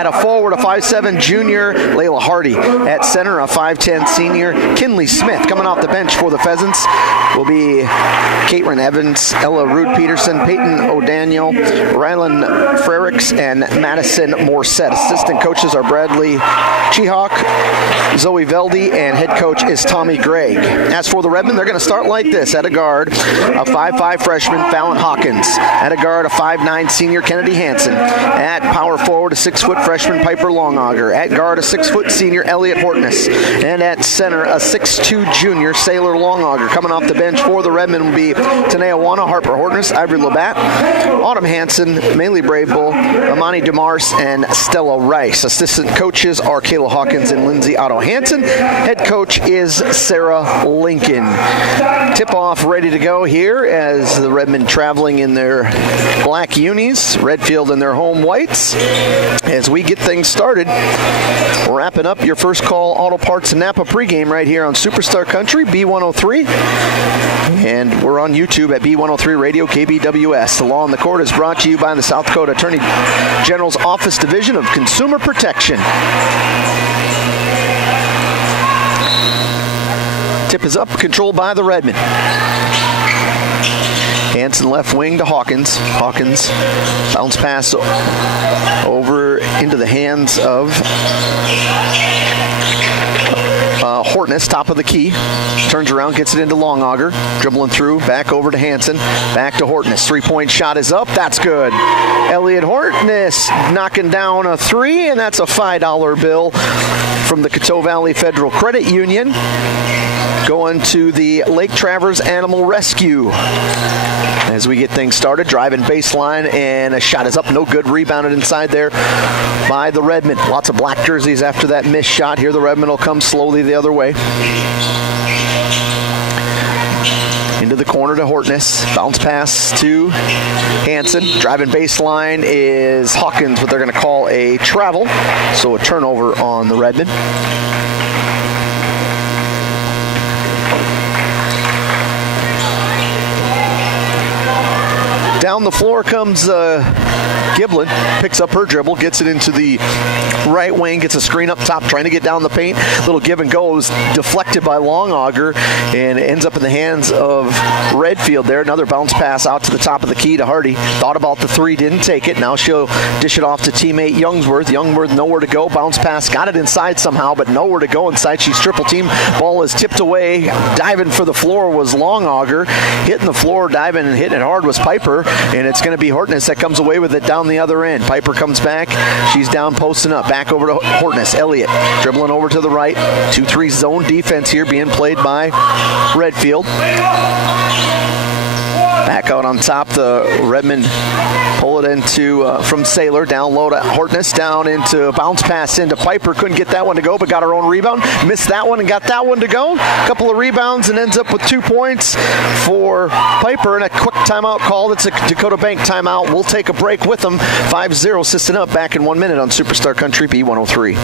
At a forward, a 5'7 junior, Layla Hardy. At center, a 5'10 senior, Kinley Smith. Coming off the bench for the Pheasants will be Caitlin Evans, Ella Rude Peterson, Peyton O'Daniel, Rylan Frericks, and Madison Morset. Assistant coaches are Bradley Chihawk, Zoe Velde, and head coach is Tommy Gregg. As for the Redmen, they're going to start like this. At a guard, a 5'5 freshman, Fallon Hawkins. At a guard, a 5'9 senior, Kennedy Hansen. At power forward, a 6-foot freshman, Piper Longauger. At guard, a 6-foot senior, Elliot Hortness. And at center, a 6'2 junior, Sailor Longauger. Coming off the bench for the Redmen will be Tanea Wana, Harper Hortness, Ivory Labatt, Autumn Hansen, Maylee Bravebull, Amani DeMars, and Stella Rice. Assistant coaches are Kayla Hawkins and Lindsay Otto Hansen. Head coach is Sarah Lincoln. Tip-off ready to go here as the Redmen traveling in their black unis, Redfield in their home whites. As we get things started, wrapping up your First Call Auto Parts and Napa pregame right here on Superstar Country, B103. And we're on YouTube at B103 Radio KBWS. The Law on the Court is brought to you by the South Dakota Attorney General's Office Division of Consumer Protection. Tip is up, controlled by the Redmen. Hansen left wing to Hawkins. Hawkins bounce pass over into the hands of Hortness, top of the key. Turns around, gets it into Longauger. Dribbling through, back over to Hansen. Back to Hortness. Three-point shot is up. That's good. Elliot Hortness knocking down a three, and that's a $5 bill from the Coteau Valley Federal Credit Union. Going to the Lake Travers Animal Rescue. As we get things started, driving baseline, and a shot is up, no good. Rebounded inside there by the Redmen. Lots of black jerseys after that missed shot. Here the Redmen will come slowly the other way. Into the corner to Hortness. Bounce pass to Hansen. Driving baseline is Hawkins, but they're going to call a travel. So a turnover on the Redmen. Down the floor comes Giblin, picks up her dribble, gets it into the right wing, gets a screen up top, trying to get down the paint. Little give and go is deflected by Longauger and ends up in the hands of Redfield there. Another bounce pass out to the top of the key to Hardy. Thought about the three, didn't take it. Now she'll dish it off to teammate Youngsworth. Youngsworth nowhere to go. Bounce pass, got it inside somehow, but nowhere to go inside. She's triple team. Ball is tipped away. Diving for the floor was Longauger. Hitting the floor, diving and hitting it hard was Piper. And it's going to be Hortness that comes away with it down the other end. Piper comes back. She's down posting up. Back over to Hortness. Elliott dribbling over to the right. 2-3 zone defense here being played by Redfield. Back out on top, the Redmen pull it into from Sailor, down low to Hortness, down into bounce pass into Piper. Couldn't get that one to go, but got her own rebound. Missed that one and got that one to go. Couple of rebounds and ends up with 2 points for Piper, and a quick timeout call. That's a Dakota Bank timeout. We'll take a break with them. 5-0 Sisseton up, back in 1 minute on Superstar Country B103.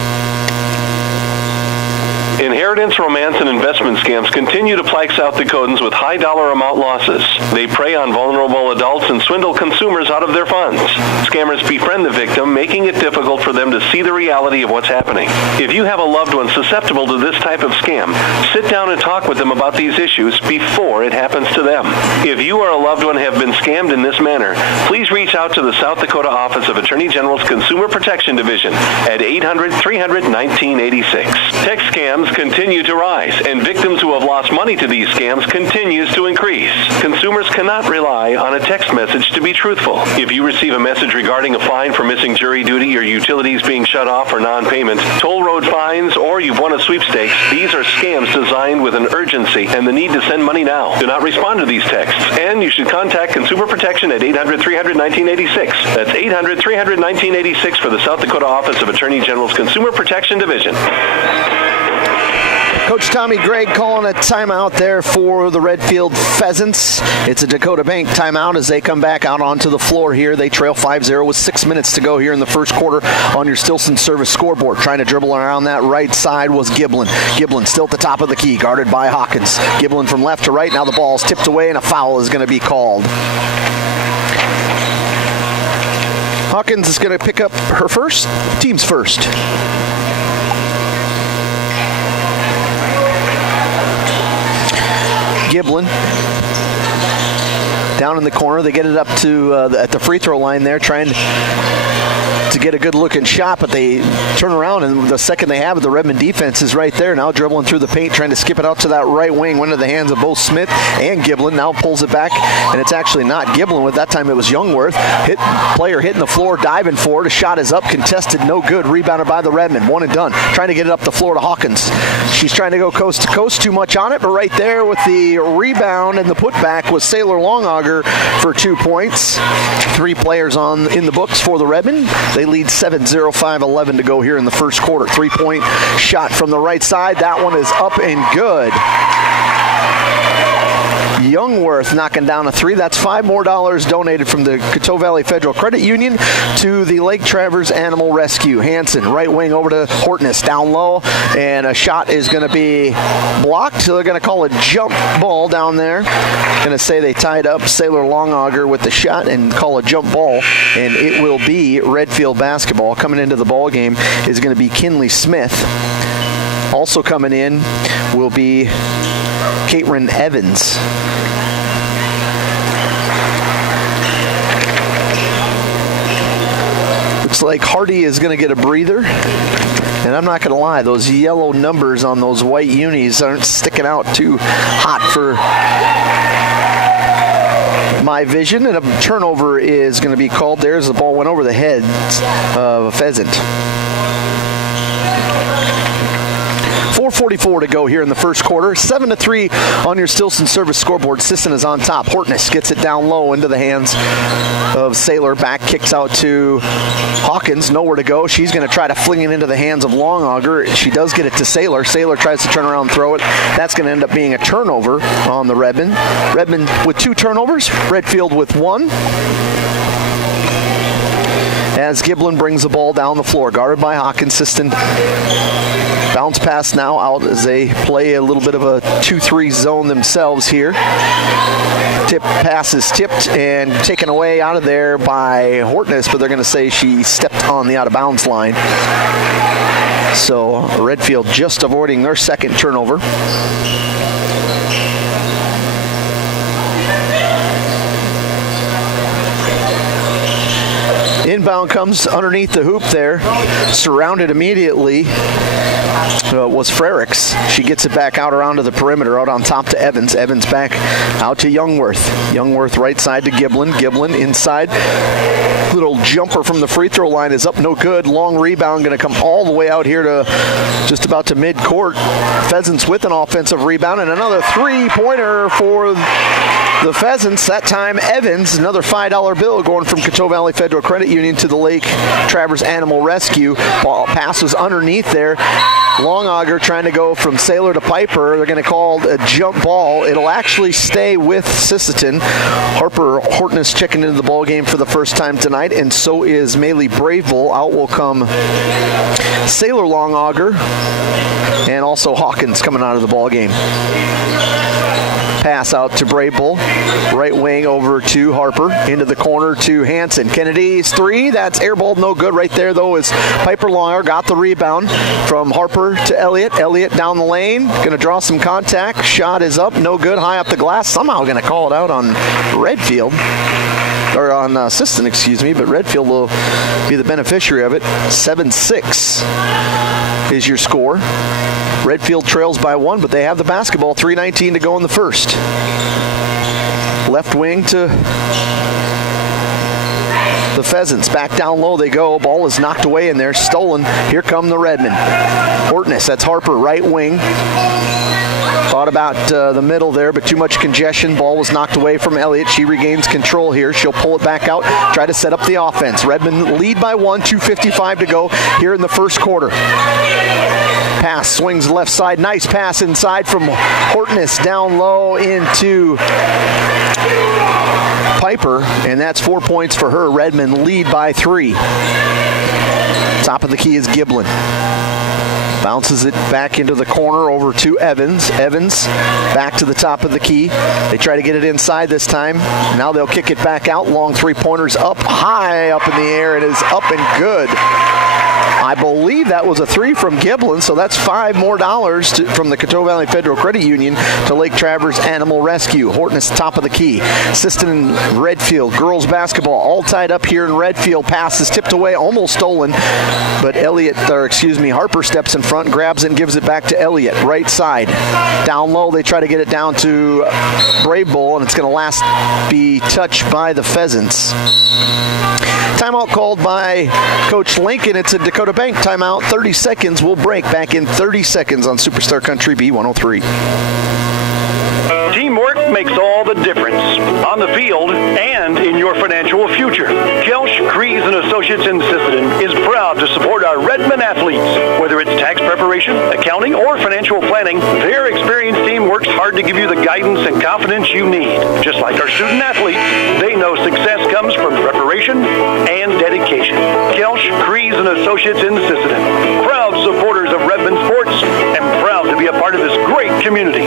Inheritance, romance, and investment scams continue to plague South Dakotans with high dollar amount losses. They prey on vulnerable adults and swindle consumers out of their funds. Scammers befriend the victim, making it difficult for them to see the reality of what's happening. If you have a loved one susceptible to this type of scam, sit down and talk with them about these issues before it happens to them. If you or a loved one have been scammed in this manner, please reach out to the South Dakota Office of Attorney General's Consumer Protection Division at 800-300-1986. Text scams continue to rise, and victims who have lost money to these scams continues to increase. Consumers cannot rely on a text message to be truthful. If you receive a message regarding a fine for missing jury duty or utilities being shut off for non-payment, toll road fines, or you've won a sweepstakes, these are scams designed with an urgency and the need to send money now. Do not respond to these texts, and you should contact Consumer Protection at 800-300-1986. That's 800-300-1986 for the South Dakota Office of Attorney General's Consumer Protection Division. Coach Tommy Gregg calling a timeout there for the Redfield Pheasants. It's a Dakota Bank timeout as they come back out onto the floor here. They trail 5-0 with 6 minutes to go here in the first quarter on your Stilson service scoreboard. Trying to dribble around that right side was Giblin. Giblin still at the top of the key, guarded by Hawkins. Giblin from left to right. Now the ball's tipped away and a foul is going to be called. Hawkins is going to pick up her first, team's first. Giblin down in the corner. They get it up to at the free throw line there, trying to get a good looking shot, but they turn around, and the second they have it, the Redmond defense is right there now, dribbling through the paint, trying to skip it out to that right wing. Went into the hands of both Smith and Giblin. Now pulls it back, and it's actually not Giblin. With that time it was Youngworth. Player hitting the floor, diving for it. A shot is up, contested, no good. Rebounded by the Redmond. One and done. Trying to get it up the floor to Hawkins. She's trying to go coast to coast, too much on it, but right there with the rebound and the putback was Sailor Longauger for 2 points. 3 players in the books for the Redmond. They lead 7-0, 5:11 to go here in the first quarter. 3-point shot from the right side. That one is up and good. Youngworth knocking down a 3. That's $5 more donated from the Coteau Valley Federal Credit Union to the Lake Travers Animal Rescue. Hanson, right wing over to Hortness, down low, and a shot is going to be blocked. So they're going to call a jump ball down there. Going to say they tied up Sailor Longauger with the shot and call a jump ball, and it will be Redfield basketball. Coming into the ball game is going to be Kinley Smith. Also coming in will be Caitlin Evans. Looks like Hardy is going to get a breather. And I'm not going to lie, those yellow numbers on those white unis aren't sticking out too hot for my vision. And a turnover is going to be called. There's the ball went over the head of Pheasant. 4:44 to go here in the first quarter. 7-3 on your Stilson service scoreboard. Sisseton is on top. Hortness gets it down low into the hands of Sailor. Back kicks out to Hawkins. Nowhere to go. She's going to try to fling it into the hands of Longauger. She does get it to Sailor. Sailor tries to turn around and throw it. That's going to end up being a turnover on the Redmond. Redmond with 2 turnovers. Redfield with 1. As Giblin brings the ball down the floor. Guarded by Hawkins. Sisseton bounce pass now out as they play a little bit of a 2-3 zone themselves here. Pass is tipped and taken away out of there by Hortness, but they're going to say she stepped on the out-of-bounds line. So Redfield just avoiding their second turnover. Inbound comes underneath the hoop there, surrounded immediately. Was Frericks. She gets it back out around to the perimeter, out on top to Evans. Evans back out to Youngworth. Youngworth right side to Giblin. Giblin inside. Little jumper from the free throw line is up, no good. Long rebound going to come all the way out here to just about to mid-court. Pheasants with an offensive rebound and another 3-pointer for the Pheasants. That time Evans, another $5 bill going from Coteau Valley Federal Credit Union to the Lake Travers Animal Rescue. Ball passes underneath there. Longauger trying to go from Sailor to Piper. They're going to call a jump ball. It'll actually stay with Sisseton. Harper Hortness checking into the ball game for the first time tonight, and so is Maylee Braveville. Out will come Sailor Longauger and also Hawkins coming out of the ball game. Pass out to Braveville. Right wing over to Harper. Into the corner to Hanson. Kennedy's 3. That's airballed, no good. Right there, though, is Piper Longauger. Got the rebound from Harper to Elliott. Elliott down the lane. Going to draw some contact. Shot is up, no good. High up the glass. Somehow going to call it out on Redfield. Or on Sisseton, excuse me. But Redfield will be the beneficiary of it. 7-6 is your score. Redfield trails by 1, but they have the basketball. 3:19 to go in the first. Left wing to the Pheasants. Back down low they go. Ball is knocked away in there. Stolen. Here come the Redmond. Hortness, that's Harper, right wing. Thought about the middle there, but too much congestion. Ball was knocked away from Elliott. She regains control here. She'll pull it back out, try to set up the offense. Redmond lead by 1, 2:55 to go here in the first quarter. Pass swings left side. Nice pass inside from Hortness down low into Piper, and that's 4 points for her. Redmond lead by 3. Top of the key is Giblin. Bounces it back into the corner over to Evans. Evans back to the top of the key. They try to get it inside this time. Now they'll kick it back out. Long three-pointers up high, up in the air. It is up and good. I believe that was a three from Giblin, so that's $5 more from the Coteau Valley Federal Credit Union to Lake Traverse Animal Rescue. Horton is top of the key. Sisseton and Redfield, girls basketball, all tied up here in Redfield. Pass is tipped away, almost stolen, but Harper steps in front, grabs it, and gives it back to Elliott, right side. Down low, they try to get it down to Brave Bull, and it's going to be touched by the Pheasants. Timeout called by Coach Lincoln. It's a Dakota Bank timeout. 30 seconds. We'll break back in 30 seconds on Superstar Country B103. Teamwork makes all the difference on the field and in your financial future. Kelsch, Crees & Associates in Sisseton is proud to support our Redmond athletes. Whether it's tax preparation, accounting, or financial planning, their experienced team works hard to give you the guidance and confidence you need. Just like our student athletes, they know success comes from preparation and dedication. Kelsch, Crees & Associates in Sisseton, proud supporters of Redmond sports and proud to be a part of this great community.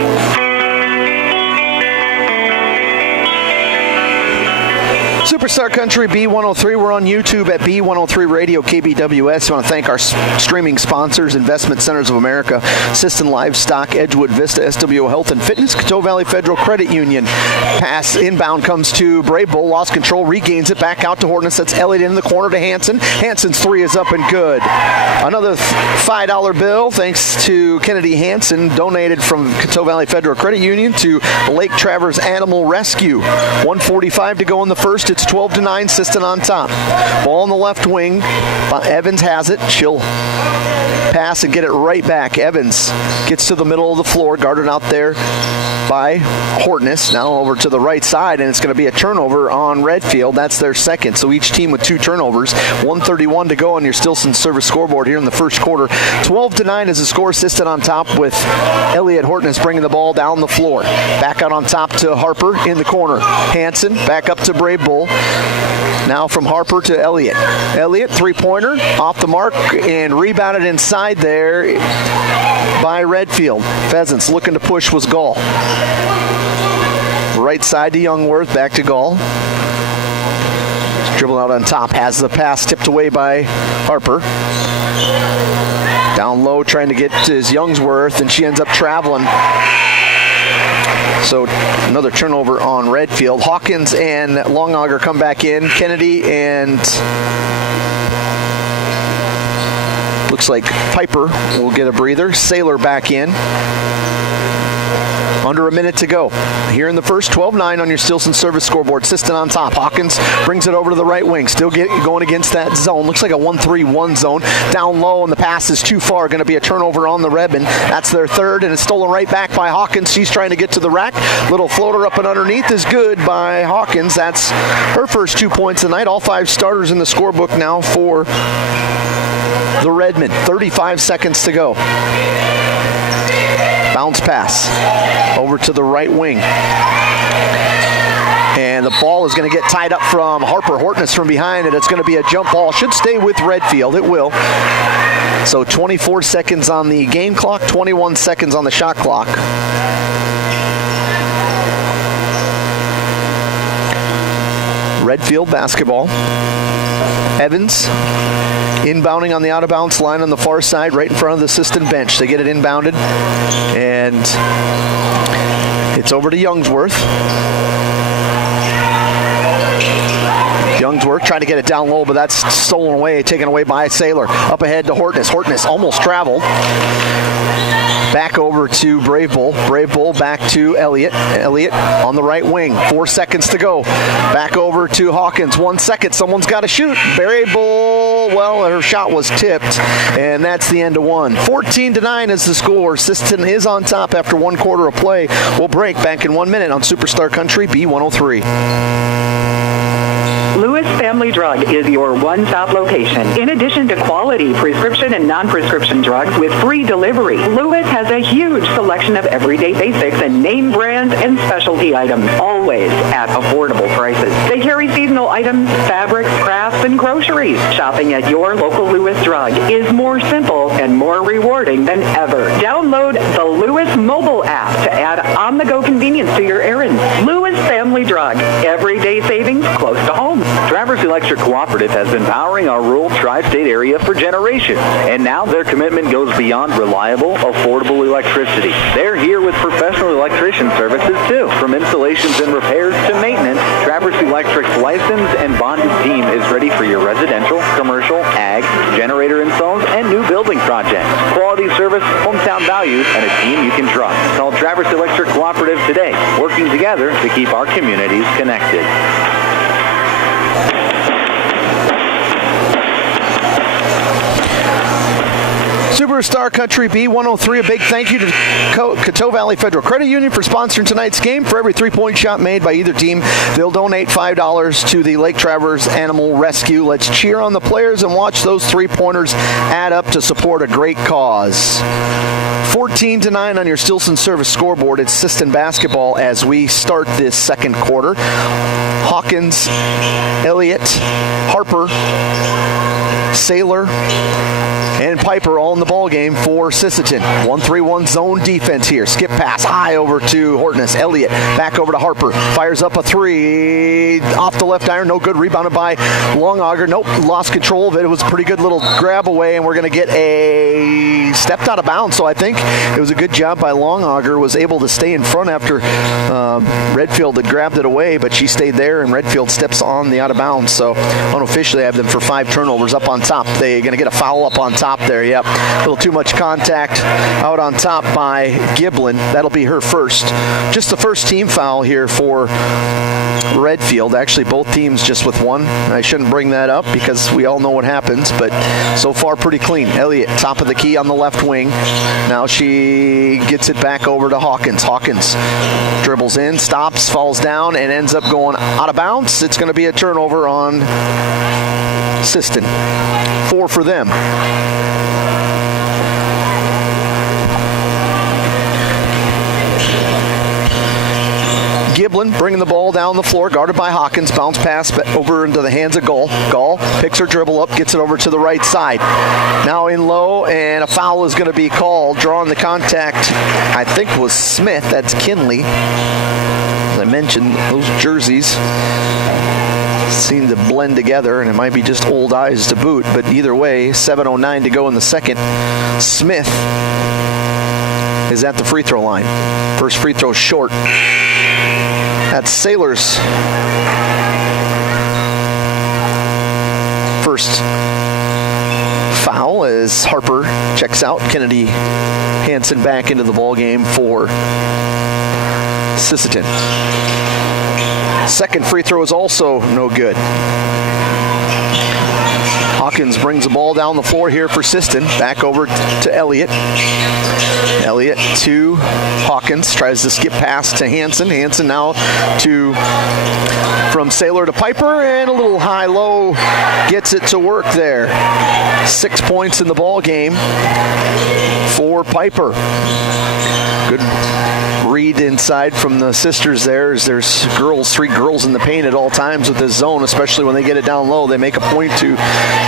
Superstar Country B103. We're on YouTube at B103 Radio KBWS. I want to thank our streaming sponsors, Investment Centers of America, Sisseton Livestock, Edgewood Vista, SWO Health and Fitness, Coteau Valley Federal Credit Union. Pass inbound comes to Brave Bull, lost control, regains it back out to Horton. That's Elliott in the corner to Hanson. Hanson's three is up and good. Another $5 bill, thanks to Kennedy Hanson, donated from Coteau Valley Federal Credit Union to Lake Traverse Animal Rescue. 1:45 to go in the first. It's 12-9, Sisseton on top. Ball on the left wing. Evans has it. She'll pass and get it right back. Evans gets to the middle of the floor, guarded out there by Hortness. Now over to the right side, and it's going to be a turnover on Redfield. That's their second. So each team with two turnovers. 1:31 to go on your Stilson service scoreboard here in the first quarter. 12-9 is the score. Sisseton on top with Elliott Hortness bringing the ball down the floor. Back out on top to Harper in the corner. Hanson back up to Brave Bull. Now from Harper to Elliott. Elliott, three-pointer, off the mark, and rebounded inside there by Redfield. Pheasants looking to push was Gall. Right side to Youngworth, back to Gall. Dribble out on top, has the pass tipped away by Harper. Down low, trying to get to his Youngsworth, and she ends up traveling. So another turnover on Redfield. Hawkins and Longauger come back in. Kennedy and looks like Piper will get a breather. Saylor back in. Under a minute to go. Here in the first, 12-9 on your Stilson service scoreboard. Sisseton on top. Hawkins brings it over to the right wing. Still going against that zone. Looks like a 1-3-1 zone. Down low, and the pass is too far. Going to be a turnover on the Redmond. That's their third, and it's stolen right back by Hawkins. She's trying to get to the rack. Little floater up and underneath is good by Hawkins. That's her first 2 points tonight. All five starters in the scorebook now for the Redmond. 35 seconds to go. Bounce pass over to the right wing. And the ball is going to get tied up from Harper. Hortness from behind it. It's going to be a jump ball. Should stay with Redfield. It will. So 24 seconds on the game clock, 21 seconds on the shot clock. Redfield basketball. Evans inbounding on the out-of-bounds line on the far side, right in front of the Sisseton bench. They get it inbounded, and it's over to Youngsworth. Youngsworth trying to get it down low, but that's stolen away, taken away by Saylor. Up ahead to Hortness. Hortness almost traveled. Back over to Brave Bull. Brave Bull back to Elliott. Elliott on the right wing. 4 seconds to go. Back over to Hawkins. 1 second. Someone's got to shoot. Brave Bull, well, her shot was tipped, and that's the end of one. 14-9 is the score. Sisseton is on top after 1 quarter of play. We'll break back in 1 minute on Superstar Country B103. Louisville Family Drug is your one-stop location. In addition to quality prescription and non-prescription drugs with free delivery, Lewis has a huge selection of everyday basics and name brands and specialty items, always at affordable prices. They carry seasonal items, fabrics, crafts, and groceries. Shopping at your local Lewis Drug is more simple and more rewarding than ever. Download the Lewis mobile app to add on-the-go convenience to your errands. Lewis Family Drug. Everyday savings close to home. Traverse Electric Cooperative has been powering our rural tri-state area for generations, and now their commitment goes beyond reliable, affordable electricity. They're here with professional electrician services too. From installations and repairs to maintenance, Traverse Electric's licensed and bonded team is ready for your residential, commercial, ag, generator installs, and new building projects. Quality service, hometown values, and a team you can trust. Call Traverse Electric Cooperative today, working together to keep our communities connected. Superstar Country B103, a big thank you to Coteau Valley Federal Credit Union for sponsoring tonight's game. For every three-point shot made by either team, they'll donate $5 to the Lake Traverse Animal Rescue. Let's cheer on the players and watch those three-pointers add up to support a great cause. 14-9 on your Stilson Service scoreboard. It's Sisseton basketball as we start this second quarter. Hawkins, Elliott, Harper, Saylor, and Piper all in the ball game for Sisseton. 1-3-1 zone defense here. Skip pass high over to Hortness. Elliott back over to Harper. Fires up a three. Off the left iron. No good. Rebounded by Longauger. Nope. Lost control of it. It was a pretty good little grab away, and we're going to get a stepped out of bounds. So I think it was a good job by Longauger. Was able to stay in front after Redfield had grabbed it away, but she stayed there, and Redfield steps on the out of bounds. So unofficially I have them for 5 turnovers up on top. They're going to get a foul up on top there. Yep. A little too much contact out on top by Giblin. That'll be her first. Just the first team foul here for Redfield. Actually, both teams just with one. I shouldn't bring that up because we all know what happens, but so far pretty clean. Elliott, top of the key on the left wing. Now she gets it back over to Hawkins. Hawkins dribbles in, stops, falls down, and ends up going out of bounds. It's going to be a turnover on Sisseton. 4 for them. Giblin bringing the ball down the floor, guarded by Hawkins. Bounce pass over into the hands of Gull. Gull picks her dribble up, gets it over to the right side. Now in low, and a foul is going to be called. Drawing the contact, I think, was Smith. That's Kinley. As I mentioned, those jerseys seem to blend together, and it might be just old eyes to boot. But either way, 7:09 to go in the second. Smith is at the free throw line. First free throw short. That's Saylor's first foul as Harper checks out. Kennedy Hansen back into the ball game for Sisseton. Second free throw is also no good. Hawkins brings the ball down the floor here for Sisseton. Back over to Elliott. Elliott to Hawkins. Tries to skip pass to Hansen. Hansen now from Saylor to Piper, and a little high-low gets it to work there. 6 points in the ball game for Piper. Good read inside from the sisters there, as there's 3 girls in the paint at all times with this zone, especially when they get it down low. They make a point to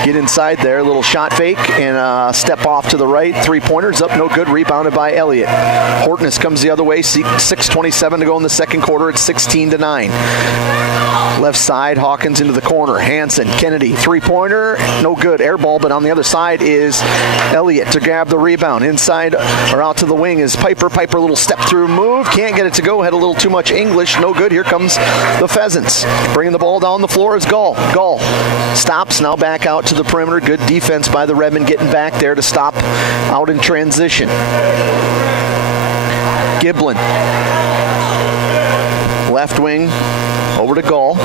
get inside there. A little shot fake and a step off to the right. 3-pointers up, no good. Rebounded by Elliott. Hortness comes the other way. 6:27 to go in the second quarter. It's 16-9. Left side, Hawkins into the corner. Hansen, Kennedy, 3-pointer, no good. Air ball, but on the other side is Elliott to grab the rebound. Inside or out to the wing is Piper. Piper, a little step through move. Can't get it to go. Had a little too much English. No good. Here comes the Pheasants. Bringing the ball down the floor is Gull. Gull stops. Now back out to the perimeter. Good defense by the Redmen, getting back there to stop out in transition. Giblin. Left wing. Over to Gull.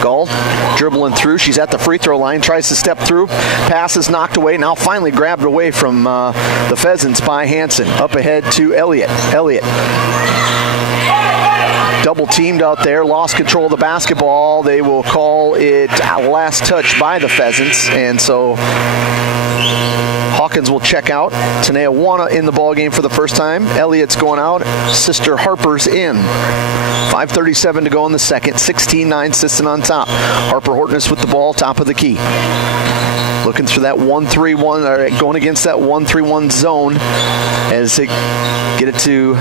Gull dribbling through. She's at the free throw line. Tries to step through. Pass is knocked away. Now finally grabbed away from the Pheasants by Hansen. Up ahead to Elliott. Elliott double teamed out there, lost control of the basketball. They will call it last touch by the Pheasants, and so Hawkins will check out. Tanea Wana in the ball game for the first time. Elliott's going out. Sister Harper's in. 5:37 to go in the second. 16-9 Sisseton on top. Harper Hortness with the ball, top of the key. Looking for that 1-3-1, or going against that 1-3-1 zone as they get it to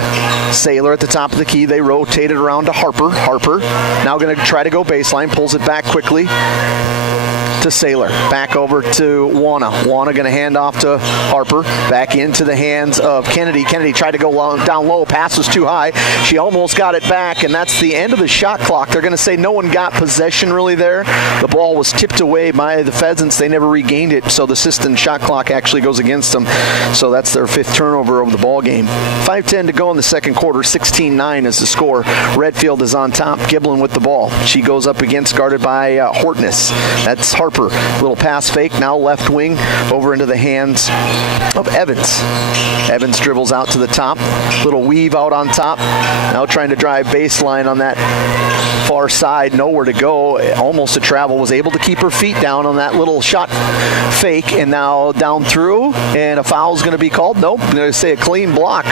Saylor at the top of the key. They rotate it around to Harper. Harper now going to try to go baseline, pulls it back quickly to Saylor. Back over to Wana. Wana going to hand off to Harper. Back into the hands of Kennedy. Kennedy tried to go down low. Pass was too high. She almost got it back, and that's the end of the shot clock. They're going to say no one got possession really there. The ball was tipped away by the Pheasants. They never regained it, so the Sisseton shot clock actually goes against them. So that's their 5th turnover of the ball game. 5:10 to go in the second quarter. 16-9 is the score. Redfield is on top. Giblin with the ball. She goes up against, guarded by Hortness. That's Harper. Little pass fake, now left wing, over into the hands of Evans. Evans dribbles out to the top. Little weave out on top. Now trying to drive baseline on that far side. Nowhere to go. Almost a travel. Was able to keep her feet down on that little shot fake. And now down through. And a foul is going to be called. Nope. I'm going to say a clean block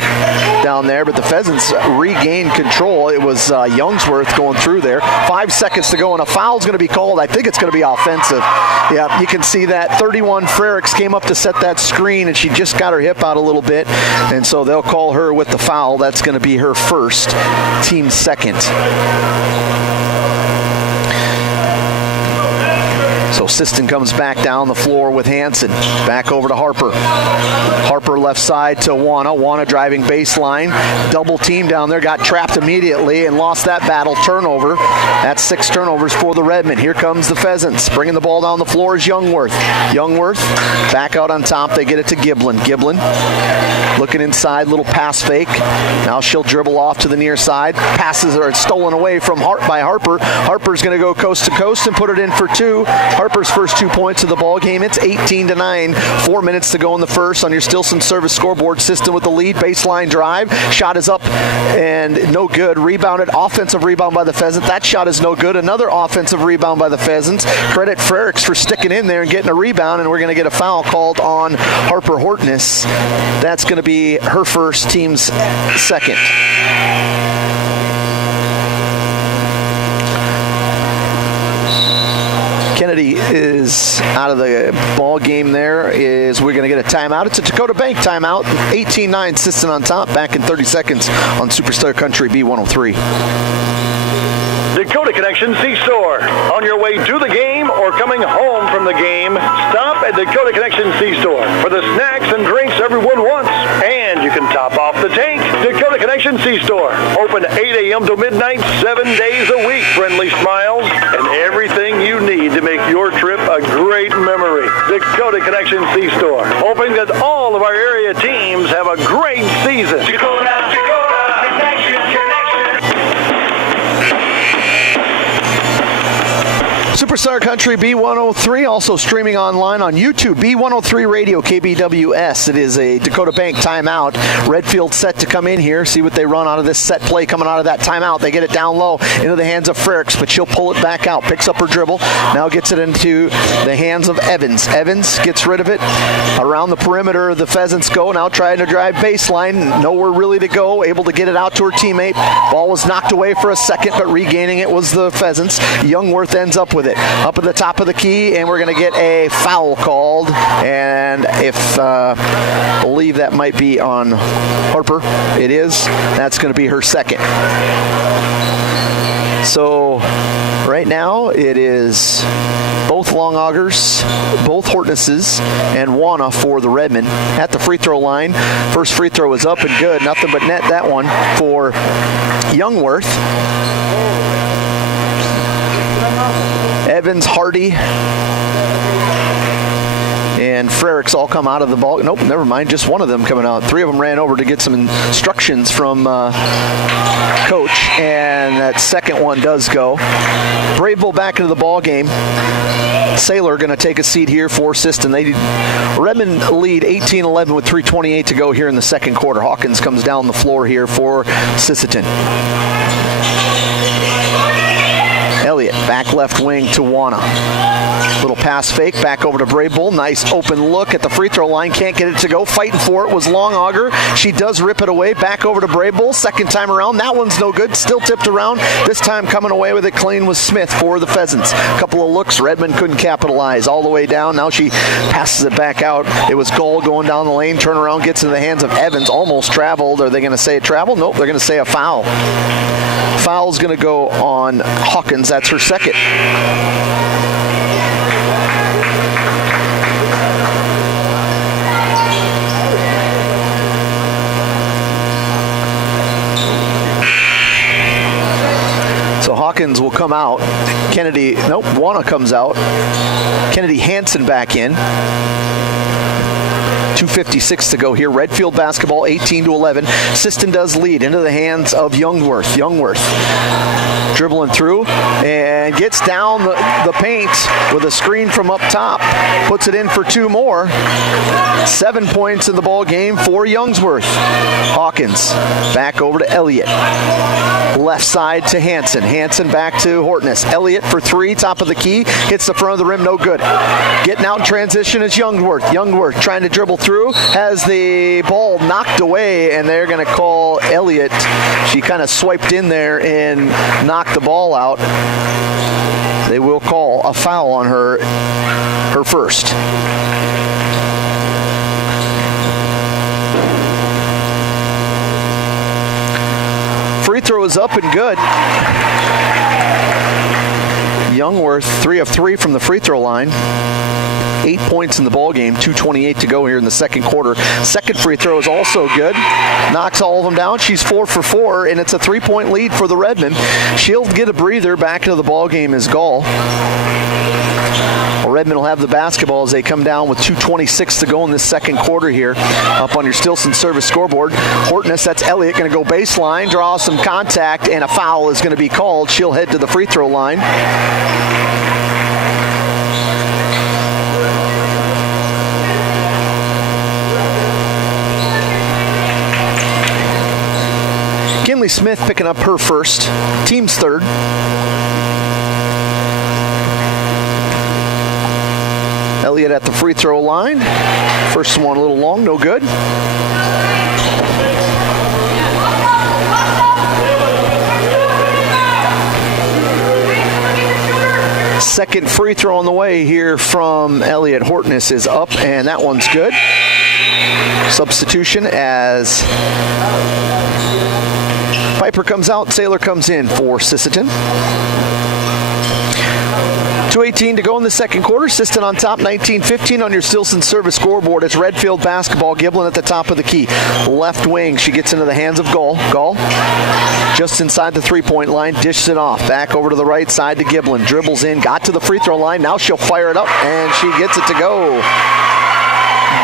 down there. But the Pheasants regained control. It was Youngsworth going through there. 5 seconds to go. And a foul is going to be called. I think it's going to be offensive. Yeah, you can see that 31 Frericks came up to set that screen, and she just got her hip out a little bit, and so they'll call her with the foul. That's going to be her first, team second. So Sisseton comes back down the floor with Hansen. Back over to Harper. Harper left side to Wana. Wana driving baseline. Double team down there. Got trapped immediately and lost that battle. Turnover. That's 6 turnovers for the Redmen. Here comes the Pheasants. Bringing the ball down the floor is Youngworth. Youngworth back out on top. They get it to Giblin. Giblin looking inside. Little pass fake. Now she'll dribble off to the near side. Passes are stolen away from by Harper. Harper's going to go coast to coast and put it in for 2. Harper's first 2 points of the ball game. It's 18-9. 4 minutes to go in the first on your Stilson Service scoreboard. Sisseton with the lead. Baseline drive. Shot is up and no good. Rebounded. Offensive rebound by the Pheasants. That shot is no good. Another offensive rebound by the Pheasants. Credit Frericks for sticking in there and getting a rebound, and we're going to get a foul called on Harper Hortness. That's going to be her first, team's second. Kennedy is out of the ball game there. We're going to get a timeout. It's a Dakota Bank timeout. 18-9, Sisseton on top. Back in 30 seconds on Superstar Country B103. Dakota Connection C-Store. On your way to the game or coming home from the game, stop at Dakota Connection C-Store for the snacks and drinks everyone wants. And you can top off the tank. Dakota Connection C-Store. Open 8 a.m. to midnight, 7 days a week. Friendly smiles and everything you need to make your trip a great memory. Dakota Connection C-Store. Hoping that all of our area teams have a great season. Dakota Connection. Superstar Country B103, also streaming online on YouTube. B103 Radio, KBWS. It is a Dakota Bank timeout. Redfield set to come in here, see what they run out of this set play coming out of that timeout. They get it down low into the hands of Frericks, but she'll pull it back out. Picks up her dribble, now gets it into the hands of Evans. Evans gets rid of it. Around the perimeter, the Pheasants go, now trying to drive baseline. Nowhere really to go, able to get it out to her teammate. Ball was knocked away for a second, but regaining it was the Pheasants. Youngworth ends up with it. Up at the top of the key, and we're going to get a foul called. And I believe that might be on Harper. It is. That's going to be her second. So right now it is both Long Augers, both Hortnesses, and Wana for the Redmen at the free throw line. First free throw is up and good. Nothing but net that one for Youngworth. Evans, Hardy, and Frericks all come out of the ball. Nope, never mind. Just one of them coming out. 3 of them ran over to get some instructions from coach, and that second one does go. Braveville back into the ball game. Saylor going to take a seat here for Sisseton. Redmond lead 18-11 with 3:28 to go here in the second quarter. Hawkins comes down the floor here for Sisseton. Elliott, back left wing to Wana. Little pass fake, back over to Braybull. Nice open look at the free throw line. Can't get it to go. Fighting for it was Long Auger. She does rip it away. Back over to Braybull. Second time around. That one's no good. Still tipped around. This time coming away with it clean was Smith for the Pheasants. Couple of looks. Redmond couldn't capitalize. All the way down. Now she passes it back out. It was Gull going down the lane. Turnaround gets into the hands of Evans. Almost traveled. Are they going to say a travel? Nope. They're going to say a foul. Foul's going to go on Hawkins. That's her second. So Hawkins will come out. Kennedy, nope, Wana comes out. Kennedy Hansen back in. 2:56 to go here. Redfield basketball 18-11. Sisseton does lead into the hands of Youngworth. Youngworth dribbling through and gets down the paint with a screen from up top. Puts it in for two more. 7 points in the ball game for Youngsworth. Hawkins back over to Elliott. Left side to Hansen. Hansen back to Hortness. Elliott for three, top of the key. Hits the front of the rim, no good. Getting out in transition is Youngworth. Youngworth trying to dribble through. Has the ball knocked away, and they're going to call Elliott. She kind of swiped in there and knocked the ball out. They will call a foul on her first. Free throw is up and good. Youngworth 3 of 3 from the free throw line. 8 points in the ball game. 2:28 to go here in the second quarter. Second free throw is also good. Knocks all of them down. She's 4 for 4, and it's a 3-point lead for the Redmen. She'll get a breather. Back into the ball game is Gall. Redmond will have the basketball as they come down with 2:26 to go in this second quarter here. Up on your Stilson service scoreboard. Hortness, that's Elliott, going to go baseline, draw some contact, and a foul is going to be called. She'll head to the free throw line. Kinley Smith picking up her first, team's third. Elliott at the free throw line. First one a little long, no good. Second free throw on the way here from Elliott. Hortness is up, and that one's good. Substitution as Piper comes out, Saylor comes in for Sisseton. 2:18 to go in the second quarter. Sisseton on top, 19-15 on your Stilson service scoreboard. It's Redfield basketball. Giblin at the top of the key. Left wing, she gets into the hands of Gall. Gall just inside the three-point line, dishes it off. Back over to the right side to Giblin. Dribbles in, got to the free throw line. Now she'll fire it up, and she gets it to go.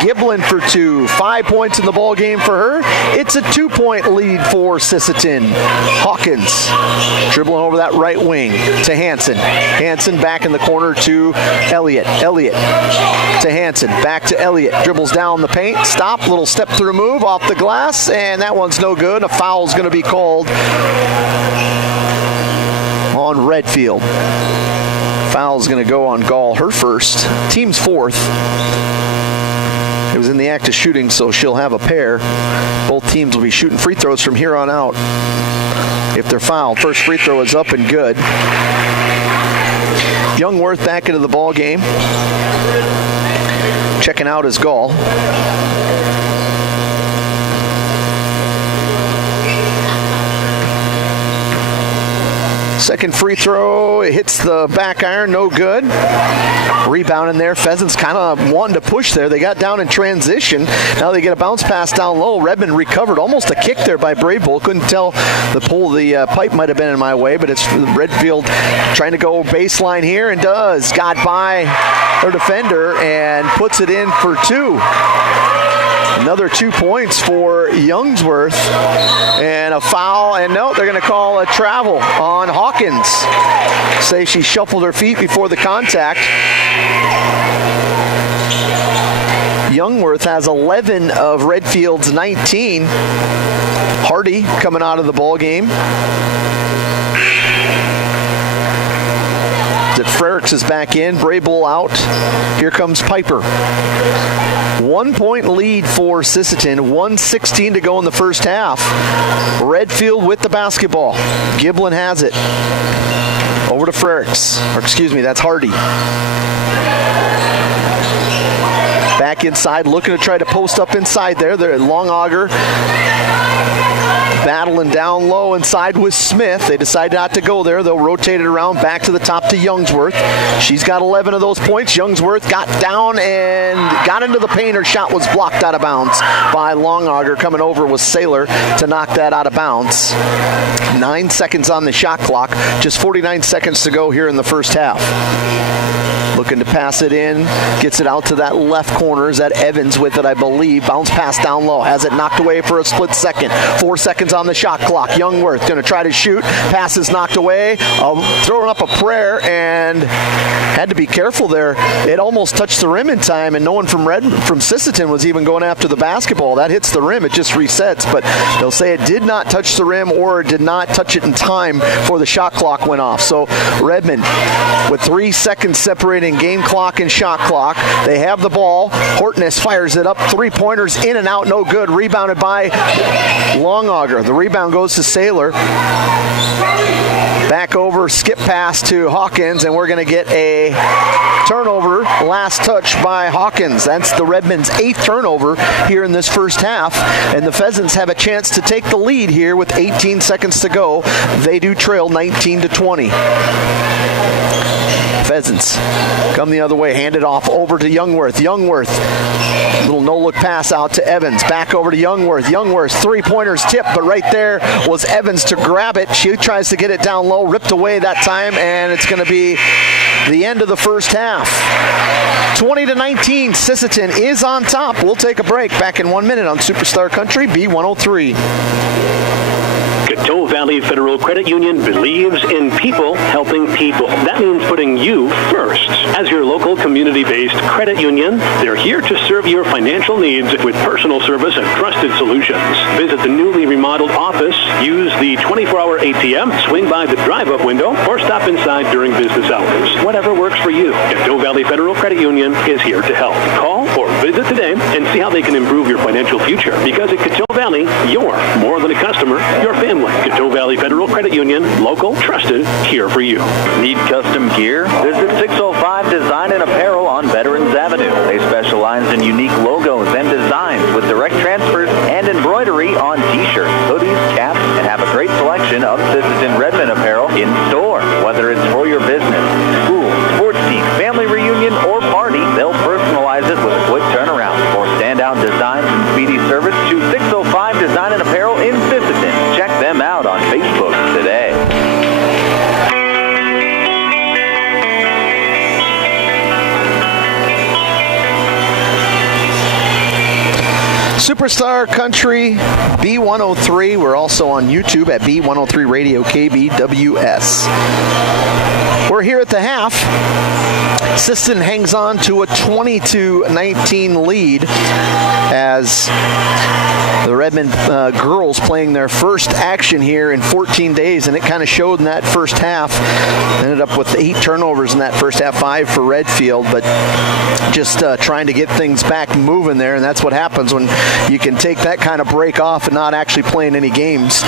Giblin for two. 5 points in the ball game for her. It's a 2-point lead for Sisseton. Hawkins dribbling over that right wing to Hansen. Hansen back in the corner to Elliott. Elliott to Hansen. Back to Elliott. Dribbles down the paint. Stop. Little step through move off the glass. And that one's no good. A foul's going to be called on Redfield. Foul's going to go on Gall. Her first. Team's fourth. It was in the act of shooting, so she'll have a pair. Both teams will be shooting free throws from here on out if they're fouled. First free throw is up and good. Youngworth back into the ball game. Checking out is Gall. Second free throw, it hits the back iron, no good. Rebound in there. Pheasants kind of wanting to push there. They got down in transition. Now they get a bounce pass down low. Redmond recovered. Almost a kick there by Braybull. Couldn't tell the pull. The pipe might have been in my way, but it's Redfield trying to go baseline here and does. Got by her defender and puts it in for two. Another 2 points for Youngsworth. And a foul, and no, they're going to call a travel on Hawkins. Say she shuffled her feet before the contact. Youngworth has 11 of Redfield's 19. Hardy coming out of the ball game. that Frericks is back in. Braybull out. Here comes Piper. 1 point lead for Sisseton. 1:16 to go in the first half. Redfield with the basketball. Giblin has it. Over to Frericks. Or excuse me, that's Hardy. Back inside, looking to try to post up inside there. They're at Long Auger. Battling down low inside with Smith. They decide not to go there. They'll rotate it around back to the top to Youngsworth. She's got 11 of those points. Youngsworth got down and got into the paint. Her shot was blocked out of bounds by Long Auger. Coming over was Saylor to knock that out of bounds. 9 seconds on the shot clock. Just 49 seconds to go here in the first half. Looking to pass it in, gets it out to that left corner. Is that Evans with it, I believe. Bounce pass down low, has it knocked away for a split second. 4 seconds on the shot clock. Youngworth going to try to shoot. Pass is knocked away. Throwing up a prayer and had to be careful there. It almost touched the rim in time, and no one from Sisseton was even going after the basketball. That hits the rim, it just resets, but they'll say it did not touch the rim or did not touch it in time before the shot clock went off. So Redmond with 3 seconds separating game clock and shot clock. They have the ball. Hortness fires it up. 3-pointers in and out, no good. Rebounded by Long Auger. The rebound goes to Saylor. Back over, skip pass to Hawkins, and we're going to get a turnover. Last touch by Hawkins. That's the Redmond's 8th turnover here in this first half, and the Pheasants have a chance to take the lead here with 18 seconds to go. They do trail 19-20. Pheasants come the other way, hand it off over to Youngworth. Youngworth, little no-look pass out to Evans. Back over to Youngworth. Youngworth, 3-pointers tipped, but right there was Evans to grab it. She tries to get it down low, ripped away that time, and it's going to be the end of the first half. 20-19, Sisseton is on top. We'll take a break. Back in 1 minute on Superstar Country B103. Coteau Valley Federal Credit Union believes in people helping people. That means putting you first. As your local community-based credit union, they're here to serve your financial needs with personal service and trusted solutions. Visit the newly remodeled office, use the 24-hour ATM, swing by the drive-up window, or stop inside during business hours. Whatever works for you, Coteau Valley Federal Credit Union is here to help. Call or visit today and see how they can improve your financial future. Because at Coteau Valley, you're more than a customer, you're family. Coteau Valley Federal Credit Union, local, trusted, here for you. Need custom gear? Visit 605 Design and Apparel on Veterans Avenue. They specialize in unique logos and designs with direct transfers and embroidery on t-shirts, hoodies, caps, and have a great selection of Sisseton Redmond apparel in store. Whether it's for your business, school, sports team, family reunion, or party, they'll personalize it with a quick turnaround. For standout designs and speedy service, choose 605 Design and Apparel in Sisseton. Check them out on Facebook today. Superstar Country B103. We're also on YouTube at B103 Radio KBWS. We're here at the half. Sisseton hangs on to a 20-19 lead as the Redmond girls playing their first action here in 14 days, and it kind of showed in that first half. Ended up with 8 turnovers in that first half, 5 for Redfield, but just trying to get things back moving there, and that's what happens when you can take that kind of break off and not actually playing any games.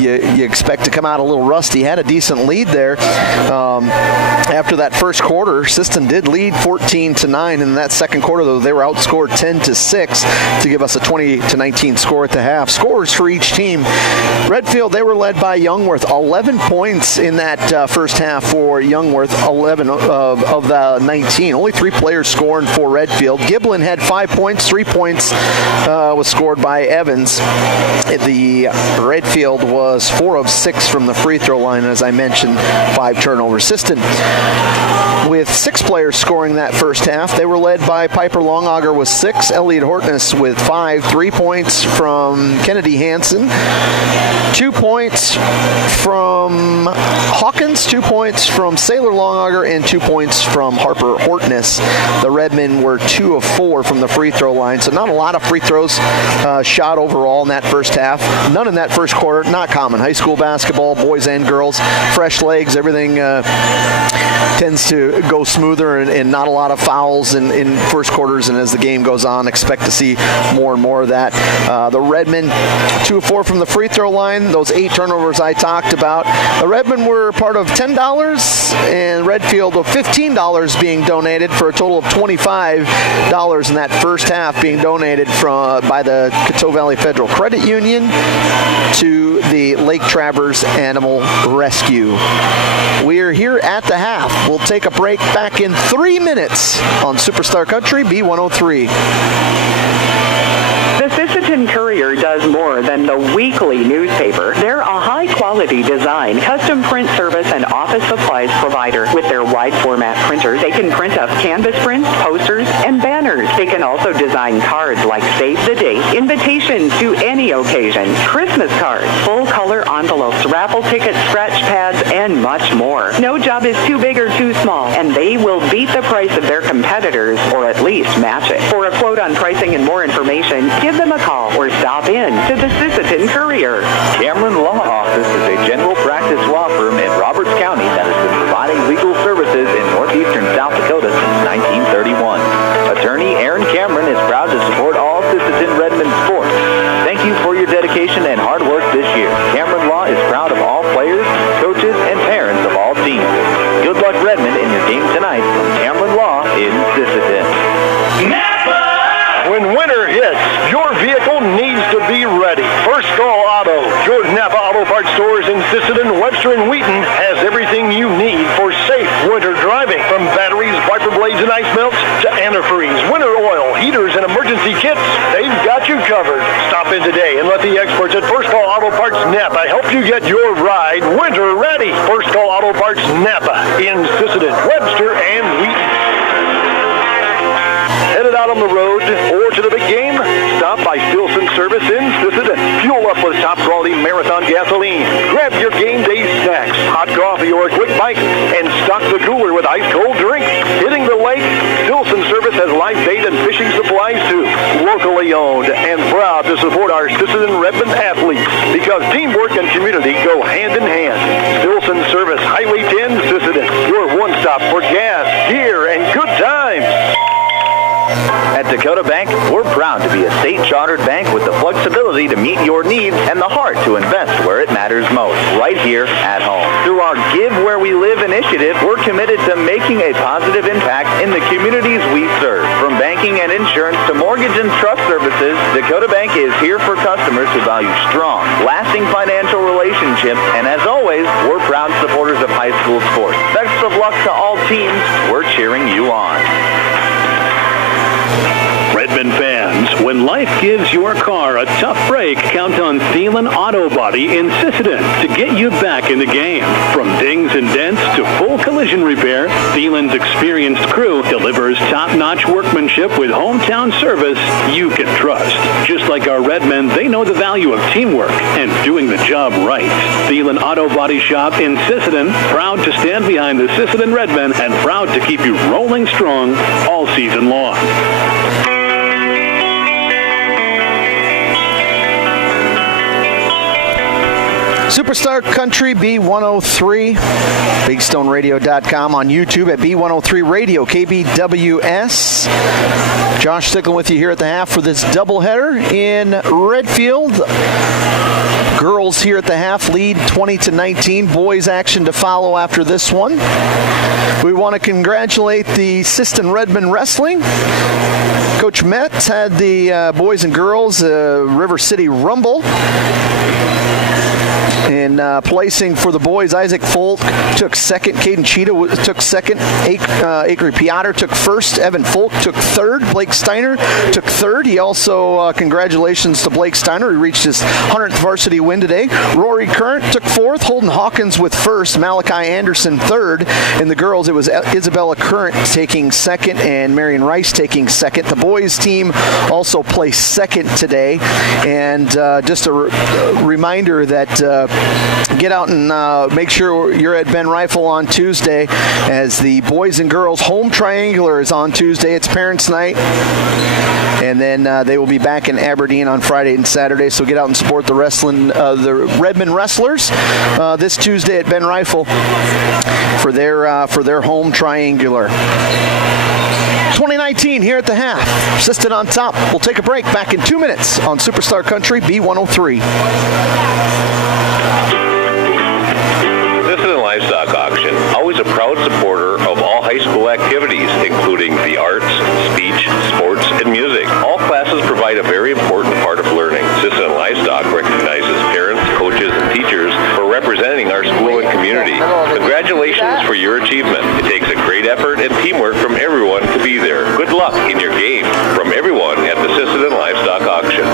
You expect to come out a little rusty. Had a decent lead there. After that first quarter, Sisseton did lead 14-9. In that second quarter, though, they were outscored 10-6 to give us a 20-19 score at the half. Scores for each team. Redfield, they were led by Youngworth. 11 points in that first half for Youngworth, 11 of the 19. Only 3 players scoring for Redfield. Giblin had 5 points. 3 points was scored by Evans. The Redfield was 4 of 6 from the free throw line, as I mentioned, 5 turnovers. Sisseton with 6 players scoring that first half. They were led by Piper Longauger with 6, Elliot Hortness with 5, 3 points from Kennedy Hansen, 2 points from Hawkins, 2 points from Sailor Longauger, and 2 points from Harper Hortness. The Redmen were 2 of 4 from the free throw line, so not a lot of free throws shot overall in that first half. None in that first quarter, not common. High school basketball, boys and girls, fresh legs, everything tends to go smoother, and not a lot of fouls in first quarters, and as the game goes on, expect to see more and more of that. The Redmen, 2 of 4 from the free throw line, those 8 turnovers I talked about. The Redmen were part of $10 and Redfield of $15 being donated for a total of $25 in that first half being donated by the Coteau Valley Federal Credit Union to the Lake Travers Animal Rescue. We are here at the half. We'll take a break back in 3 minutes on Superstar Country B103. The Sisseton Courier does more than the weekly newspaper. They're a high-quality design, custom print service, and office supplies provider. With their wide-format printers, they can print up canvas prints, posters, and banners. They can also design cards like Save the Date, invitations to any occasion, Christmas cards, full-color envelopes, raffle tickets, scratch pads, and much more. No job is too big or too small, and they will beat the price of their competitors, or at least match it. For a quote on pricing and more information, give them a call or stop in to the Sisseton Courier. Cameron Law Office is a general practice law firm in Roberts County that has been providing legal services in northeastern South Dakota since 1931. Attorney Aaron Cameron is proud to support all Sisseton Redmond sports. Thank you for your dedication and hard work this year. Cameron Law is proud of all players, coaches, and parents of all teams. Good luck, Redmond, in your game tonight from Cameron Law in Sisseton. When winter hits, your vehicle needs to be ready. First Call Auto, Jordan Napa Auto Parts stores in Sisseton, Webster, and Wheaton has everything you need for safe winter driving. From batteries, wiper blades, and ice melts to antifreeze, winter oil, heaters, and emergency kits, they've got you covered. Stop in today and let the experts at First Call Auto Parts Napa help you get your ride winter ready. First Call Auto Parts Napa in Sisseton, Webster, and Wheaton. Headed out on the road or to the big game? Stop by Stilson Service in Sisseton. Fuel up with top-quality Marathon gasoline. Grab your game day snacks, hot coffee, or a quick bite, and stock the cooler with ice-cold drinks. Hitting the lake? Stilson Service has live bait and fishing supplies, too. Locally owned and proud to support our Sisseton Redmond athletes because teamwork and community go hand in hand. Stilson Service, Highway 10, Sisseton. Your one-stop for gas, gear, and good times. At Dakota Bank, we're proud to be a state-chartered bank with the flexibility to meet your needs and the heart to invest where it matters most, right here at home. Through our Give Where We Live initiative, we're committed to making a positive impact in the communities we serve. From banking and insurance to mortgage and trust services, Dakota Bank is here for customers who value strong, lasting financial relationships, and as always, we're proud supporters of high school sports. Best of luck to all teams. We're cheering you on. Redmond fans, when life gives your car a tough break, count on Thielen Auto Body in Sisseton to get you back in the game. From dings and dents to full collision repair, Thielen's experienced crew delivers top-notch workmanship with hometown service you can trust. Just like our Redmen, they know the value of teamwork and doing the job right. Thielen Auto Body Shop in Sisseton, proud to stand behind the Sisseton Redmen and proud to keep you rolling strong all season long. Superstar Country B103, BigStoneRadio.com, on YouTube at B103 Radio, KBWS. Josh Stickland with you here at the half for this doubleheader in Redfield. Girls here at the half lead 20-19. Boys action to follow after this one. We want to congratulate the Sisseton Redmond Wrestling. Coach Metz had the boys and girls River City Rumble. In placing for the boys, Isaac Folk took second. Caden Cheetah took second. Acre Piotr took first. Evan Folk took third. Blake Steiner took third. He also, congratulations to Blake Steiner. He reached his 100th varsity win today. Rory Current took fourth. Holden Hawkins with first. Malachi Anderson third. In the girls, it was Isabella Current taking second and Marion Rice taking second. The boys team also placed second today. And just a reminder that get out and make sure you're at Ben Rifle on Tuesday, as the boys and girls home triangular is on Tuesday. It's parents' night. And then they will be back in Aberdeen on Friday and Saturday. So get out and support the Redmond Wrestlers this Tuesday at Ben Rifle for their home triangular. 2019 here at the half. Sisseton on top. We'll take a break. Back in 2 minutes on Superstar Country B103. Sisseton Livestock Auction, always a proud supporter of all high school activities, including the arts, speech, sports, and music. All classes provide a very important part of learning. Sisseton Livestock recognizes parents, coaches, and teachers for representing our school and community. Congratulations for your achievement. It takes a great effort and teamwork from everyone to be there. Good luck in your game from everyone at the Sisseton Livestock Auction.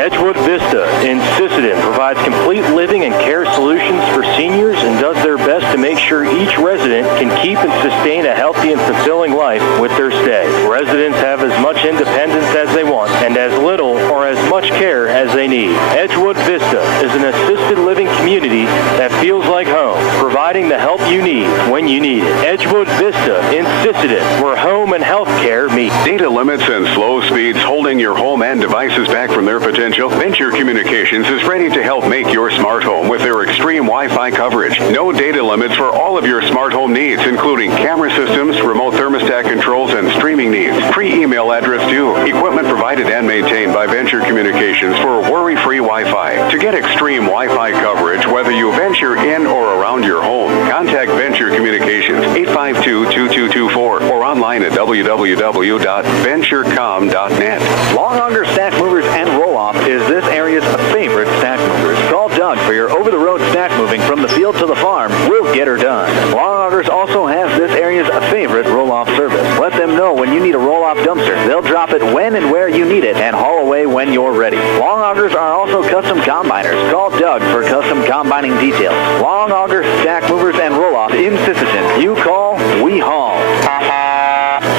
Edgewood Vista in Sisseton provides complete living and care solutions for seniors and does their best to make sure each resident can keep and sustain a healthy and fulfilling life with their stay. Residents have as much independence as they want and as little or as much care as they need. Edgewood Vista is an assisted living community that feels like home, providing the help you need when you need it. Edgewood Vista in Sisseton, where home and health care meet. Data limits and slow speeds holding your home and devices back from their potential? Venture Communications is ready to help make your smart home with their extreme Wi-Fi coverage. No data limits for all of your smart home needs, including camera systems, remote thermostat controls, and streaming needs. Free email address too. Equipment provided and maintained by Venture Communications for worry-free Wi-Fi. To get extreme Wi-Fi coverage, whether you venture in or around your home, contact Venture Communications 852-2224 or online at www.venturecom.net. Long Auger Stack Movers and Roll-Off is this area's favorite stack movers. Call Doug for your over-the-road stack moving from the field to the farm. We'll get her done. Long Augers also has this area's favorite roll-off service. Let them know when you need a roll-off dumpster. They'll drop it when and where you need it and haul away when you're ready. Long Augers are also custom combiners. Call Doug for custom combining details. Long Auger Stack Movers and Roll-Off in Sisseton. You call, we haul.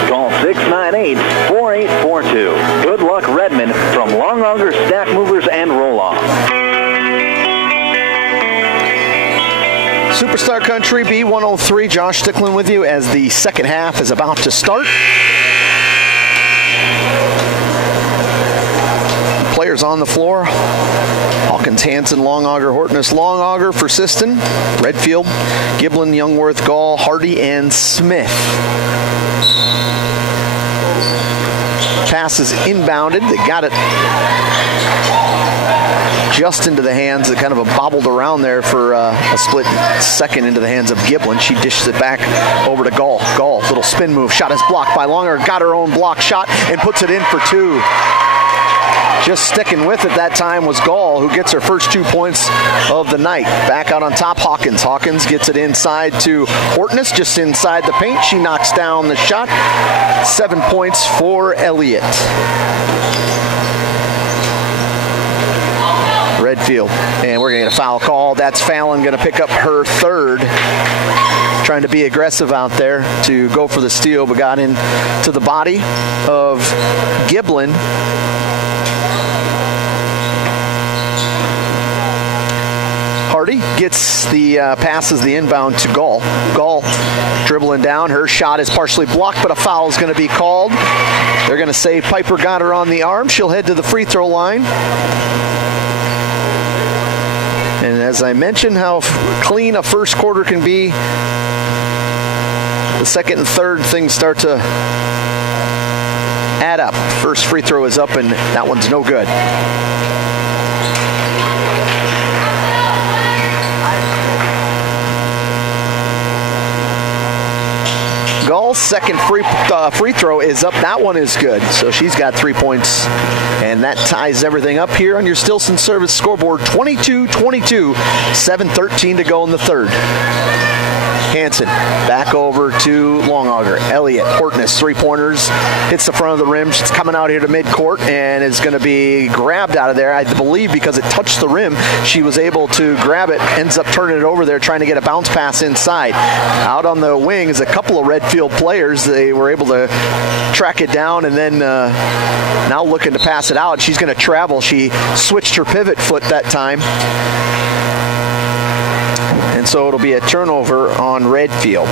Call 698-4842. Good luck, Redmond, from Long Auger Stack Movers and Roll-Off. Superstar Country B103. Josh Sticklin with you as the second half is about to start. Players on the floor. Hawkins, Hanson, Long Auger, Hortness, Long Auger for Sisseton, Redfield, Giblin, Youngworth, Gall, Hardy, and Smith. Pass is inbounded. They got it just into the hands. It kind of bobbled around there for a split second into the hands of Giblin. She dishes it back over to Gall. Gall, little spin move. Shot is blocked by Long Auger. Got her own block shot and puts it in for two. Just sticking with it that time was Gall, who gets her first 2 points of the night. Back out on top, Hawkins. Hawkins gets it inside to Hortness, just inside the paint. She knocks down the shot. 7 points for Elliott. Redfield, and we're going to get a foul call. That's Fallon going to pick up her third. Trying to be aggressive out there to go for the steal, but got into the body of Giblin. Hardy gets the passes the inbound to Gall. Gall dribbling down. Her shot is partially blocked, but a foul is going to be called. They're going to say Piper got her on the arm. She'll head to the free throw line. And as I mentioned how clean a first quarter can be, the second and third things start to add up. First free throw is up, and that one's no good. Gall Gall's second free throw is up. That one is good. So she's got 3 points. And that ties everything up here on your Stilson Service scoreboard. 22-22, 7:13 to go in the third. Hansen back over to Longauger. Elliott, Hortness, three-pointers. Hits the front of the rim. She's coming out here to midcourt and is going to be grabbed out of there. I believe because it touched the rim, she was able to grab it, ends up turning it over there, trying to get a bounce pass inside. Out on the wing is a couple of Redfield players. They were able to track it down and then now looking to pass it out. She's going to travel. She switched her pivot foot that time. And so it'll be a turnover on Redfield.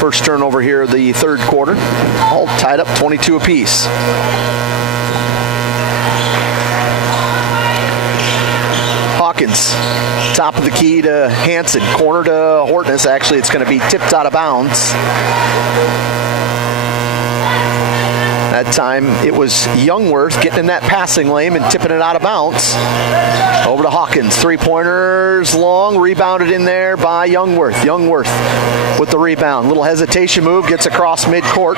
First turnover here of the third quarter. All tied up 22 apiece. Hawkins, top of the key to Hansen. Corner to Hortness. Actually, it's going to be tipped out of bounds. That time it was Youngworth getting in that passing lane and tipping it out of bounds. Over to Hawkins. Three-pointers long. Rebounded in there by Youngworth. Youngworth with the rebound. Little hesitation move. Gets across midcourt.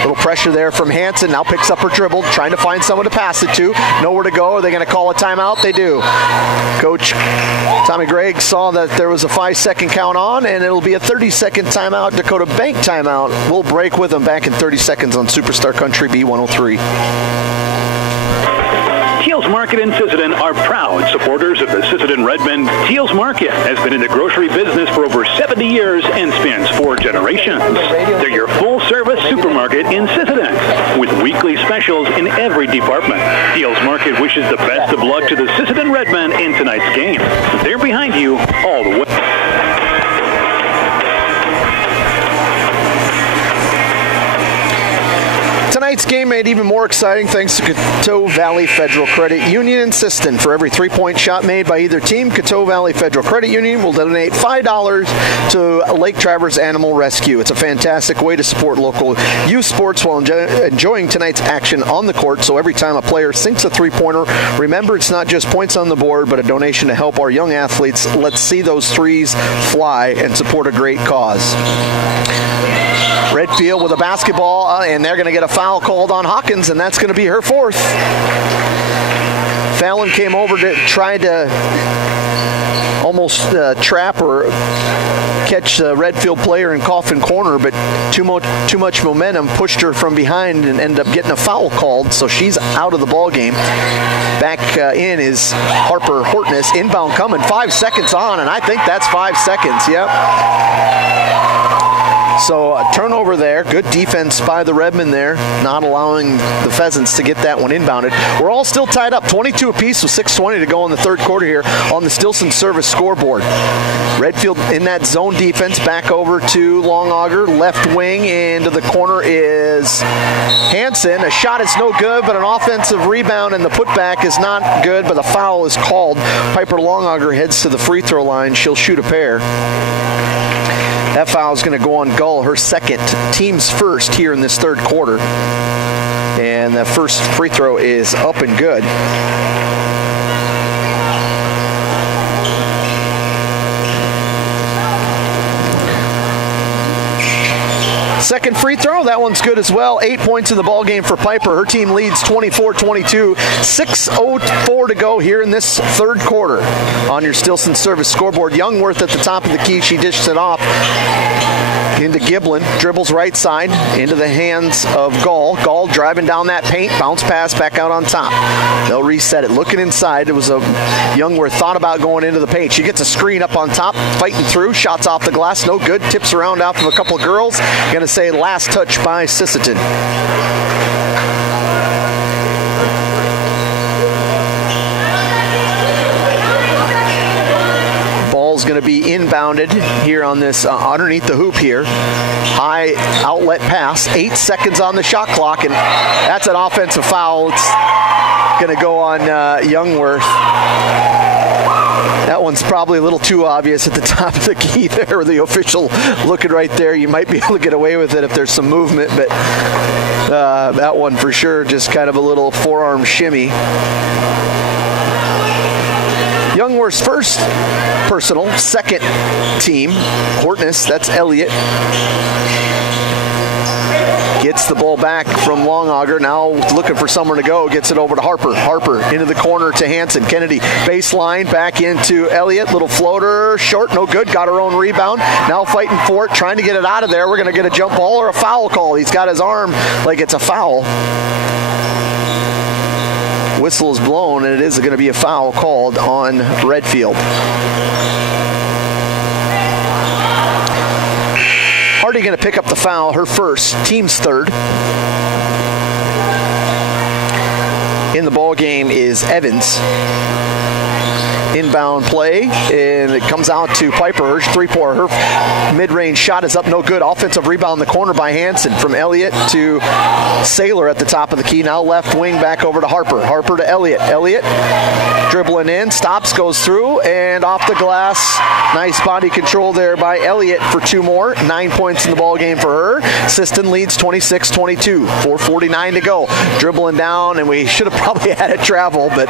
Little pressure there from Hansen. Now picks up her dribble. Trying to find someone to pass it to. Nowhere to go. Are they going to call a timeout? They do. Coach Tommy Gregg saw that there was a 5-second count on, and it'll be a 30-second timeout. Dakota Bank timeout. We'll break with them back in 30 seconds on Superstar Country B103. Teals Market in Sisseton are proud supporters of the Sisseton Redmen. Teals Market has been in the grocery business for over 70 years and spans 4 generations. They're your full-service supermarket in Sisseton with weekly specials in every department. Teals Market wishes the best of luck to the Sisseton Redmen in tonight's game. They're behind you all the way. Tonight's game made even more exciting thanks to Coteau Valley Federal Credit Union in Sisseton. For every 3-point shot made by either team, Coteau Valley Federal Credit Union will donate $5 to Lake Travers Animal Rescue. It's a fantastic way to support local youth sports while enjoying tonight's action on the court. So every time a player sinks a 3-pointer, remember it's not just points on the board, but a donation to help our young athletes. Let's see those threes fly and support a great cause. Redfield with a basketball, and they're going to get a foul called on Hawkins, and that's going to be her fourth. Fallon came over to try to almost trap or catch the Redfield player in Coffin Corner, but too much momentum pushed her from behind and ended up getting a foul called, so she's out of the ball game. Back in is Harper Hortness, inbound coming, 5 seconds on, and I think that's 5 seconds, yep. So a turnover there. Good defense by the Redmen there, not allowing the Pheasants to get that one inbounded. We're all still tied up, 22 apiece with 6:20 to go in the third quarter here on the Stilson Service scoreboard. Redfield in that zone defense, back over to Longauger, left wing, into the corner is Hansen. A shot is no good, but an offensive rebound, and the putback is not good, but the foul is called. Piper Longauger heads to the free throw line. She'll shoot a pair. That foul is going to go on Gull, her second, team's first here in this third quarter. And the first free throw is up and good. Second free throw, that one's good as well. 8 points in the ball game for Piper. Her team leads 24-22. 6:04 to go here in this third quarter on your Stilson Service scoreboard. Youngworth at the top of the key. She dished it off into Giblin. Dribbles right side into the hands of Gall. Gall driving down that paint. Bounce pass back out on top. They'll reset it. Looking inside. It was a Youngworth thought about going into the paint. She gets a screen up on top. Fighting through. Shots off the glass. No good. Tips around off of a couple of girls. Going to say last touch by Sisseton. Ball's going to be inbounded here on this underneath the hoop here. High outlet pass. 8 seconds on the shot clock, and that's an offensive foul. It's going to go on Youngworth. That one's probably a little too obvious at the top of the key there. The official looking right there. You might be able to get away with it if there's some movement, but that one for sure just kind of a little forearm shimmy. Youngworth's first personal, second team. Hortness, that's Elliott. Gets the ball back from Longauger. Now looking for somewhere to go. Gets it over to Harper. Harper into the corner to Hansen. Kennedy baseline back into Elliott. Little floater. Short. No good. Got her own rebound. Now fighting for it. Trying to get it out of there. We're going to get a jump ball or a foul call. He's got his arm like it's a foul. Whistle is blown, and it is going to be a foul called on Redfield. Hardy going to pick up the foul, her first, team's third. In the ball game is Evans. Inbound play, and it comes out to Piper. Her three-pointer, her mid-range shot is up, no good. Offensive rebound in the corner by Hansen. From Elliott to Saylor at the top of the key. Now left wing back over to Harper. Harper to Elliott. Elliott dribbling in, stops, goes through, and off the glass. Nice body control there by Elliott for 2 more. 9 points in the ball game for her. Sisseton leads 26-22. 4:49 to go. Dribbling down, and we should have probably had it travel, but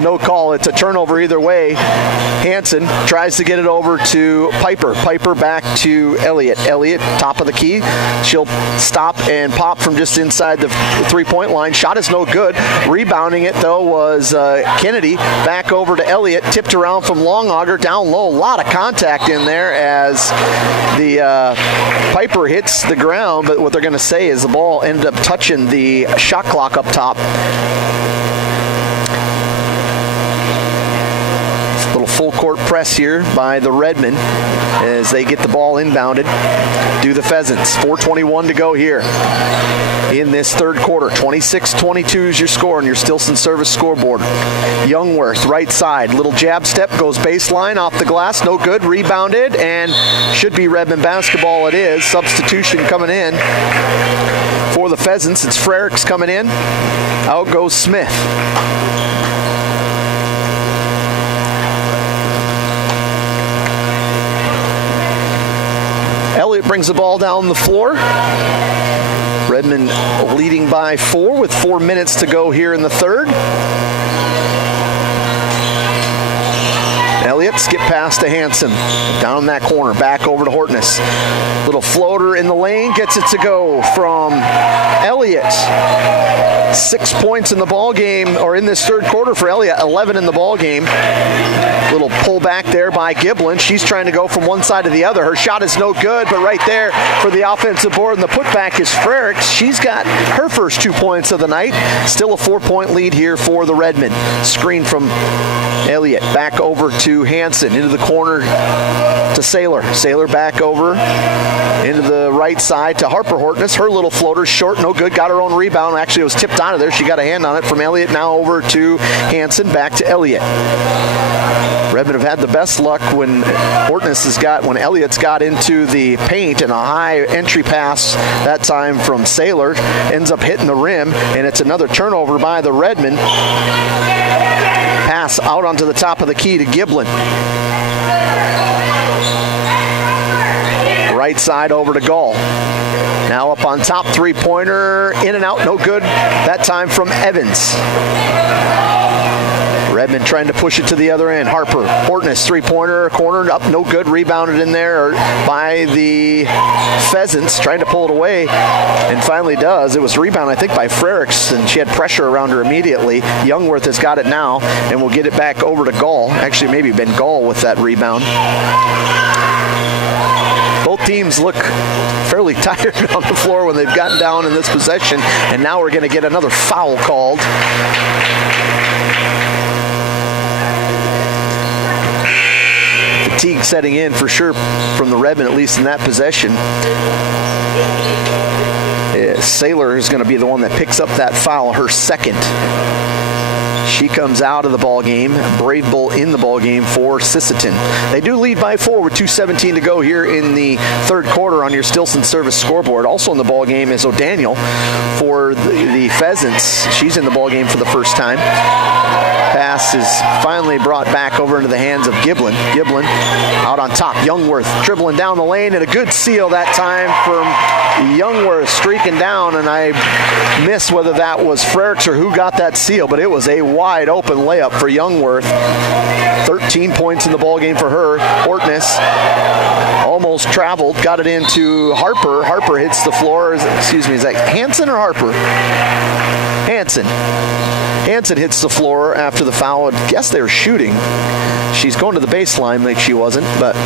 no call. It's a turnover either way. Hansen tries to get it over to Piper. Piper back to Elliott. Elliott, top of the key. She'll stop and pop from just inside the three-point line. Shot is no good. Rebounding it, though, was Kennedy. Back over to Elliott. Tipped around from Longauger. Down low. A lot of contact in there as the Piper hits the ground. But what they're going to say is the ball ended up touching the shot clock up top. Full court press here by the Redmen as they get the ball inbounded. Do the Pheasants. 4:21 to go here in this third quarter. 26-22 is your score on your Stilson Service scoreboard. Youngworth, right side. Little jab step, goes baseline, off the glass. No good. Rebounded, and should be Redmen basketball. It is. Substitution coming in for the Pheasants. It's Frericks coming in. Out goes Smith. Elliott brings the ball down the floor. Redmond leading by 4 with 4 minutes to go here in the third. Elliott skip pass to Hansen. Down in that corner, back over to Hortness. Little floater in the lane, gets it to go from Elliott. 6 points in the ball game, or in this third quarter for Elliott, 11 in the ball game. Little pull back there by Giblin. She's trying to go from one side to the other. Her shot is no good, but right there for the offensive board, and the putback is Frericks. She's got her first 2 points of the night. Still a 4-point lead here for the Redmen. Screen from Elliott back over to Hansen, into the corner to Saylor. Saylor back over into the right side to Harper Hortness. Her little floater short, no good. Got her own rebound. Actually, it was tipped out of there. She got a hand on it from Elliott. Now over to Hansen, back to Elliott. Redmond have had the best luck when when Elliott's got into the paint, and a high entry pass that time from Saylor ends up hitting the rim, and it's another turnover by the Redmen. Pass out onto the top of the key to Giblin. Right side over to Gall. Now up on top, three-pointer, in and out, no good. That time from Evans. Redmond trying to push it to the other end. Harper, Hortness, three-pointer, cornered up, no good. Rebounded in there by the Pheasants, trying to pull it away, and finally does. It was rebound, I think, by Frericks, and she had pressure around her immediately. Youngworth has got it now, and will get it back over to Gall. Actually, maybe been Gall with that rebound. Both teams look fairly tired on the floor when they've gotten down in this possession, and now we're going to get another foul called. Fatigue setting in for sure from the Redmen, at least in that possession. Saylor is going to be the one that picks up that foul, her second. She comes out of the ball game. Brave Bull in the ball game for Sisseton. They do lead by 4 with 2:17 to go here in the third quarter on your Stilson Service scoreboard. Also in the ball game is O'Daniel for the Pheasants. She's in the ball game for the first time. Pass is finally brought back over into the hands of Giblin. Giblin out on top. Youngworth dribbling down the lane, and a good seal that time from Youngworth, streaking down down, and I missed whether that was Frericks or who got that seal, but it was a wide open layup for Youngworth. 13 points in the ball game for her. Ortness almost traveled, got it into Harper. Harper hits the floor. Is that Hansen or Harper? Hansen. Hansen hits the floor after the foul. I guess they were shooting. She's going to the baseline like she wasn't, but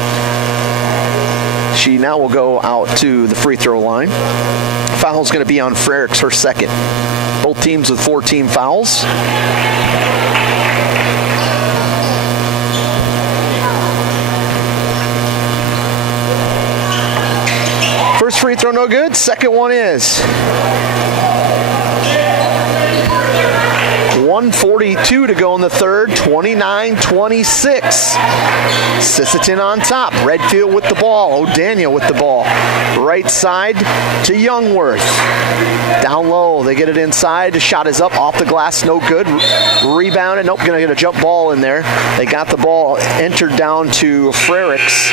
she now will go out to the free throw line. Foul's going to be on Frericks, her second. Both teams with 4 team fouls. First free throw no good. Second one is. 1:42 to go in the third, 29-26. Sisseton on top. Redfield with the ball. O'Daniel with the ball. Right side to Youngworth. Down low, they get it inside. The shot is up, off the glass, no good. Rebounded, nope, gonna get a jump ball in there. They got the ball entered down to Frericks.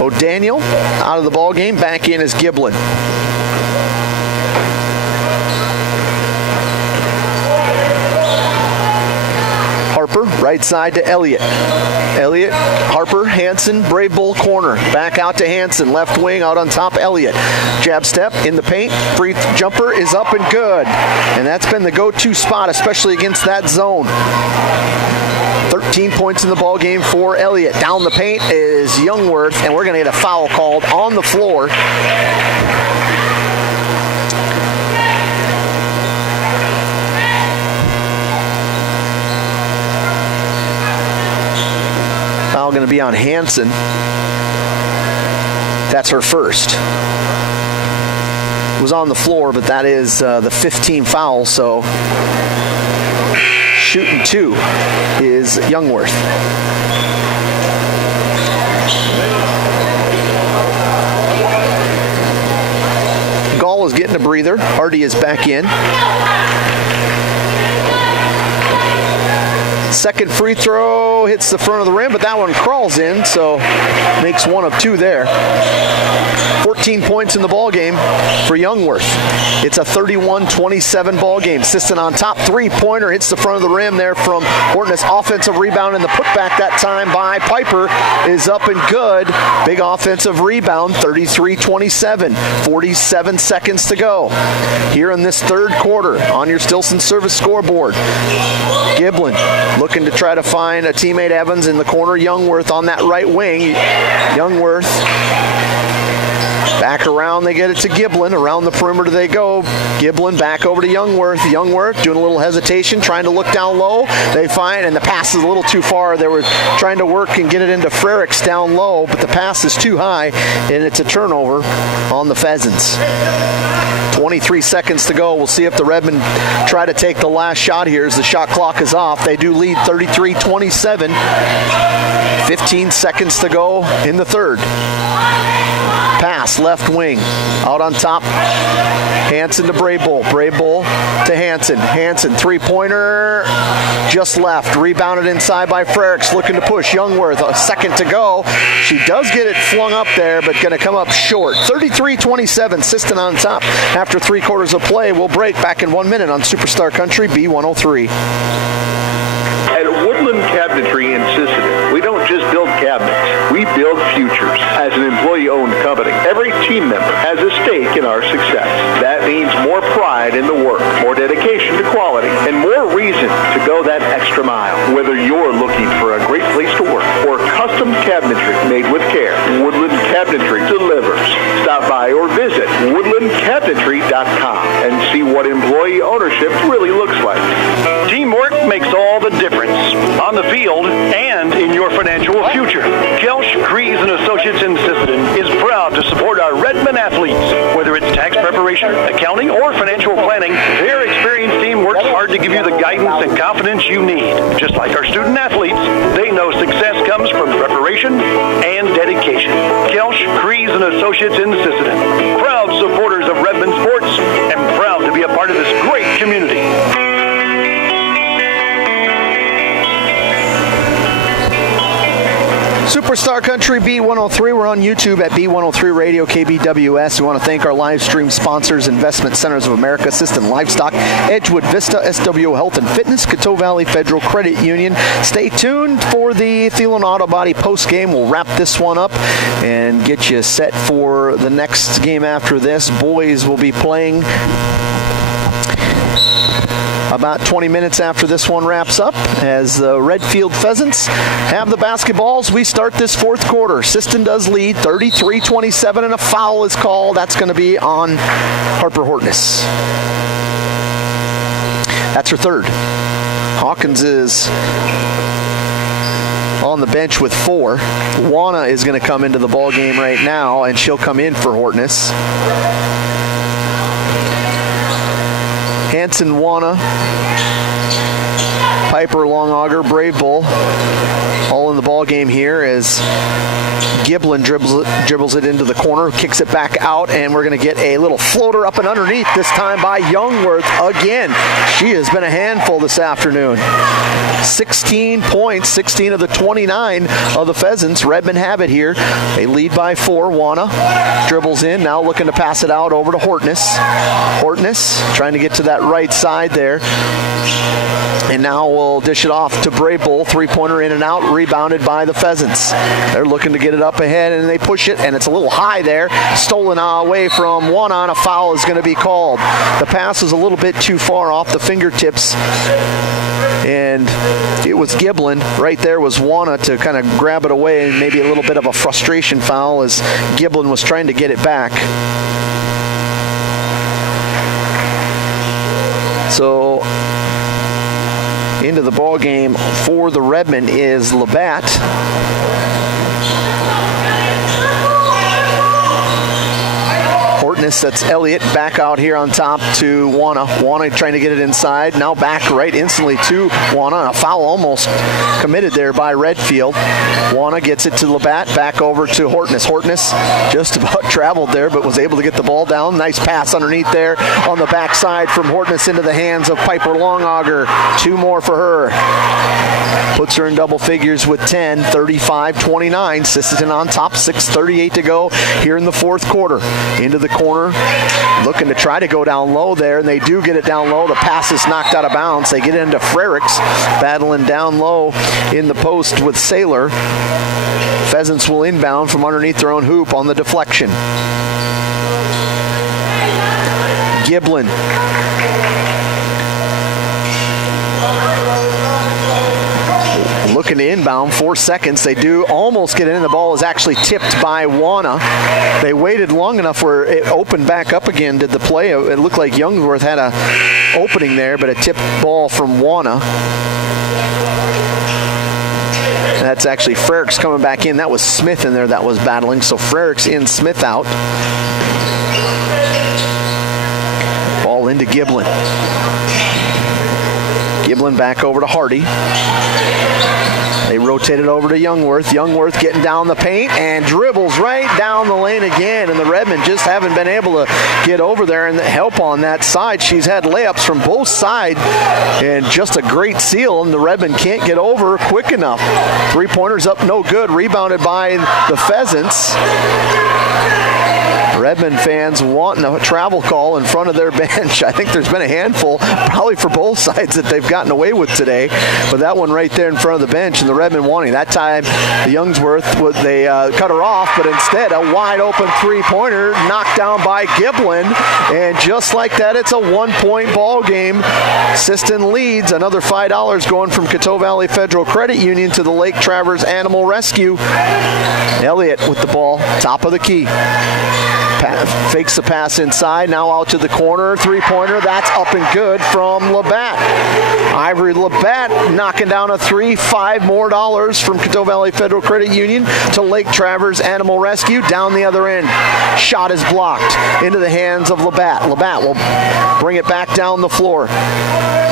O'Daniel out of the ball game. Back in is Giblin. Harper, right side to Elliott. Elliott, Harper, Hansen, Brave Bull corner. Back out to Hansen, left wing, out on top, Elliott. Jab step in the paint, free jumper is up and good. And that's been the go-to spot, especially against that zone. 13 points in the ball game for Elliott. Down the paint is Youngworth, and we're going to get a foul called on the floor. Foul going to be on Hansen. That's her first. It was on the floor, but that is the 15th foul, so shooting 2 is Youngworth. Gall is getting a breather. Hardy is back in. Second free throw hits the front of the rim, but that one crawls in, so makes 1 of 2 there. 14 points in the ball game for Youngworth. It's a 31-27 ball game. Sisseton on top, 3-pointer hits the front of the rim there from Ortness. Offensive rebound, and the putback that time by Piper is up and good. Big offensive rebound, 33-27. 47 seconds to go here in this third quarter on your Stilson Service scoreboard. Giblin looking to try to find a teammate, Evans, in the corner. Youngworth on that right wing. Youngworth back around, they get it to Giblin. Around the perimeter they go. Giblin back over to Youngworth. Youngworth doing a little hesitation, trying to look down low. They find, and the pass is a little too far. They were trying to work and get it into Frericks down low, but the pass is too high, and it's a turnover on the Pheasants. 23 seconds to go. We'll see if the Redmen try to take the last shot here as the shot clock is off. They do lead 33-27. 15 seconds to go in the third. Pass, left wing, out on top. Hansen to Braybull. Braybull to Hansen. Hansen, 3-pointer, just left. Rebounded inside by Frericks, looking to push. Youngworth, a second to go. She does get it flung up there, but going to come up short. 33-27, Sisseton on top. After 3 quarters of play, we'll break back in 1 minute on Superstar Country B103. At Woodland Cabinetry in Sisseton, we don't just build cabinets, we build futures. As an employee-owned company, every team member has a stake in our success. That means more pride in the work, more dedication to quality, and more reason to go that extra mile. Whether you're looking for a great place to work or custom cabinetry made with care, Woodland Cabinetry delivers. Stop by or visit woodlandcabinetry.com and see what employee ownership really looks like. Teamwork makes all the difference on the field and in your financial future. Kelsch, Kreese & Associates in Sisseton is proud to support our Redmen athletes. Whether it's tax preparation, accounting, or financial planning, their experienced team works hard to give you the guidance and confidence you need. Just like our student athletes, they know success comes from preparation and dedication. Kelsch, Kreese & Associates in Sisseton, proud supporters of Redmen sports and proud to be a part of this great community. Superstar Country B103. We're on YouTube at B103 Radio KBWS. We want to thank our live stream sponsors, Investment Centers of America, Sisseton Livestock, Edgewood Vista, SWO Health and Fitness, Coteau Valley Federal Credit Union. Stay tuned for the Thielen Auto Body post game. We'll wrap this one up and get you set for the next game after this. Boys will be playing about 20 minutes after this one wraps up as the Redfield Pheasants have the basketballs. We start this fourth quarter. Sisseton does lead 33-27, and a foul is called. That's going to be on Harper Hortness. That's her third. Hawkins is on the bench with 4. Juana is going to come into the ball game right now, and she'll come in for Hortness. Hanson, Juana, Piper, Longauger, Brave Bull, all in the ball game here as Giblin dribbles it into the corner, kicks it back out, and we're going to get a little floater up and underneath, this time by Youngworth again. She has been a handful this afternoon. 16 points, 16 of the 29 of the Pheasants. Redmond have it here. They lead by 4. Juana dribbles in, now looking to pass it out over to Hortness. Hortness trying to get to that right side there. And now we'll dish it off to Brave Bull. Three-pointer in and out, rebounded by the Pheasants. They're looking to get it up ahead, and they push it, and it's a little high there. Stolen away from Juana, and a foul is going to be called. The pass was a little bit too far off the fingertips, and it was Giblin. Right there was Juana to kind of grab it away, and maybe a little bit of a frustration foul as Giblin was trying to get it back. So into the ball game for the Redmond is Labatt. Hortness, that's Elliott, back out here on top to Juana. Juana trying to get it inside. Now back right instantly to Juana. A foul almost committed there by Redfield. Juana gets it to Labatt, back over to Hortness. Hortness just about traveled there, but was able to get the ball down. Nice pass underneath there on the backside from Hortness into the hands of Piper Longauger. 2 more for her. Puts her in double figures with 10, 35-29. Sisseton on top, 6:38 to go here in the fourth quarter. Into the corner, looking to try to go down low there, and they do get it down low. The pass is knocked out of bounds. They get it into Frericks, battling down low in the post with Saylor. Pheasants will inbound from underneath their own hoop on the deflection. Giblin. Looking to inbound, 4 seconds. They do almost get it in. The ball is actually tipped by Juana. They waited long enough where it opened back up again. Did the play? It looked like Youngsworth had a opening there, but a tipped ball from Juana. That's actually Frericks coming back in. That was Smith in there that was battling. So Frericks in, Smith out. Ball into Giblin. Giblin back over to Hardy. They rotate it over to Youngworth. Youngworth getting down the paint and dribbles right down the lane again. And the Redmond just haven't been able to get over there and help on that side. She's had layups from both sides and just a great seal. And the Redmond can't get over quick enough. 3-pointers up, no good. Rebounded by the Pheasants. Redmond fans wanting a travel call in front of their bench. I think there's been a handful, probably for both sides, that they've gotten away with today. But that one right there in front of the bench, and the Redmond wanting. That time, the Youngsworth, they cut her off, but instead a wide open 3-pointer knocked down by Giblin. And just like that, it's a 1-point ball game. Sisseton leads. Another $5 going from Coteau Valley Federal Credit Union to the Lake Travers Animal Rescue. Elliott with the ball, top of the key. Fakes the pass inside, now out to the corner, 3-pointer, that's up and good from Labatt. Ivory Labatt knocking down a 3, $5 more from Coteau Valley Federal Credit Union to Lake Travers Animal Rescue. Down the other end, shot is blocked into the hands of Labatt. Labatt will bring it back down the floor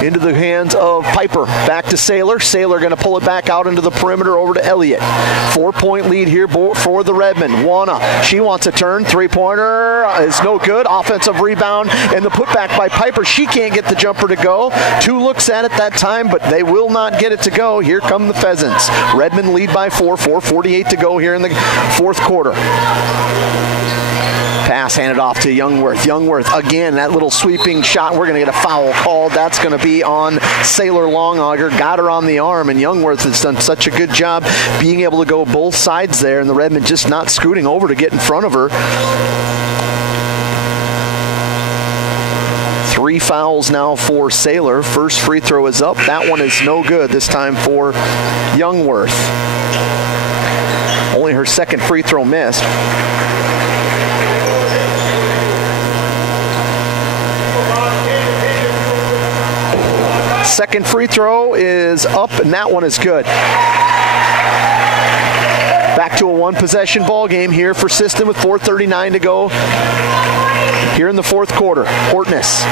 into the hands of Piper. Back to Saylor. Saylor going to pull it back out into the perimeter over to Elliott. 4-point lead here for the Redmond. Juana, she wants a turn, 3-pointer, three-pointer is no good. Offensive rebound and the putback by Piper. She can't get the jumper to go. 2 looks at it that time, but they will not get it to go. Here come the Pheasants. Redmond lead by 4, 4:48 to go here in the fourth quarter. Pass handed off to Youngworth. Youngworth, again, that little sweeping shot. We're going to get a foul called. That's going to be on Sailor Longauger. Got her on the arm, and Youngworth has done such a good job being able to go both sides there, and the Redmond just not scooting over to get in front of her. 3 fouls now for Sailor. First free throw is up. That one is no good this time for Youngworth. Only her second free throw missed. Second free throw is up, and that one is good. Back to a one-possession ball game here for Sisseton with 4:39 to go here in the fourth quarter. Hortness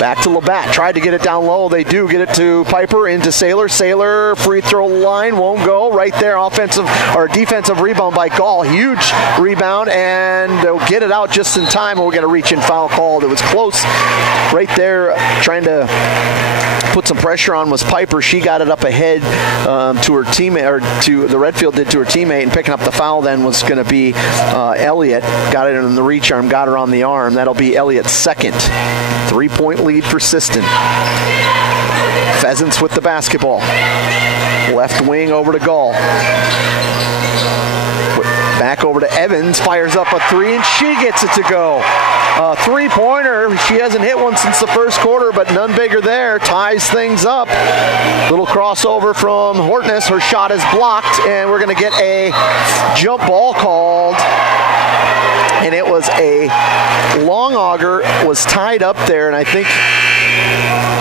back to Labatt. Tried to get it down low. They do get it to Piper, into Sailor. Sailor free throw line won't go. Right there, defensive rebound by Gall. Huge rebound, and they'll get it out just in time. And we're going to reach in foul called. It was close right there. Trying to put some pressure on was Piper. She got it up ahead to her teammate, or to the Redfield did to her teammate, and picking up the foul then was going to be Elliott. Got it in the reach arm, got her on the arm. That'll be Elliott's second. 3-point lead for Sisseton. Pheasants with the basketball. Left wing over to Gall. Back over to Evans, fires up a 3, and she gets it to go. A 3-pointer. She hasn't hit one since the first quarter, but none bigger there. Ties things up. Little crossover from Hortness. Her shot is blocked, and we're going to get a jump ball called. And it was a Longauger was tied up there, and I think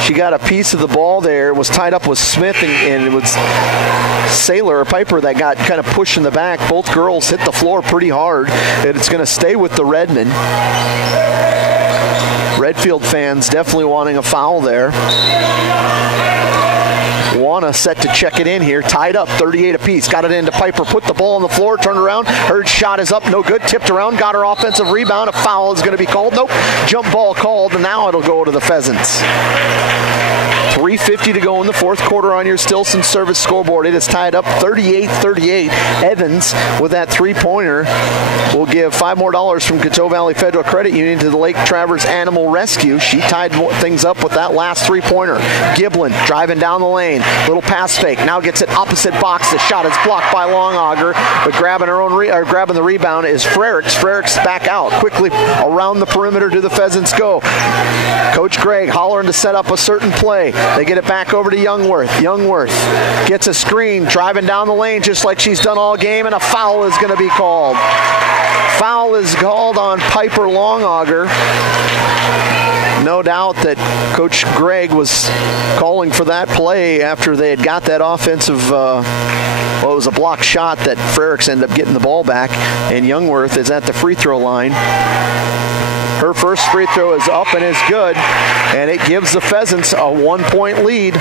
she got a piece of the ball there. Was tied up with Smith, and it was Sailor or Piper that got kind of pushed in the back. Both girls hit the floor pretty hard, and it's going to stay with the Redmond. Redfield fans definitely wanting a foul there. Wanna set to check it in here. Tied up, 38 apiece. Got it into Piper. Put the ball on the floor. Turned around. Her shot is up. No good. Tipped around. Got her offensive rebound. A foul is going to be called. Nope. Jump ball called, and now it'll go to the Pheasants. 3:50 to go in the fourth quarter on your Stilson Service scoreboard. It is tied up 38-38. Evans with that 3-pointer will give $5 more from Coteau Valley Federal Credit Union to the Lake Travers Animal Rescue. She tied things up with that last 3-pointer. Giblin driving down the lane. Little pass fake. Now gets it opposite box. The shot is blocked by Longauger, but grabbing the rebound is Frericks. Frericks back out. Quickly around the perimeter do the Pheasants go. Coach Gregg hollering to set up a certain play. They get it back over to Youngworth. Youngworth gets a screen, driving down the lane just like she's done all game, and a foul is going to be called. Foul is called on Piper Longauger. No doubt that Coach Gregg was calling for that play after they had got that offensive, it was a blocked shot that Frericks ended up getting the ball back, and Youngworth is at the free throw line. Her first free throw is up and is good, and it gives the Pheasants a 1-point lead.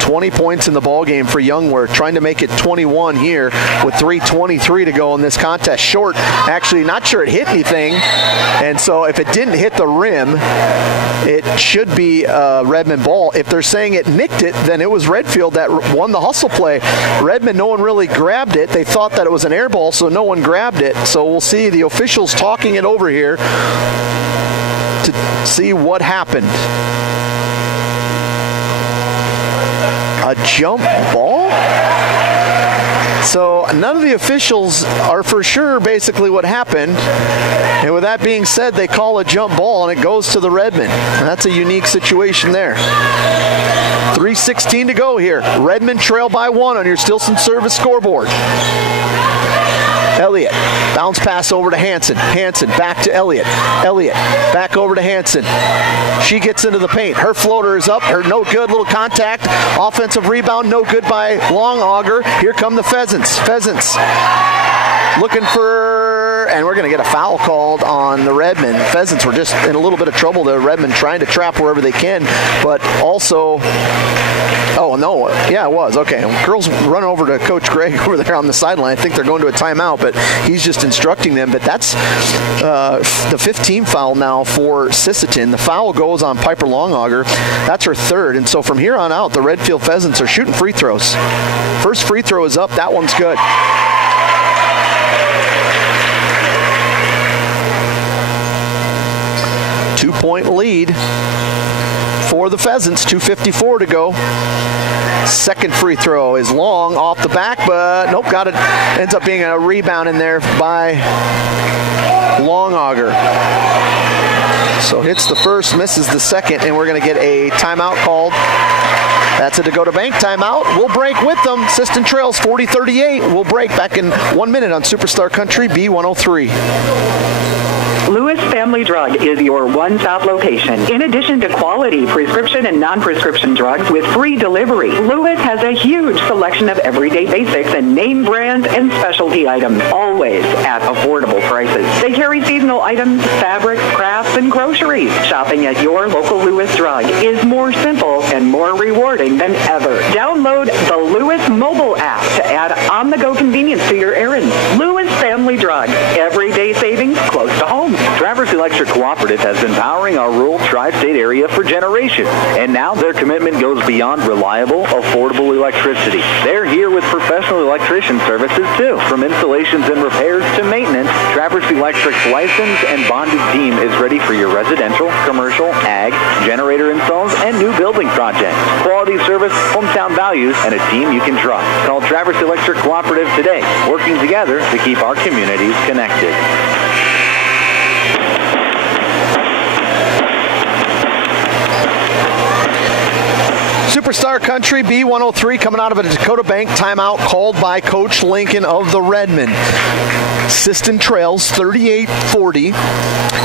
20 points in the ball game for Youngworth, trying to make it 21 here with 3:23 to go in this contest. Short, actually not sure it hit anything, and so if it didn't hit the rim, it should be Redmond ball. If they're saying it nicked it, then it was Redfield that won the hustle play. Redmond, no one really grabbed it. They thought that it was an air ball, so no one grabbed it. So we'll see the officials talking it over here to see what happened. A jump ball? So none of the officials are for sure basically what happened. And with that being said, they call a jump ball and it goes to the Redmond. And that's a unique situation there. 3:16 to go here. Redmond trail by 1 on your Stilson Service scoreboard. Elliott, bounce pass over to Hanson. Hanson back to Elliott. Elliott back over to Hanson. She gets into the paint. Her floater is up. Her no good. Little contact. Offensive rebound. No good by Longauger. Here come the Pheasants. Pheasants looking for and we're going to get a foul called on the Redmond. Pheasants were just in a little bit of trouble. The Redmond trying to trap wherever they can, but also, oh no, yeah, it was. Okay, girls run over to Coach Greg over there on the sideline. I think they're going to a timeout, but he's just instructing them. But that's the 15th foul now for Sisseton. The foul goes on Piper Longauger. That's her third, and so from here on out, the Redfield Pheasants are shooting free throws. First free throw is up. That one's good. Two-point lead for the Pheasants. 2:54 to go. Second free throw is long off the back, but nope, got it. Ends up being a rebound in there by Longauger. So hits the first, misses the second, and we're going to get a timeout called. That's a Dakota Bank timeout. We'll break with them. Sisseton trails 40-38. We'll break back in 1 minute on Superstar Country B103. Lewis Family Drug is your one-stop location. In addition to quality prescription and non-prescription drugs with free delivery, Lewis has a huge selection of everyday basics and name brands and specialty items, always at affordable prices. They carry seasonal items, fabrics, crafts, and groceries. Shopping at your local Lewis Drug is more simple and more rewarding than ever. Download the Lewis mobile app to add on-the-go convenience to your errands. Lewis Family Drug, everyday savings close to home. Traverse Electric Cooperative has been powering our rural tri-state area for generations, and now their commitment goes beyond reliable, affordable electricity. They're here with professional electrician services too. From installations and repairs to maintenance, Traverse Electric's licensed and bonded team is ready for your residential, commercial, ag, generator installs, and new building projects. Quality service, hometown values, and a team you can trust. Call Traverse Electric Cooperative today, working together to keep our communities connected. Superstar Country B103 coming out of a Dakota Bank timeout called by Coach Lincoln of the Redmond. Sisseton trails 38-40.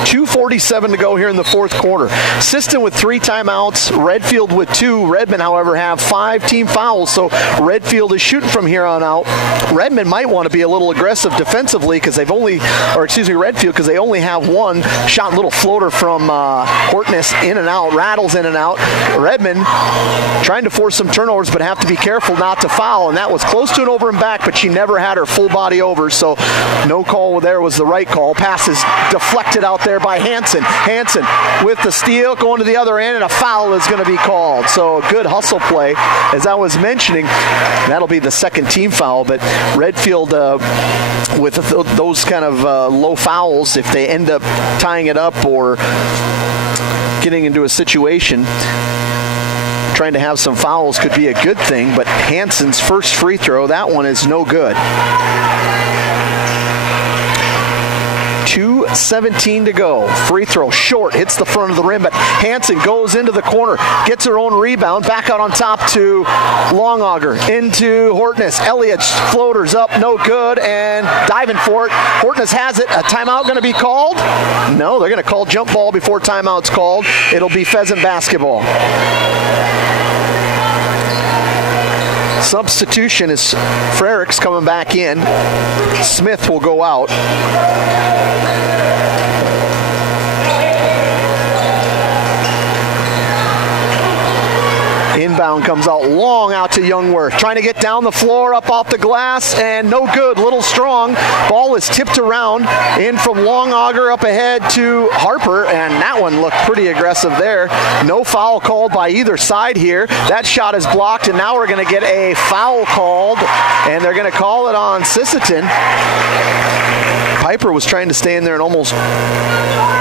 2:47 to go here in the fourth quarter. Sisseton with 3 timeouts, Redfield with 2. Redmond, however, have 5 team fouls, so Redfield is shooting from here on out. Redmond might want to be a little aggressive defensively because Redfield, because they only have one shot, little floater from Hortness in and out, rattles in and out. Redmond trying to force some turnovers, but have to be careful not to foul, and that was close to an over and back, but she never had her full body over, so no call there was the right call. Pass is deflected out there by Hansen. Hansen with the steal going to the other end, and a foul is going to be called. So a good hustle play. As I was mentioning, that'll be the second team foul, but Redfield with those kind of low fouls, if they end up tying it up or getting into a situation, trying to have some fouls could be a good thing, but Hansen's first free throw, that one is no good. 2:17 to go. Free throw short, hits the front of the rim, but Hansen goes into the corner, gets her own rebound, back out on top to Longauger, into Hortness. Elliott floaters up, no good, and diving for it. Hortness has it. A timeout going to be called? No, they're going to call jump ball before timeout's called. It'll be Pheasant basketball. Substitution is Frericks coming back in. Smith will go out. Inbound comes out long out to Youngworth. Trying to get down the floor, up off the glass, and no good. Little strong. Ball is tipped around. In from Longauger up ahead to Harper, and that one looked pretty aggressive there. No foul called by either side here. That shot is blocked, and now we're going to get a foul called, and they're going to call it on Sisseton. Piper was trying to stay in there and almost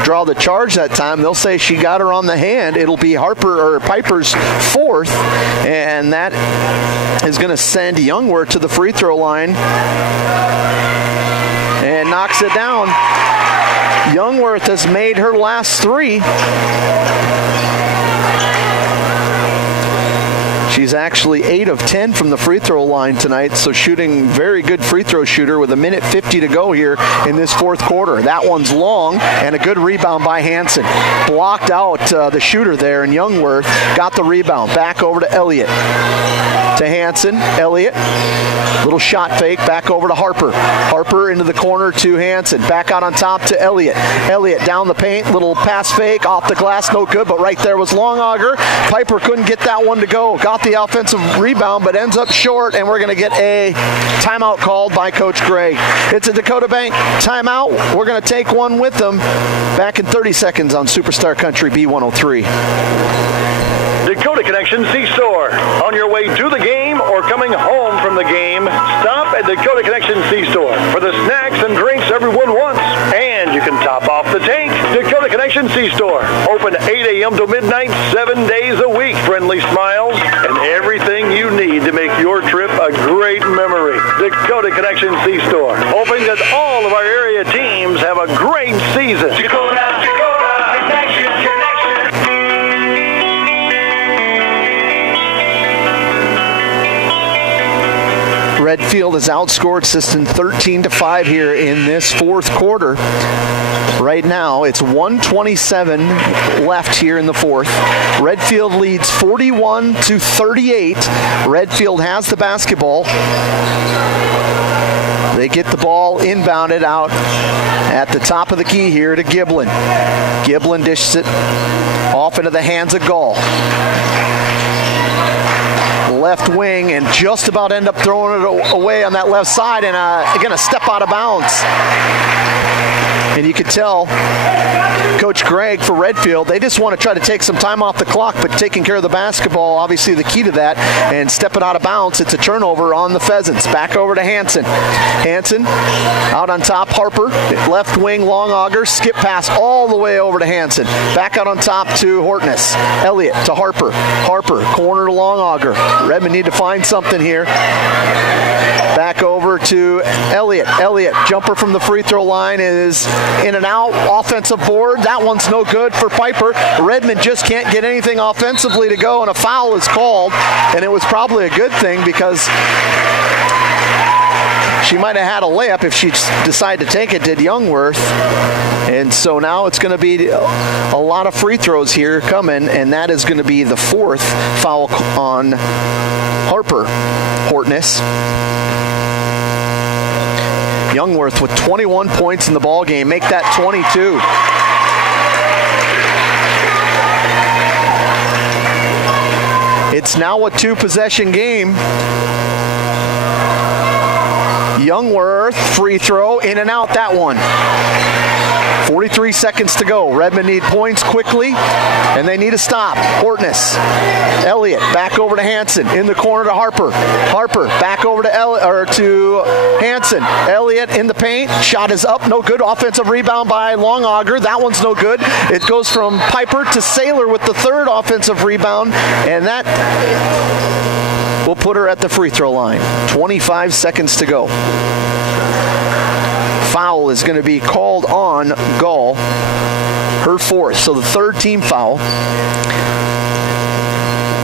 draw the charge that time. They'll say she got her on the hand. It'll be Piper's fourth, and that is going to send Youngworth to the free throw line and knocks it down. Youngworth has made her last 3. She's actually 8 of 10 from the free throw line tonight, so shooting very good free throw shooter with 1:50 to go here in this fourth quarter. That one's long, and a good rebound by Hansen. Blocked out the shooter there, and Youngworth got the rebound. Back over to Elliott. To Hansen. Elliott. Little shot fake. Back over to Harper. Harper into the corner to Hansen. Back out on top to Elliott. Elliott down the paint. Little pass fake. Off the glass. No good, but right there was Longauger. Piper couldn't get that one to go. Got the offensive rebound, but ends up short, and we're going to get a timeout called by Coach Gregg. It's a Dakota Bank timeout. We're going to take one with them. Back in 30 seconds on Superstar Country B103. Dakota Connection C-Store. On your way to the game or coming home from the game, stop at Dakota Connection C-Store for the snacks and drinks everyone wants. And you can top off the tank. Dakota Connection C-Store. Open 8 a.m. to midnight, 7 days a week. Friendly smiles and everything you need to make your trip a great memory. Dakota Connection C-Store. Hoping that all of our area teams have a great season. Dakota Connection. Redfield has outscored Sisseton 13-5 here in this fourth quarter. Right now, it's 1:27 left here in the fourth. Redfield leads 41-38. Redfield has the basketball. They get the ball inbounded out at the top of the key here to Giblin. Giblin dishes it off into the hands of Gall. Left wing, and just about end up throwing it away on that left side, and going to step out of bounds. And you could tell Coach Gregg for Redfield, they just want to try to take some time off the clock, but taking care of the basketball, obviously the key to that, and stepping out of bounds. It's a turnover on the Pheasants. Back over to Hansen. Hansen out on top, Harper. Left wing, Longauger. Skip pass all the way over to Hansen. Back out on top to Hortness. Elliott to Harper. Harper, corner to Longauger. Redmond need to find something here. Back over to Elliott. Elliott, jumper from the free throw line is in and out. Offensive board. That one's no good for Piper. Redmond just can't get anything offensively to go, and a foul is called. And it was probably a good thing because she might have had a layup if she decided to take it, did Youngworth. And so now it's going to be a lot of free throws here coming, and that is going to be the fourth foul on Harper. Hortness. Youngworth with 21 points in the ball game. Make that 22. It's now a two-possession game. Youngworth, free throw, in and out that one. 43 seconds to go. Redmond need points quickly, and they need a stop. Hortness, Elliott, back over to Hansen, in the corner to Harper. Harper, back over to Hansen. Elliott in the paint, shot is up, no good. Offensive rebound by Longauger, that one's no good. It goes from Piper to Saylor with the third offensive rebound, and that will put her at the free throw line. 25 seconds to go. Foul is going to be called on Gall, her fourth, so the third team foul.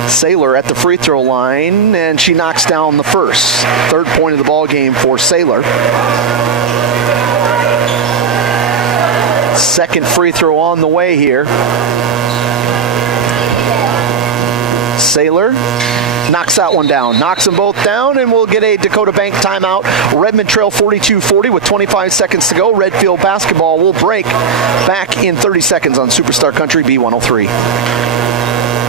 Saylor at the free throw line, and she knocks down the first. Third point of the ball game for Saylor. Second free throw on the way here. Saylor knocks that one down. Knocks them both down, and we'll get a Dakota Bank timeout. Redmond trail 42-40 with 25 seconds to go. Redfield basketball will break back in 30 seconds on Superstar Country B103.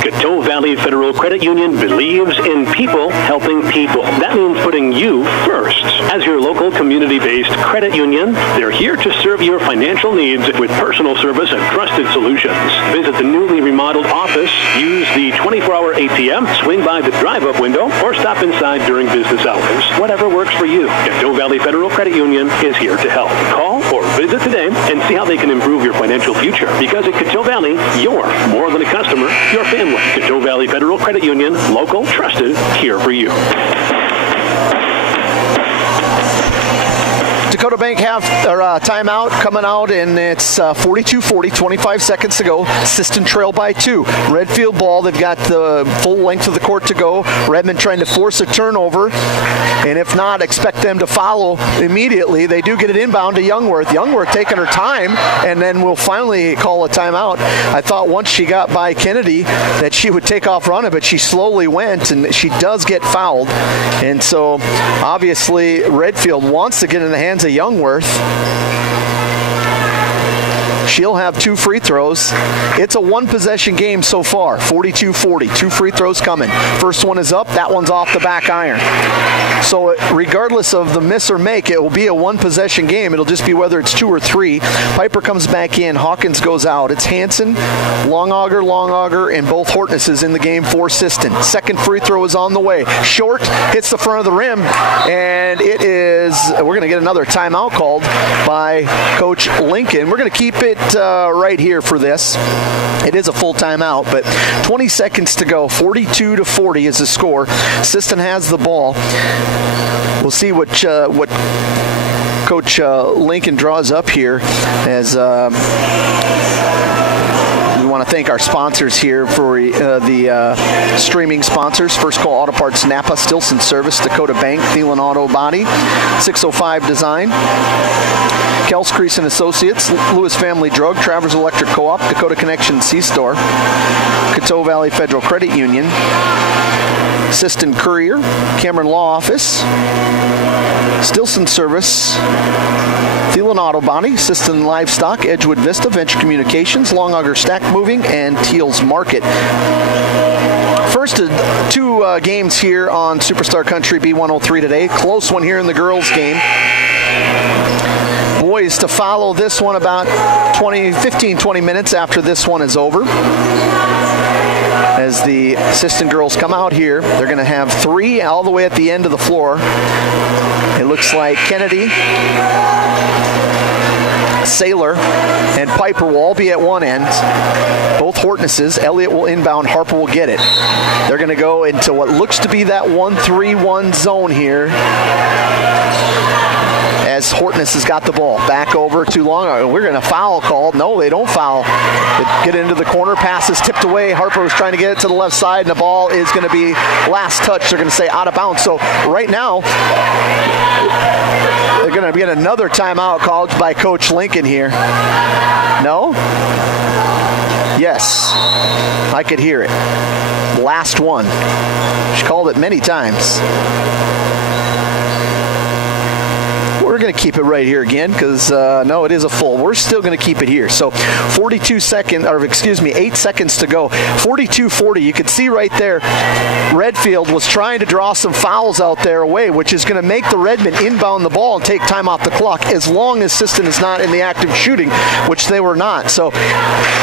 Coteau Valley Federal Credit Union believes in people helping people. That means putting you first. As your local community-based credit union, they're here to serve your financial needs with personal service and trusted solutions. Visit the newly remodeled office, use the 24-hour ATM, swing by the drive-up window, or stop inside during business hours. Whatever works for you, Coteau Valley Federal Credit Union is here to help. Call or visit today and see how they can improve your financial future. Because at Coteau Valley, you're more than a customer, you're family. Coteau Valley Federal Credit Union, local, trusted, here for you. Dakota Bank timeout coming out, and it's 42-40, 25 seconds to go. Sisseton trail by 2. Redfield ball. They've got the full length of the court to go. Redmond trying to force a turnover, and if not, expect them to follow immediately. They do get it inbound to Youngworth. Youngworth taking her time, and then we'll finally call a timeout. I thought once she got by Kennedy that she would take off running, but she slowly went, and she does get fouled. And so obviously Redfield wants to get in the hands of Youngworth. She'll have 2 free throws. It's a one-possession game so far, 42-40. 2 free throws coming. First one is up. That one's off the back iron. So regardless of the miss or make, it will be a one-possession game. It'll just be whether it's 2 or 3. Piper comes back in. Hawkins goes out. It's Hansen, Longauger, and both Hortnesses in the game for Sisseton. Second free throw is on the way. Short, hits the front of the rim, and it is, we're going to get another timeout called by Coach Lincoln. We're going to keep it right here for this. It is a full timeout, but 20 seconds to go. 42-40 is the score. Sisseton has the ball. We'll see what Coach Lincoln draws up here as we want to thank our sponsors here for the streaming sponsors. First Call Auto Parts, Napa, Stilson Service, Dakota Bank, Thielen Auto Body, 605 Design, Kels Crease and Associates, Lewis Family Drug, Travers Electric Co-op, Dakota Connection C-Store, Coteau Valley Federal Credit Union, Sisseton Courier, Cameron Law Office, Stilson Service, Thielen Auto Body, Sisseton Livestock, Edgewood Vista, Venture Communications, Longauger Stack Moving, and Teals Market. First 2 games here on Superstar Country B103 today. Close one here in the girls' game. Boys to follow this one about 15-20 minutes after this one is over. As the Sisseton girls come out here, they're going to have 3 all the way at the end of the floor. It looks like Kennedy, Saylor, and Piper will all be at one end. Both Hortnesses. Elliott will inbound. Harper will get it. They're going to go into what looks to be that 1-3-1 zone here, as Hortness has got the ball. Back over to Longauger. We're going to foul called. No, they don't foul. They get into the corner. Pass is tipped away. Harper was trying to get it to the left side, and the ball is going to be last touch. They're going to say out of bounds. So right now, they're going to get another timeout called by Coach Lincoln here. No? Yes. I could hear it. Last one. She called it many times. We're going to keep it right here again because, no, it is a full. We're still going to keep it here. So 8 seconds to go. 42-40. You can see right there, Redfield was trying to draw some fouls out there away, which is going to make the Redmen inbound the ball and take time off the clock as long as Sisseton is not in the active shooting, which they were not. So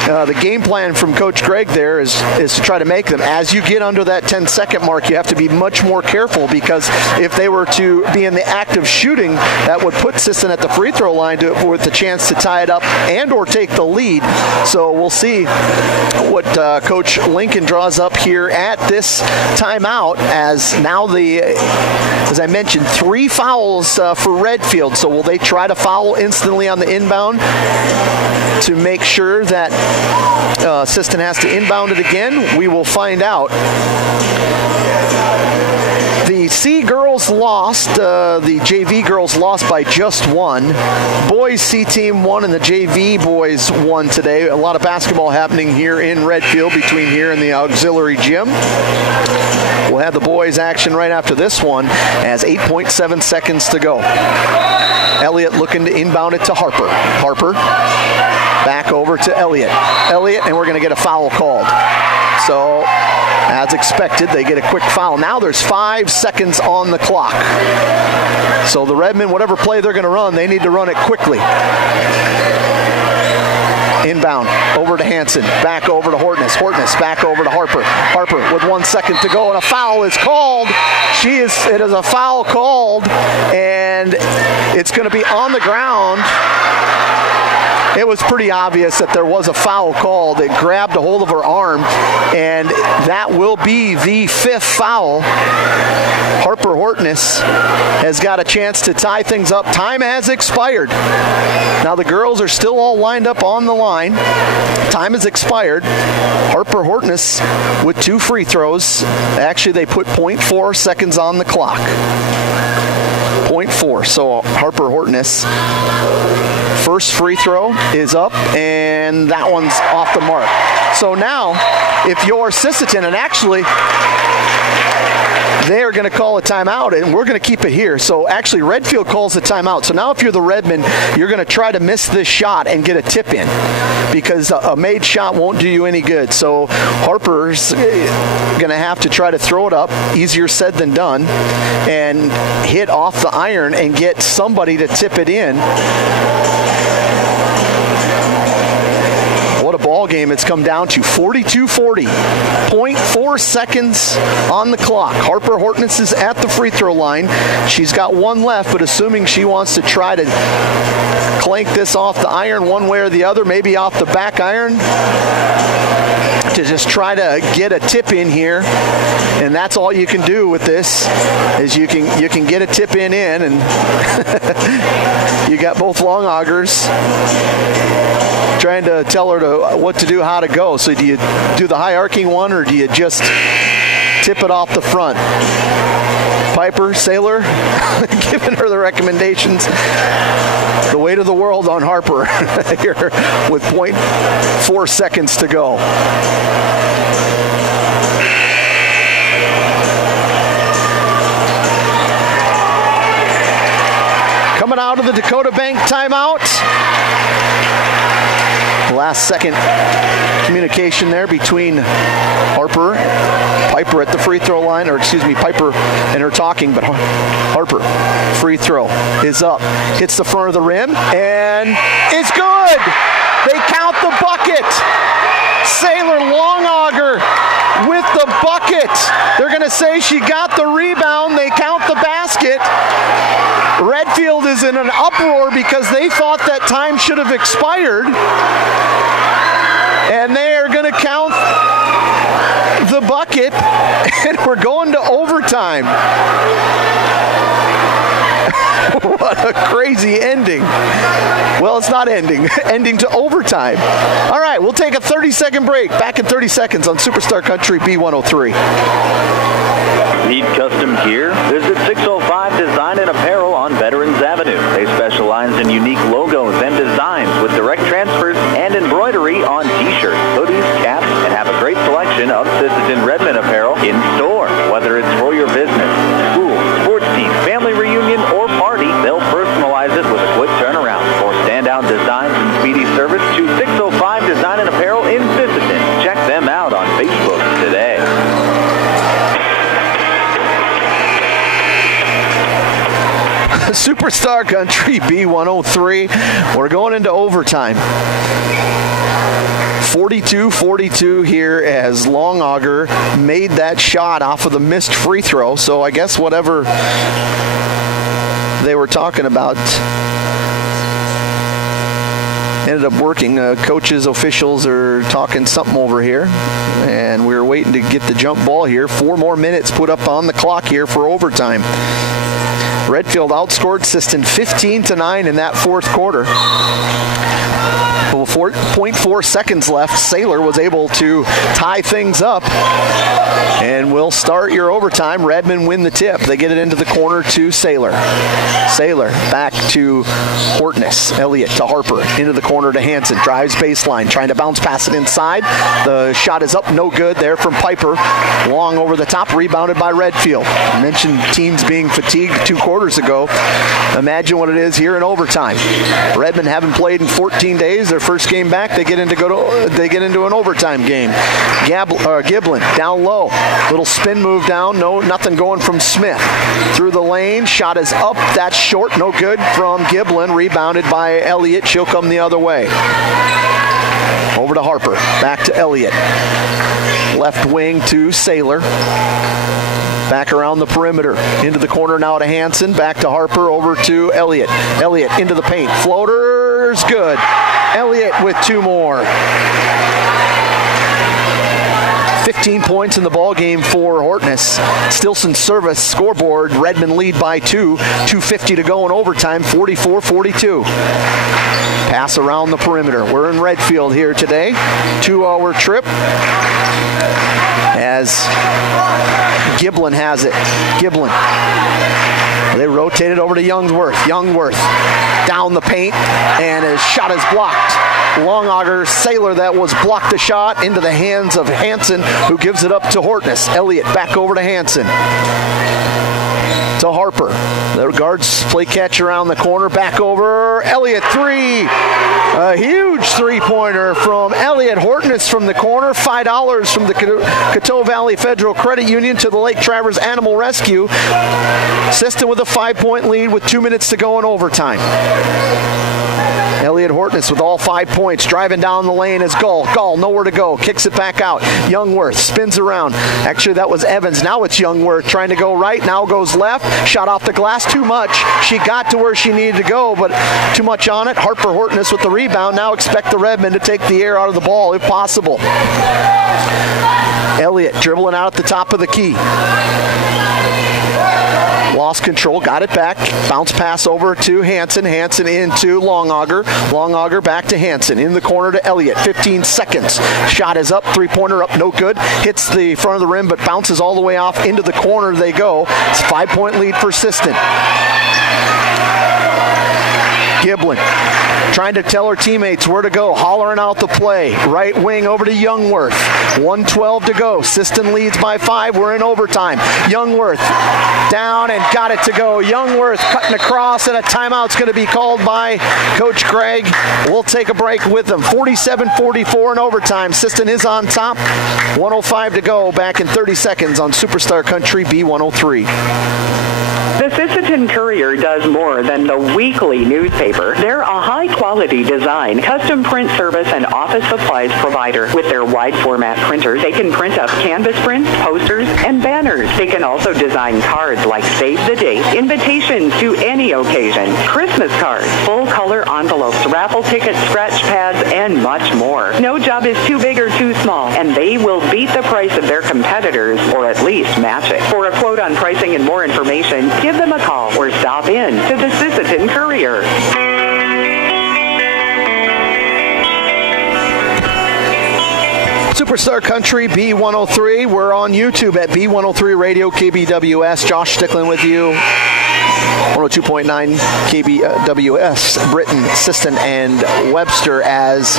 the game plan from Coach Gregg there is to try to make them. As you get under that 10-second mark, you have to be much more careful because if they were to be in the active shooting, that would put Sisseton at the free throw line with the chance to tie it up and or take the lead. So we'll see what Coach Lincoln draws up here at this timeout, as now as I mentioned, 3 fouls for Redfield. So will they try to foul instantly on the inbound to make sure that Sisseton has to inbound it again? We will find out. The C girls lost. The JV girls lost by just 1. Boys C team won, and the JV boys won today. A lot of basketball happening here in Redfield between here and the auxiliary gym. We'll have the boys action right after this one as 8.7 seconds to go. Elliott looking to inbound it to Harper. Harper back over to Elliott. Elliott, and we're going to get a foul called. So, as expected, they get a quick foul. Now there's 5 seconds on the clock. So the Redmen, whatever play they're going to run, they need to run it quickly. Inbound, over to Hansen, back over to Hortness. Hortness, back over to Harper. Harper with 1 second to go, and a foul is called. It is a foul called, and it's going to be on the ground. it was pretty obvious that there was a foul called. It grabbed a hold of her arm, and that will be the 5th foul. Harper Hortness has got a chance to tie things up. Time has expired. Now the girls are still all lined up on the line. Time has expired. Harper Hortness with 2 free throws. Actually, they put 0.4 seconds on the clock. 0.4. So Harper Hortness, first free throw is up, and that one's off the mark. So now, if you're Sisseton, and actually, they are going to call a timeout, and we're going to keep it here. So actually, Redfield calls a timeout. So now if you're the Redmen, you're going to try to miss this shot and get a tip in, because a made shot won't do you any good. So Harper's going to have to try to throw it up, easier said than done, and hit off the iron and get somebody to tip it in. What a ball game it's come down to. 42-40. 0.4 seconds on the clock. Harper Hortness is at the free throw line. She's got 1 left, but assuming she wants to try to clank this off the iron one way or the other, maybe off the back iron, to just try to get a tip in here. And that's all you can do with this, is you can get a tip in, and you got both long augers trying to tell her what to do, how to go. So do you do the high arcing one, or do you just tip it off the front? Piper, Sailor, giving her the recommendations. The weight of the world on Harper here with 0.4 seconds to go. Coming out of the Dakota Bank timeout. Last second communication there between Piper at the free throw line, Piper and her talking, but Harper, free throw is up, hits the front of the rim, and it's good! They count the bucket! Sailor long auger with the bucket. They're going to say she got the rebound. They count the basket. Redfield is in an uproar because they thought that time should have expired. And they are going to count the bucket, and we're going to overtime. What a crazy ending. Well, it's not ending. Ending to overtime. All right, we'll take a 30-second break. Back in 30 seconds on Superstar Country B103. Need custom gear? Visit 605 Design and Apparel on Veterans Avenue. They specialize in unique logos and designs with direct transfers and embroidery on t-shirts, hoodies, caps, and have a great selection of Sisseton Redmond apparel in store. Whether it's for your business, school, sports team, family reunion, or party, they'll personalize it with a quick turnaround. For standout designs and speedy service, choose 605 Design and Apparel in Sisseton. Check them out on Facebook today. Superstar Country B103. We're going into overtime. 42-42 here as Long Auger made that shot off of the missed free throw. So I guess whatever they were talking about ended up working. Coaches, officials are talking something over here, and we're waiting to get the jump ball here. 4 more minutes put up on the clock here for overtime. Redfield outscored Sisseton 15-9 in that 4th quarter. With 4.4 seconds left, Sailor was able to tie things up. And we'll start your overtime. Redmond win the tip. They get it into the corner to Sailor. Sailor back to Hortness. Elliott to Harper. Into the corner to Hansen. Drives baseline. Trying to bounce pass it inside. The shot is up. No good there from Piper. Long over the top. Rebounded by Redfield. I mentioned teams being fatigued 2 quarters ago. Imagine what it is here in overtime. Redmond haven't played in 14 days. Their first game back, they get into an overtime game. Giblin down low, little spin move down, nothing going from Smith. Through the lane, shot is up, that's short, no good from Giblin, rebounded by Elliott. She'll come the other way. Over to Harper, back to Elliott. Left wing to Sailor. Back around the perimeter. Into the corner now to Hansen. Back to Harper. Over to Elliott. Elliott into the paint. Floater's good. Elliott with 2 more. 15 points in the ball game for Hortness. Stilson service scoreboard. Redmond lead by 2. 2:50 to go in overtime. 44-42. Pass around the perimeter. We're in Redfield here today. 2-hour trip. As Giblin has it. Giblin. They rotate it over to Youngworth. Youngworth down the paint, and his shot is blocked. Longauger Sailor that was blocked the shot into the hands of Hansen, who gives it up to Hortness. Elliott back over to Hansen. To Harper. The guards play catch around the corner. Back over. Elliott 3. A huge three-pointer from Elliott. Hortness from the corner. $5 from the Coteau Valley Federal Credit Union to the Lake Travers Animal Rescue. Sisseton with a 5-point lead with 2 minutes to go in overtime. Elliott Hortness with all 5 points. Driving down the lane is Gull. Gull nowhere to go. Kicks it back out. Youngworth spins around. Actually, that was Evans. Now it's Youngworth trying to go right. Now goes left. Shot off the glass. Too much. She got to where she needed to go, but too much on it. Harper Hortness with the rebound. Now expect the Redmen to take the air out of the ball if possible. Elliott dribbling out at the top of the key. Lost control, got it back. Bounce pass over to Hansen. Hansen into Longauger. Longauger back to Hansen. In the corner to Elliott. 15 seconds. Shot is up. Three-pointer up. No good. Hits the front of the rim, but bounces all the way off into the corner they go. It's a 5-point lead for Sisseton. Giblin trying to tell her teammates where to go, hollering out the play. Right wing over to Youngworth. 1:12 to go. Sisseton leads by 5. We're in overtime. Youngworth down and got it to go. Youngworth cutting across, and a timeout's going to be called by Coach Craig. We'll take a break with them. 47-44 in overtime. Sisseton is on top. 1:05 to go. Back in 30 seconds on Superstar Country B103. The Sisseton Courier does more than the weekly newspaper. They're a high-quality design, custom print service, and office supplies provider. With their wide-format printers, they can print up canvas prints, posters, and banners. They can also design cards like Save the Date, invitations to any occasion, Christmas cards, full-color envelopes, raffle tickets, scratch pads, and much more. No job is too big or too small, and they will beat the price of their competitors, or at least match it. For a quote on pricing and more information, give them a call or stop in to the Sisseton Courier. Superstar Country B103. We're on YouTube at B103 Radio KBWS. Josh Sticklin with you. 102.9 KBWS, Britain, Sisseton, and Webster as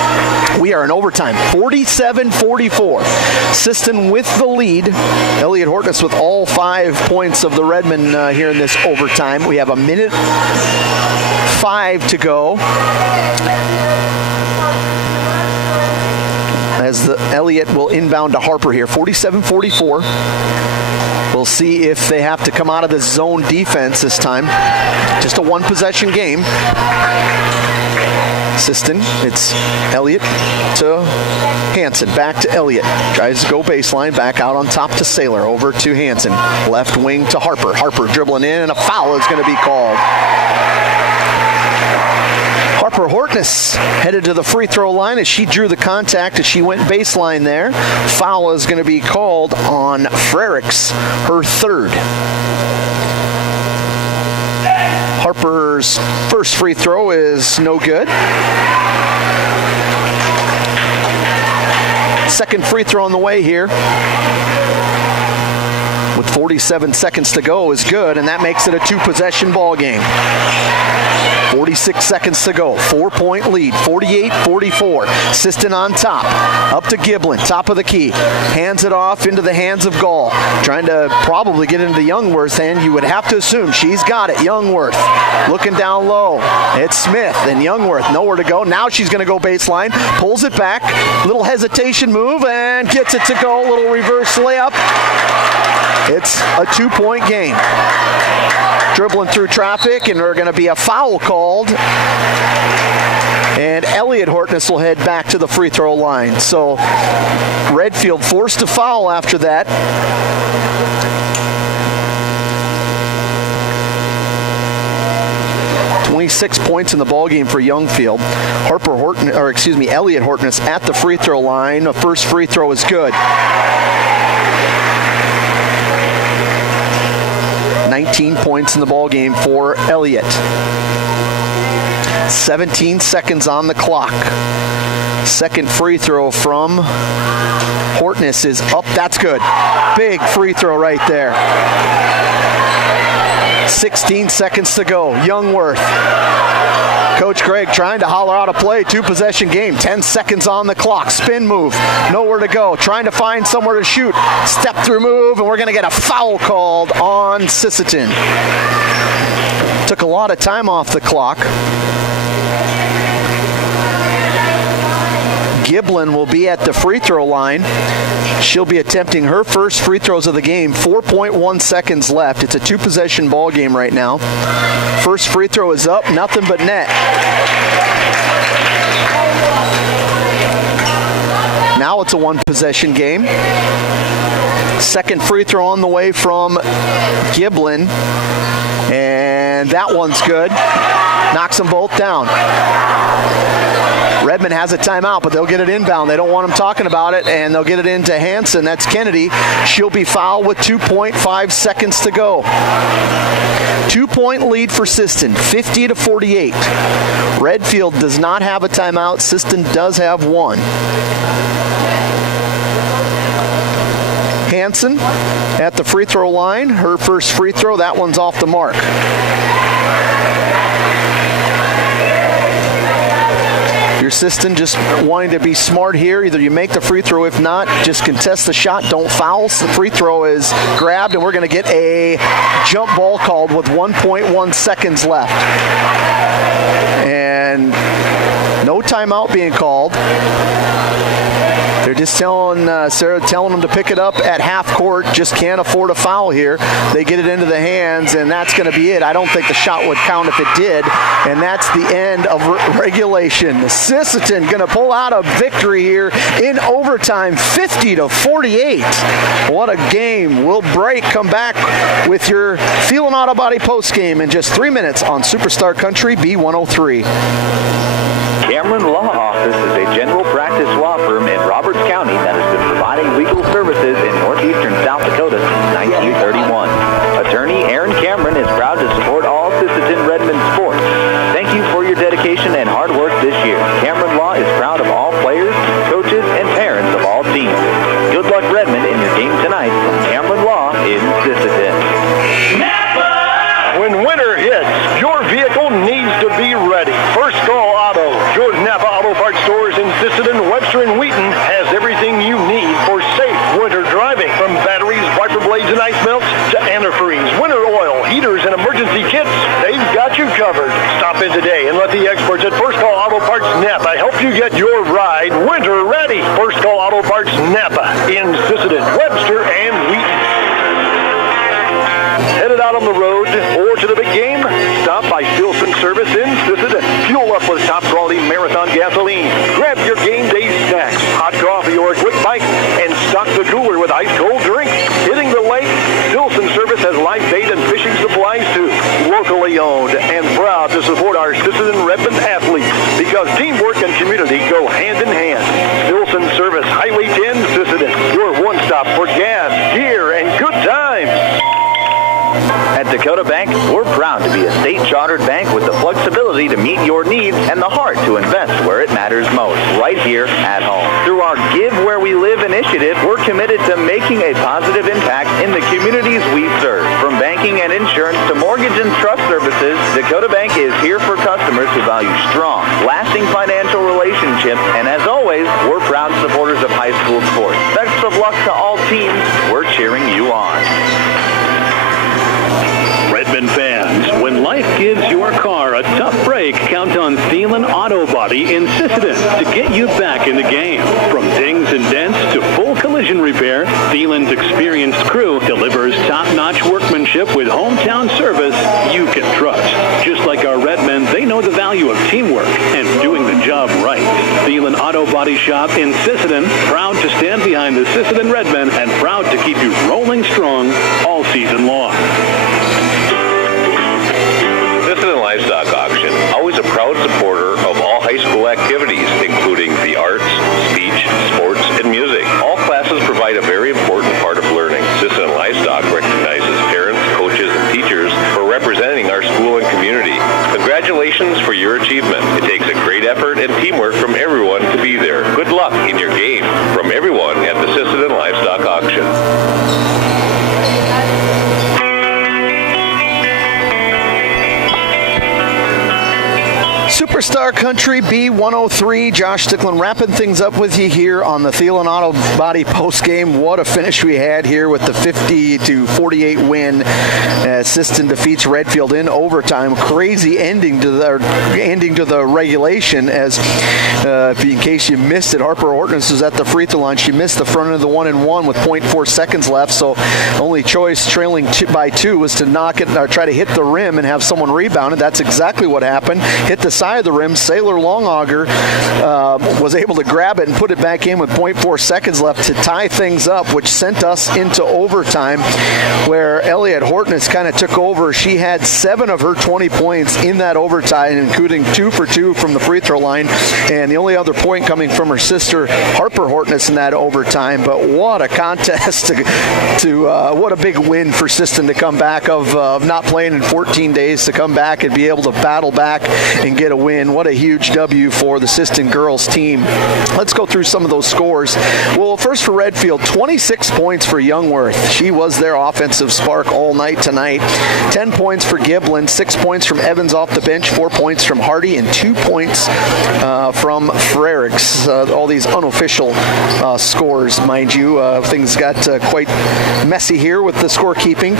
we are in overtime. 47-44. Sisseton with the lead. Elliott Hortness with all 5 points of the Redmen here in this overtime. We have 1:05 to go. As the Elliott will inbound to Harper here. 47-44. We'll see if they have to come out of the zone defense this time. Just a one-possession game. Sisseton, it's Elliott to Hansen. Back to Elliott. Tries to go baseline. Back out on top to Sailor. Over to Hansen. Left wing to Harper. Harper dribbling in, and a foul is going to be called. Harper Hortness headed to the free throw line as she drew the contact as she went baseline there. Foul is going to be called on Frericks, her 3rd. Harper's first free throw is no good. Second free throw on the way here. With 47 seconds to go is good, and that makes it a 2-possession ball game. 46 seconds to go. 4-point lead. 48-44. Sisseton on top. Up to Giblin. Top of the key. Hands it off into the hands of Gall. Trying to probably get into Youngworth's hand. You would have to assume she's got it. Youngworth looking down low. It's Smith and Youngworth. Nowhere to go. Now she's going to go baseline. Pulls it back. Little hesitation move and gets it to go. Little reverse layup. It's a 2-point game. Dribbling through traffic, and there's going to be a foul called. And Elliott Hortness will head back to the free throw line. So Redfield forced to foul after that. 26 points in the ballgame for Youngfield. Elliot Hortness at the free throw line. The first free throw is good. 19 points in the ballgame for Elliott. 17 seconds on the clock. Second free throw from Hortness is up. That's good. Big free throw right there. 16 seconds to go. Youngworth. Coach Craig trying to holler out a play. 2-possession game. 10 seconds on the clock. Spin move. Nowhere to go. Trying to find somewhere to shoot. Step through move, and we're going to get a foul called on Sisseton. Took a lot of time off the clock. Giblin will be at the free throw line. She'll be attempting her first free throws of the game. 4.1 seconds left. It's a 2-possession ball game right now. First free throw is up, nothing but net. Now it's a 1-possession game. Second free throw on the way from Giblin. And that one's good. Knocks them both down. Redmond has a timeout, but they'll get it inbound. They don't want them talking about it, and they'll get it into Hanson. That's Kennedy. She'll be fouled with 2.5 seconds to go. 2-point lead for Sisseton, 50-48. Redfield does not have a timeout. Sisseton does have one. Hanson at the free throw line. Her first free throw, that one's off the mark. Your Sisseton just wanting to be smart here. Either you make the free throw, if not, just contest the shot, don't foul. So the free throw is grabbed, and we're going to get a jump ball called with 1.1 seconds left. And no timeout being called. They're just telling Sarah, telling them to pick it up at half court. Just can't afford a foul here. They get it into the hands, and that's going to be it. I don't think the shot would count if it did, and that's the end of regulation. Sisseton going to pull out a victory here in overtime, 50-48. What a game. We'll break, come back with your Feeling Auto Body postgame in just 3 minutes on Superstar Country B103. Cameron Law Office is a general practice law firm in Roberts County that has been providing legal services in northeastern South Dakota since 1931. Attorney Aaron Cameron is proud to support all Sisseton Redmond sports. Thank you for your dedication and hard work this year. Cameron Law is proud of all players, coaches, and parents of all teams. Good luck, Redmond, in your game tonight from Cameron Law in Sisseton. When winter hits, your vehicle needs to be ready. First Call Auto, your Napa Auto Parts stores in Sisseton, Webster, and Wheaton has everything you need for safe winter driving. From batteries, wiper blades, and ice melts to antifreeze, winter oil, heaters, and emergency kits, they've got you covered. Stop in today and let the experts at First Call Auto Parts Napa help you get your ride winter ready. First Call Auto Parts Napa in Sisseton, Webster, and Wheaton. Headed out on the road or to the big game? Stop by Stilson Service in Sisseton. Fuel up with top quality Marathon gasoline. Grab your game day snacks, hot coffee, or a quick bite, and stock the cooler with ice cold drinks. Hitting the lake? Stilson Service has live bait and fishing supplies too. Locally owned and proud to support our Sisseton Redmond athletes because teamwork and community go hand in hand. Stilson Service, Highway 10, Sisseton. Your one stop for gas, gear, and good times. At Dakota Bank, we're proud to be a state-chartered bank with the flexibility to meet your needs and the heart to invest where it matters most, right here at home. Through our Give Where We Live initiative, we're committed to making a positive impact in the communities we serve. From banking and insurance to mortgage and trust services, Dakota Bank is here for customers who value strong, lasting financial relationships, and as always, we're proud supporters of high school sports. Best of luck to all teams. We're cheering you on. Redmond fans, when life gives your car a tough break, count on Thielen Auto Body in Sisseton to get you back in the game. From dings and dents to full collision repair, Thielen's experienced crew delivers top-notch workmanship with hometown service you can trust. Just like our Redmen, they know the value of teamwork and doing the job right. Thielen Auto Body Shop in Sisseton, proud to stand behind the Sisseton Redmen and proud to keep you rolling strong all season long. Sisseton Livestock Auction. proud supporter of all high school activities, including the arts, speech, sports, and music. All classes provide a very important part of learning. Sisseton Livestock recognizes parents, coaches, and teachers for representing our school and community. Congratulations for your achievement. It takes a great effort and teamwork from everyone to be there. Good luck in your game from everyone at the Sisseton Livestock Auction. Superstar Country B103, Josh Sticklin wrapping things up with you here on the Thielen Auto Body postgame. What a finish we had here with the 50-48 win as Sisseton defeats Redfield in overtime. Crazy ending to the regulation as, in case you missed it, Harper Hortness was at the free throw line. She missed the front of the 1-and-1 with 0.4 seconds left, so only choice trailing by 2 was to knock it or try to hit the rim and have someone rebound it. That's exactly what happened. Hit the side of the rim. Sailor Longauger was able to grab it and put it back in with 0.4 seconds left to tie things up, which sent us into overtime where Elliot Hortness kind of took over. She had 7 of her 20 points in that overtime, including 2 for 2 from the free throw line, and the only other point coming from her sister Harper Hortness in that overtime. But what a contest what a big win for Sisseton to come back of not playing in 14 days, to come back and be able to battle back and get a win. What a huge W for the Sisseton girls team. Let's go through some of those scores. Well, first for Redfield, 26 points for Youngworth. She was their offensive spark all night tonight. 10 points for Giblin, 6 points from Evans off the bench, 4 points from Hardy, and 2 points from Frericks. All these unofficial scores, mind you. Things got quite messy here with the scorekeeping.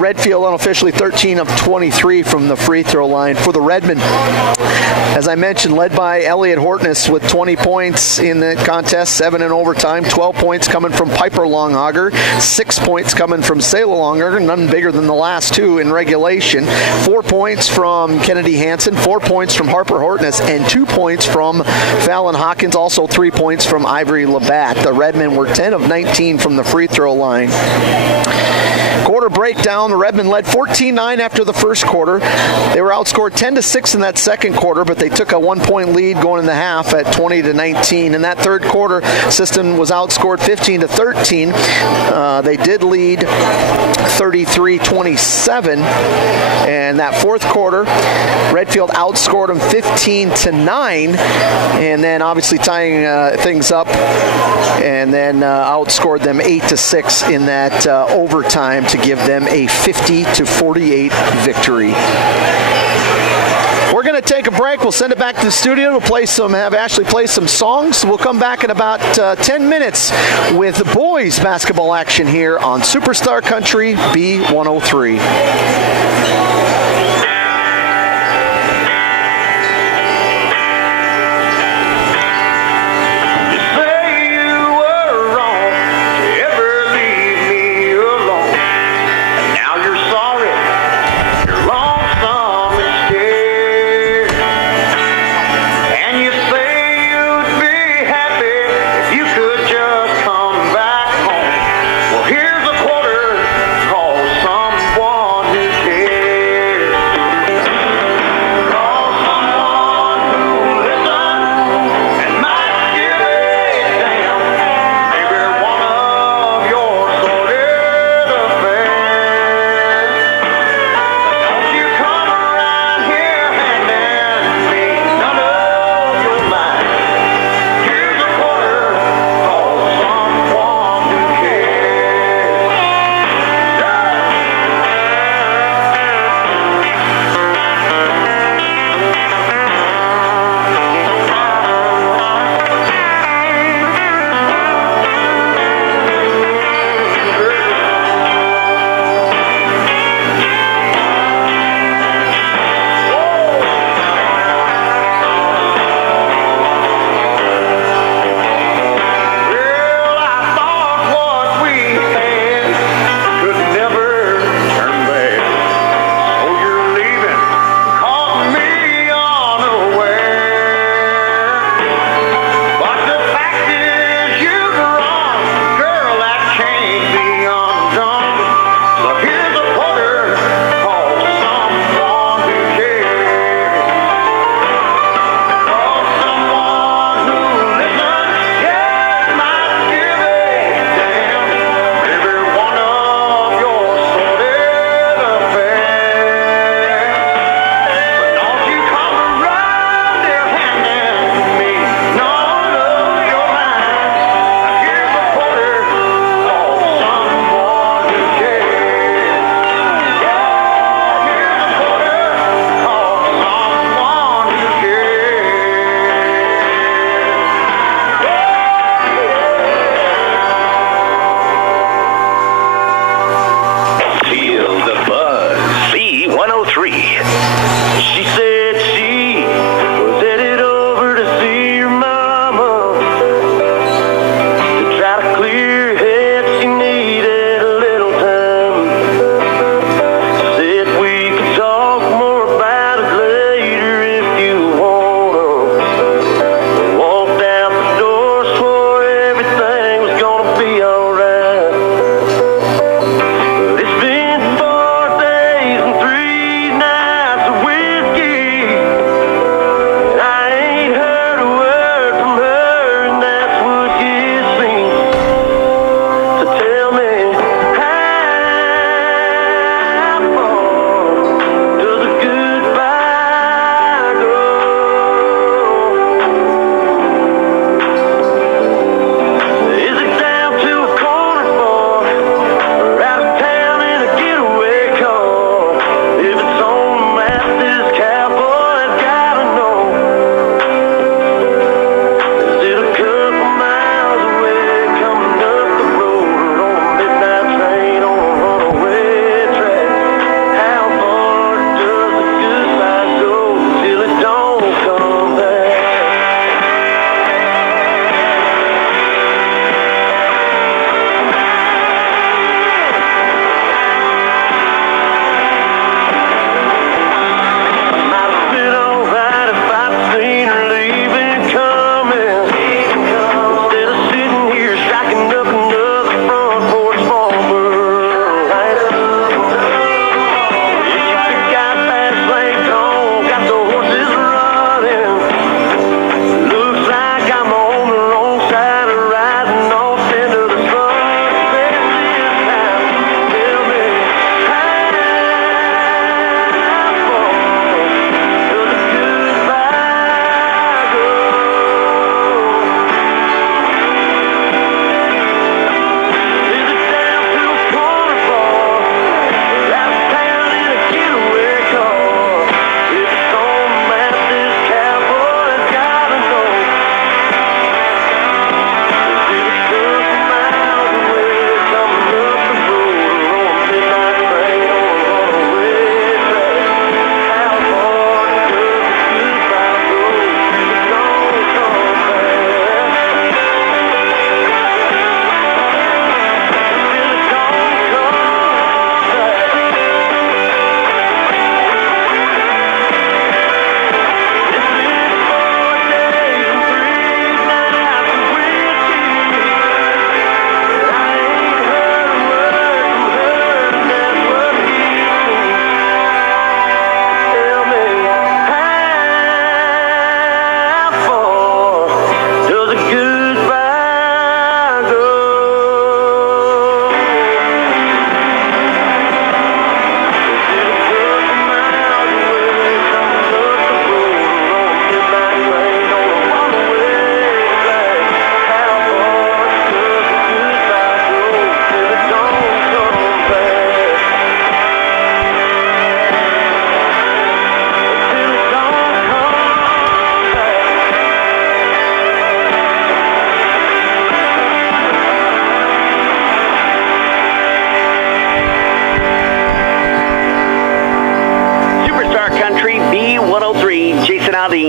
Redfield unofficially 13 of 23 from the free throw line. For the Redmen, as I mentioned, led by Elliot Hortness with 20 points in the contest, 7 in overtime, 12 points coming from Piper Longauger, 6 points coming from Sailor Longauger, none bigger than the last 2 in regulation, 4 points from Kennedy Hansen, 4 points from Harper Hortness, and 2 points from Fallon Hawkins, also 3 points from Ivory Labatt. The Redmen were 10 of 19 from the free throw line. Quarter breakdown, the Redmen led 14-9 after the first quarter. They were outscored 10-6 in that second quarter, but they took a 1-point lead going in the half at 20-19. In that third quarter, Sisseton was outscored 15-13. They did lead 33-27. And that fourth quarter, Redfield outscored them 15-9, and then obviously tying things up, and then outscored them 8-6 in that overtime to give them a 50-48 victory. We're going to take a break. We'll send it back to the studio. We'll have Ashley play some songs. We'll come back in about 10 minutes with boys basketball action here on Superstar Country B103. Here's a quarter, call someone who cares.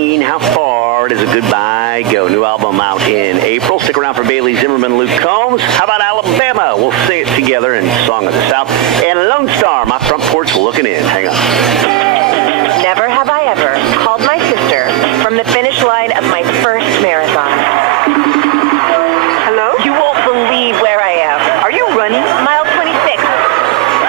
Queen, how far does a goodbye go? New album out in April. Stick around for Bailey Zimmerman, Luke Combs. How about Alabama? We'll sing it together in Song of the South. And Lone Star, my front porch looking in. Hang on. Never have I ever called my sister from the finish line of my first marathon. Hello? You won't believe where I am. Are you running? Mile 26.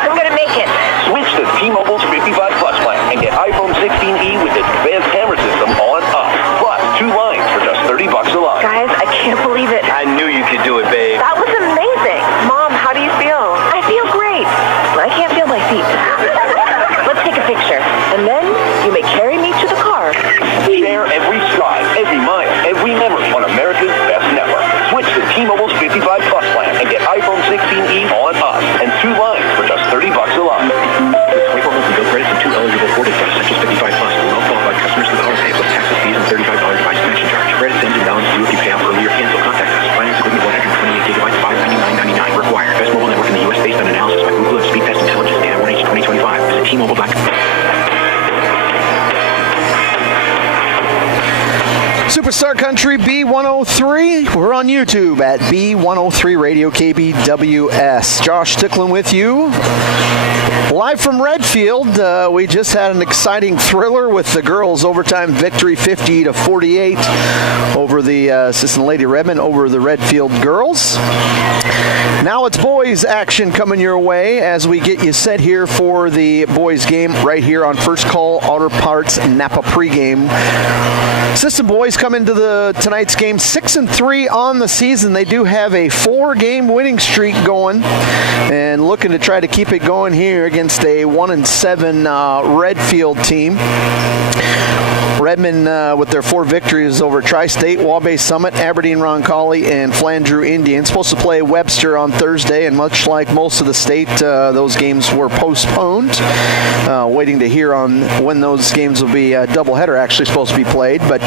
I'm going to make it. Switch to T-Mobile's 55 Plus plan and get iPhone 16e with its advanced camera system on up. Plus, 2 lines for just $30 a line. Guys, I can't believe it. I knew you could do it, babe. That was amazing. Mom, how do you feel? I feel great. I can't feel my feet. Let's take a picture. And then you may carry me to the car. Share every stride, every mile, every memory on America's best network. Switch to T-Mobile's 55 Plus plan and get iPhone 16e on us and 2 lines for just $30 a line. With 24 monthly bill credits and 2 eligible 40 plus, such as 55 plus, for well-qualified customers with auto pay plus taxes, fees, and $35 device connection charge. Credits end in balance due if you pay off early or cancel. Contact us. Finance equipment 128 gigabytes, $599.99 required. Best mobile network in the U.S. based on analysis by Google and Speed Test Intelligence Data 1H 2025. Visit T-Mobile.com. Superstar Country B103. We're on YouTube at B103 Radio KBWS. Josh Sticklin with you. Live from Redfield, we just had an exciting thriller with the girls' overtime victory 50-48 over the Sisseton Lady Redmen over the Redfield girls. Now it's boys action coming your way as we get you set here for the boys game right here on First Call Auto Parts Napa pregame. Sisseton boys come into tonight's game 6-3 on the season. They do have a 4-game winning streak going and looking to try to keep it going here against a 1-7 Redfield team. Redmond with their 4 victories over Tri-State, Waubay Summit, Aberdeen Roncalli, and Flandreau Indians. Supposed to play Webster on Thursday, and much like most of the state, those games were postponed. Waiting to hear on when those games will be. Doubleheader actually supposed to be played, but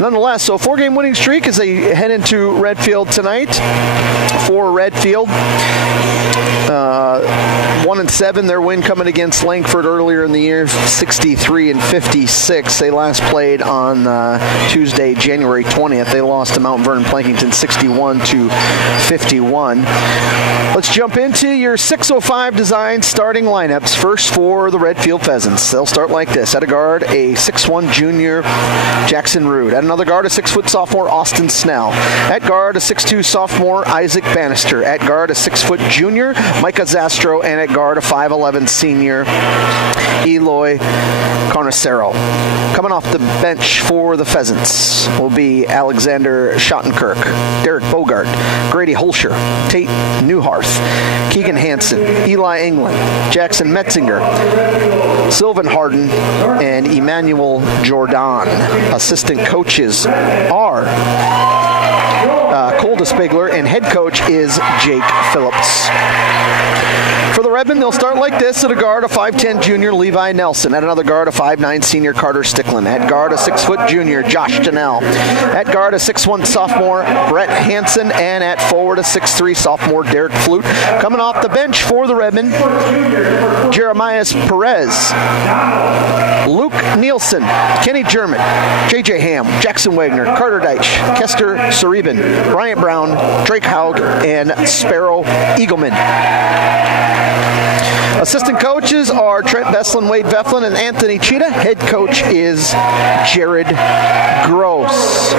nonetheless, so 4-game winning streak as they head into Redfield tonight. For Redfield, 1-7, their win coming against Langford earlier in the year, 63-56. They last played on Tuesday, January 20th. They lost to Mount Vernon Plankington 61-51. Let's jump into your 605 design starting lineups. First for the Redfield Pheasants. They'll start like this. At a guard, a 6'1 junior Jackson Rood. At another guard, a 6-foot sophomore Austin Snell. At guard, a 6'2 sophomore Isaac Bannister. At guard, a 6-foot junior Micah Zastro. And at guard, a 5'11 senior Eloy Carnicero. Coming off the bench for the Pheasants will be Alexander Schottenkirk, Derek Bogart, Grady Holscher, Tate Newharth, Keegan Hansen, Eli England, Jackson Metzinger, Sylvan Harden, and Emmanuel Jordan. Assistant coaches are Cole DeSpigler, and head coach is Jake Phillips. For the Redmen, they'll start like this. At a guard, a 5'10 junior Levi Nelson. At another guard, a 5'9 senior Carter Sticklin. At guard, a 6-foot junior Josh Janelle. At guard, a 6'1 sophomore Brett Hansen. And at forward, a 6'3 sophomore Derek Flute. Coming off the bench for the Redmen, Jeremiah Perez, Luke Nielsen, Kenny German, J.J. Ham, Jackson Wagner, Carter Deitch, Kester Saribin, Bryant Brown, Drake Haug, and Sparrow Eagleman. Assistant coaches are Trent Beslin, Wade Veflin, and Anthony Cheetah. Head coach is Jared Gross.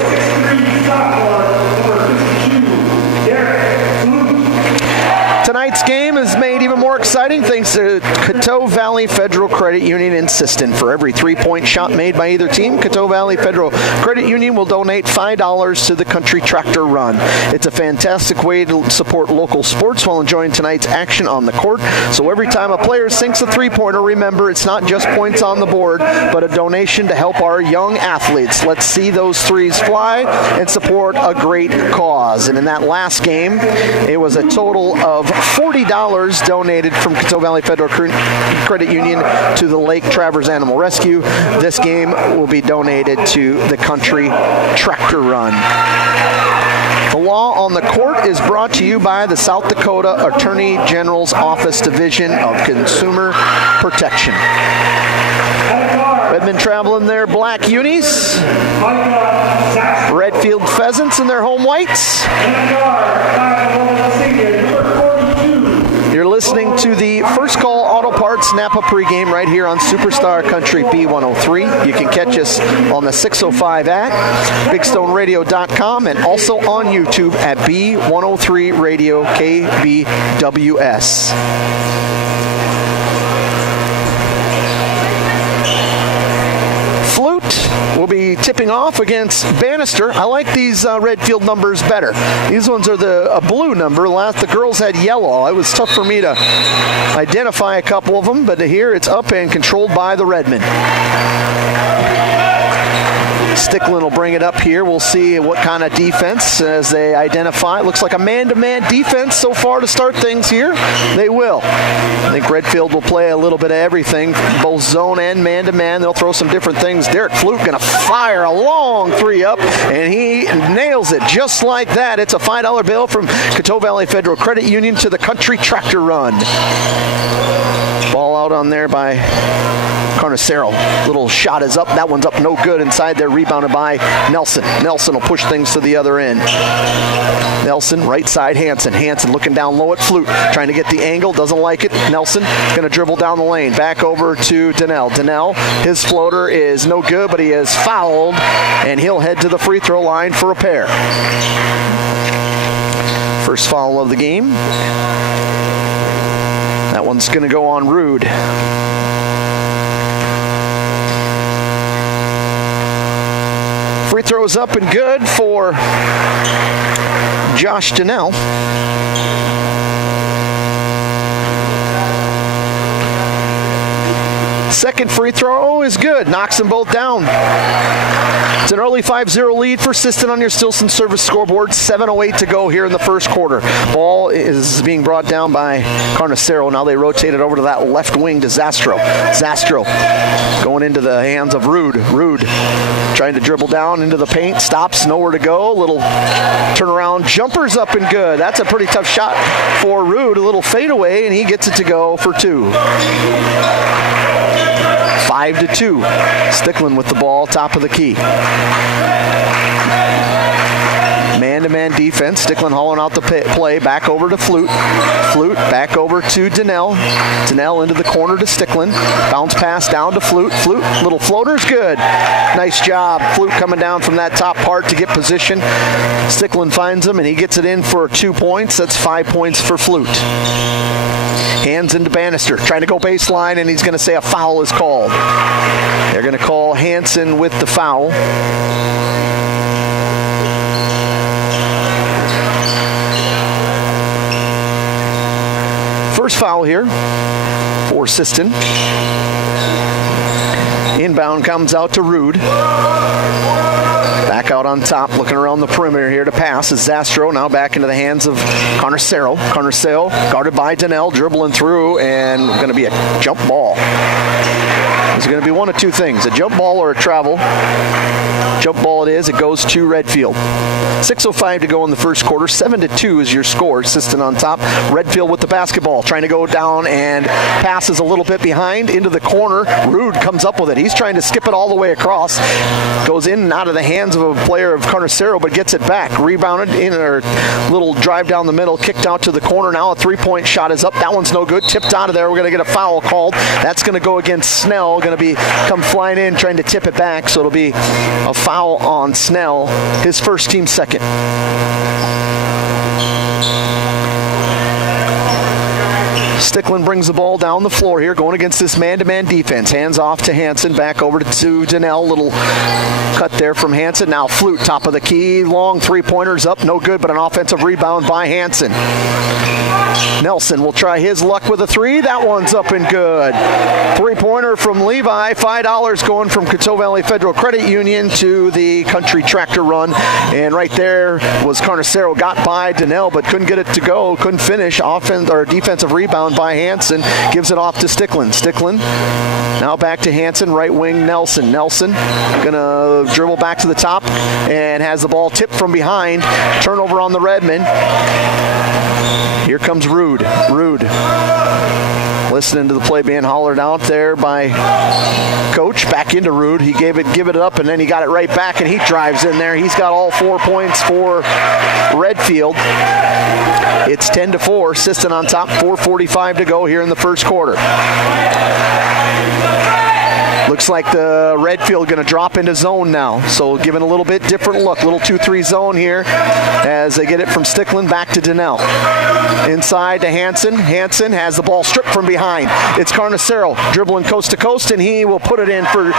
Tonight's game is made even more exciting thanks to Coteau Valley Federal Credit Union in Sisseton. For every 3-point shot made by either team, Coteau Valley Federal Credit Union will donate $5 to the Country Tractor Run. It's a fantastic way to support local sports while enjoying tonight's action on the court. So every time a player sinks a 3-pointer, remember it's not just points on the board, but a donation to help our young athletes. Let's see those threes fly and support a great cause. And in that last game, it was a total of $40 donated from Coteau Valley Federal Credit Union to the Lake Travers Animal Rescue. This game will be donated to the Country Tractor Run. The Law on the Court is brought to you by the South Dakota Attorney General's Office Division of Consumer Protection. Redmond traveling their black unis. Redfield Pheasants in their home whites. You're listening to the First Call Auto Parts Napa pregame right here on Superstar Country B103. You can catch us on the 605 app, BigStoneRadio.com, and also on YouTube at B103 Radio KBWS. Flute will be tipping off against Bannister. I like these Redfield numbers better. These ones are a blue number. The girls had yellow. It was tough for me to identify a couple of them, but here it's up and controlled by the Redmen. Sticklin will bring it up here. We'll see what kind of defense as they identify. It looks like a man-to-man defense so far to start things here. They will. I think Redfield will play a little bit of everything, both zone and man-to-man. They'll throw some different things. Derek Fluke going to fire a long three up, and he nails it just like that. It's a $5 bill from Coteau Valley Federal Credit Union to the Country Tractor Run. Ball out on there by Carnicero. Little shot is up. That one's up no good inside there. Rebounded by Nelson. Nelson will push things to the other end. Nelson, right side, Hansen. Hansen looking down low at Flute. Trying to get the angle. Doesn't like it. Nelson going to dribble down the lane. Back over to Donnell. Donnell, his floater is no good, but he is fouled, and he'll head to the free throw line for a pair. First foul of the game. That one's going to go on Rude. Free throws up and good for Josh Donnell. Second free throw is good. Knocks them both down. It's an early 5-0 lead for Sisseton on your Stilson service scoreboard. 7:08 to go here in the first quarter. Ball is being brought down by Carnicero. Now they rotate it over to that left wing to Zastro. Zastro going into the hands of Rude. Rude trying to dribble down into the paint. Stops, nowhere to go. Little turnaround. Jumper's up and good. That's a pretty tough shot for Rude. A little fadeaway, and he gets it to go for two. 5-2. Sticklin with the ball, top of the key. Man-to-man defense. Sticklin hauling out the play. Back over to Flute. Flute back over to Donnell. Donnell into the corner to Sticklin. Bounce pass down to Flute. Flute, little floater's good. Nice job. Flute coming down from that top part to get position. Sticklin finds him, and he gets it in for 2 points. That's 5 points for Flute. Hands into Bannister, trying to go baseline, and he's going to say a foul is called. They're going to call Hansen with the foul. First foul here for Sisseton. Inbound comes out to Rude. Back out on top, looking around the perimeter here to pass is Zastro. Now back into the hands of Carnicero. Carnicero guarded by Donnell, dribbling through, and going to be a jump ball. It's going to be one of two things, a jump ball or a travel. Jump ball it is. It goes to Redfield. 6:05 to go in the first quarter. 7-2 is your score. Sisseton on top. Redfield with the basketball. Trying to go down and passes a little bit behind into the corner. Rude comes up with it. He's trying to skip it all the way across. Goes in and out of the hands of a player of Carnicero, but gets it back. Rebounded in a little drive down the middle. Kicked out to the corner. Now a three-point shot is up. That one's no good. Tipped out of there. We're going to get a foul called. That's going to go against Snell. Going to come flying in, trying to tip it back. So it'll be a foul on Snell. His first, team second. Sticklin brings the ball down the floor here, going against this man-to-man defense. Hands off to Hansen, back over to Donnell. Little cut there from Hansen. Now Flute, top of the key. Long three-pointers up, no good, but an offensive rebound by Hansen. Nelson will try his luck with a three. That one's up and good. Three-pointer from Levi. $5 going from Coteau Valley Federal Credit Union to the Country Tractor Run. And right there was Carnicero. Got by Donnell, but couldn't get it to go. Couldn't finish. Offense or defensive rebound by Hansen. Gives it off to Sticklin. Sticklin now back to Hansen. Right wing Nelson. Nelson gonna dribble back to the top and has the ball tipped from behind. Turnover on the Redmen. Here comes Rude. Rude Listening to the play being hollered out there by Coach. Back into Rude. He give it up, and then he got it right back, and he drives in there. He's got all 4 points for Redfield. It's 10-4. Sisseton on top. 4:45 to go here in the first quarter. Looks like the Redfield going to drop into zone now. So giving a little bit different look. Little 2-3 zone here as they get it from Stickland back to Donnell. Inside to Hansen. Hansen has the ball stripped from behind. It's Carnicero dribbling coast to coast, and he will put it in for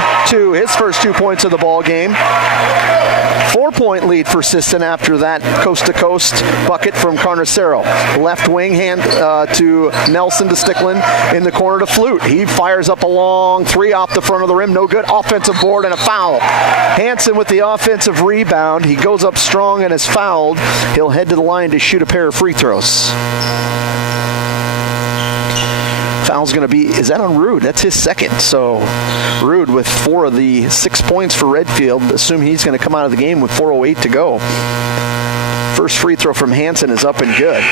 his first 2 points of the ball game. 4-point lead for Sisseton after that coast-to-coast bucket from Carnicero. Left wing hand to Nelson to Stickland in the corner to Flute. He fires up a long three off the front of the rim. No good. Offensive board and a foul. Hansen with the offensive rebound. He goes up strong and is fouled. He'll head to the line to shoot a pair of free throws. Foul's going to be, is that on Rude? That's his second. So Rude with 4 of the 6 points for Redfield. Assume he's going to come out of the game with 4:08 to go. First free throw from Hansen is up and good.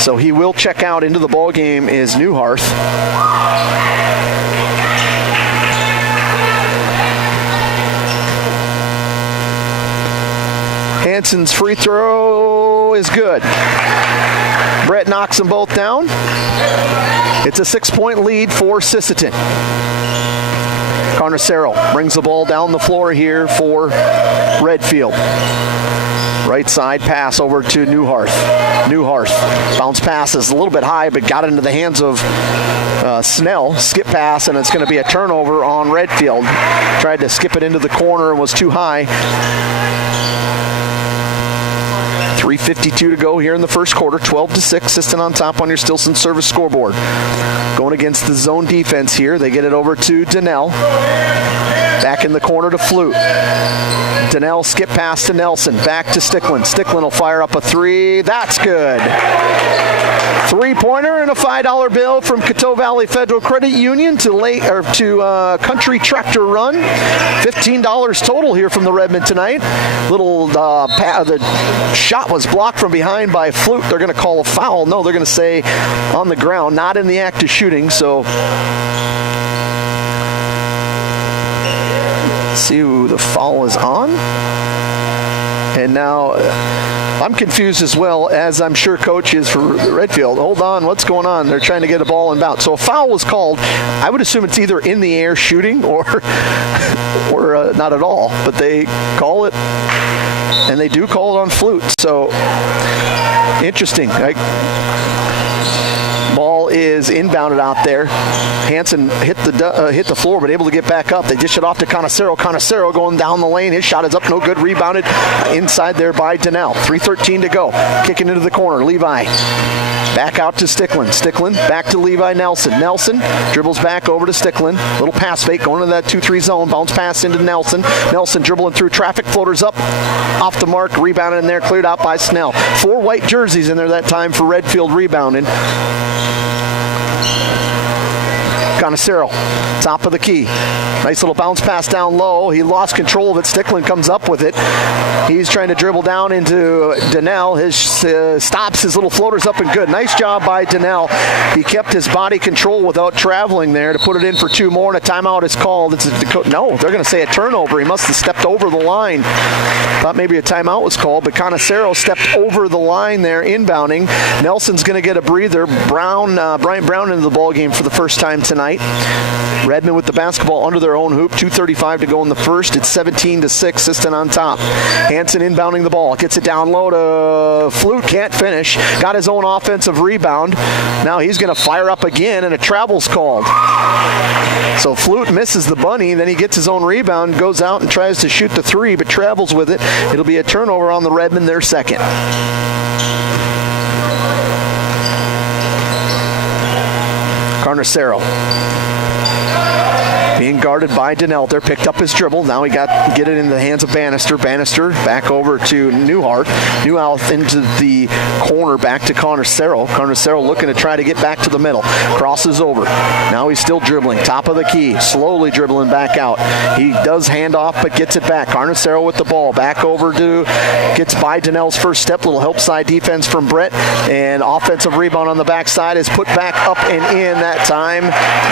So he will check out. Into the ball game is Newharth. Hansen's free throw is good. Brett knocks them both down. It's a 6-point lead for Sisseton. Carnicero brings the ball down the floor here for Redfield. Right side pass over to Newharth. Newharth bounce pass is a little bit high, but got into the hands of Snell. Skip pass, and it's going to be a turnover on Redfield. Tried to skip it into the corner and was too high. 3:52 to go here in the first quarter. 12-6. Sisseton on top on your Stilson service scoreboard. Going against the zone defense here. They get it over to Donnell. Back in the corner to Flute. Donnell skip pass to Nelson. Back to Stickland. Stickland will fire up a three. That's good. 3-pointer and a $5 bill from Coteau Valley Federal Credit Union to Country Tractor Run. $15 total here from the Redmen tonight. The shot was blocked from behind by Flute. They're going to call a foul. No, they're going to say on the ground, not in the act of shooting. So see who the foul is on. And now I'm confused as well, as I'm sure Coach is for Redfield. Hold on, what's going on? They're trying to get a ball inbound. So a foul was called. I would assume it's either in the air shooting or not at all. But they call it, and they do call it on Flute. So interesting. Ball is inbounded out there. Hansen hit the floor, but able to get back up. They dish it off to Carnicero. Carnicero going down the lane. His shot is up, no good. Rebounded inside there by Donnell. 3:13 to go. Kicking into the corner. Levi. Back out to Stickland. Stickland back to Levi Nelson. Nelson dribbles back over to Stickland. Little pass fake going into that 2-3 zone. Bounce pass into Nelson. Nelson dribbling through traffic. Floaters up. Off the mark. Rebounded in there. Cleared out by Snell. 4 white jerseys in there that time for Redfield rebounding. Carnicero, top of the key. Nice little bounce pass down low. He lost control of it. Stickland comes up with it. He's trying to dribble down into Donnell. His stops his little floaters up and good. Nice job by Donnell. He kept his body control without traveling there to put it in for 2 more, and a timeout is called. No, they're going to say a turnover. He must have stepped over the line. Thought maybe a timeout was called, but Carnicero stepped over the line there, inbounding. Nelson's going to get a breather. Bryant Brown into the ball game for the first time tonight. Redmen with the basketball under their own hoop. 2:35 to go in the first. It's 17-6. Sisseton on top. Hansen inbounding the ball. Gets it down low to Flute. Can't finish. Got his own offensive rebound. Now he's going to fire up again, and a travel's called. So Flute misses the bunny. Then he gets his own rebound, goes out and tries to shoot the three, but travels with it. It'll be a turnover on the Redmen, their second. Carnicero. being guarded by Denelter. Picked up his dribble. Now he got to get it in the hands of Bannister. Bannister back over to Newhart. Newhart into the corner, back to Carnicero. Carnicero looking to try to get back to the middle. Crosses over. Now he's still dribbling. Top of the key. Slowly dribbling back out. He does hand off, but gets it back. Carnicero with the ball. Back over to, gets by Donnell's first step. Little help side defense from Brett. And offensive rebound on the backside is put back up and in that time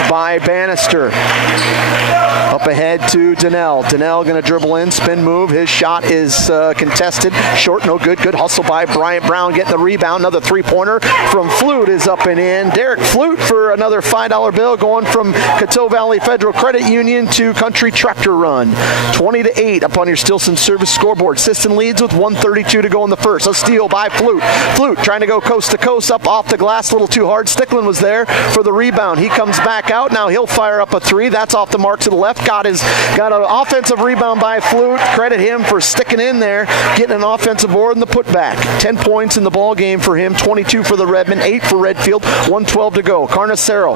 by Bannister. Up ahead to Donnell. Donnell going to dribble in, spin move. His shot is contested. Short, no good. Good hustle by Bryant Brown getting the rebound. Another three-pointer from Flute is up and in. Derek Flute for another $5 bill going from Coteau Valley Federal Credit Union to Country Tractor Run. 20-8 up on your Stilson service scoreboard. Sisseton leads with 1:32 to go in the first. A steal by Flute. Flute trying to go coast to coast up off the glass. A little too hard. Stickland was there for the rebound. He comes back out. Now he'll fire up a three. That's off the mark to the left. Got an offensive rebound by Flute. Credit him for sticking in there, getting an offensive board and the putback. 10 points in the ball game for him. 22 for the Redmen, 8 for Redfield. 1:12 to go. Carnicero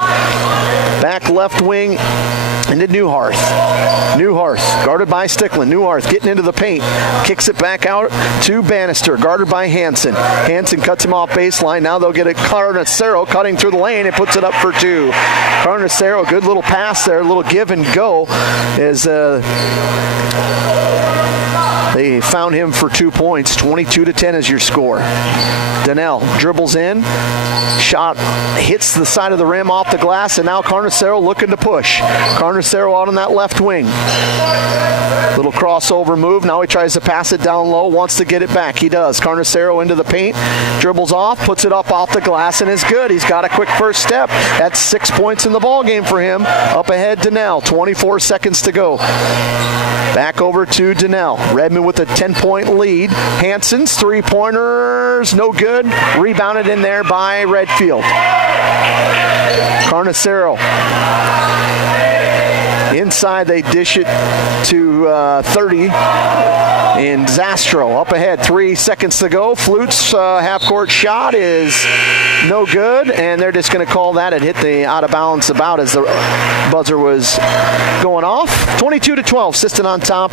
back left wing into Newharth. Newharth guarded by Stickland. Newharth getting into the paint. Kicks it back out to Bannister. Guarded by Hansen. Hansen cuts him off baseline. Now they'll get it. Carnicero cutting through the lane and puts it up for two. Carnicero, good little pass there. A little give and go as they found him for 2 points. 22-10 is your score. Donnell dribbles in. Shot hits the side of the rim off the glass, and now Carnicero looking to push. Carnicero out on that left wing. Little crossover move. Now he tries to pass it down low, wants to get it back. He does. Carnicero into the paint, dribbles off, puts it up off the glass, and is good. He's got a quick first step. That's 6 points in the ball game for him. Up ahead, Donnell. 24 seconds to go. Back over to Donnell. Redmond with a 10-point lead. Hansen's three-pointers, no good. Rebounded in there by Redfield. Carnicero. Inside, they dish it to 30. And Zastro up ahead. 3 seconds to go. Flute's half-court shot is no good, and they're just going to call that. It hit the out-of-bounds about as the buzzer was going off. 22-12. Sisseton on top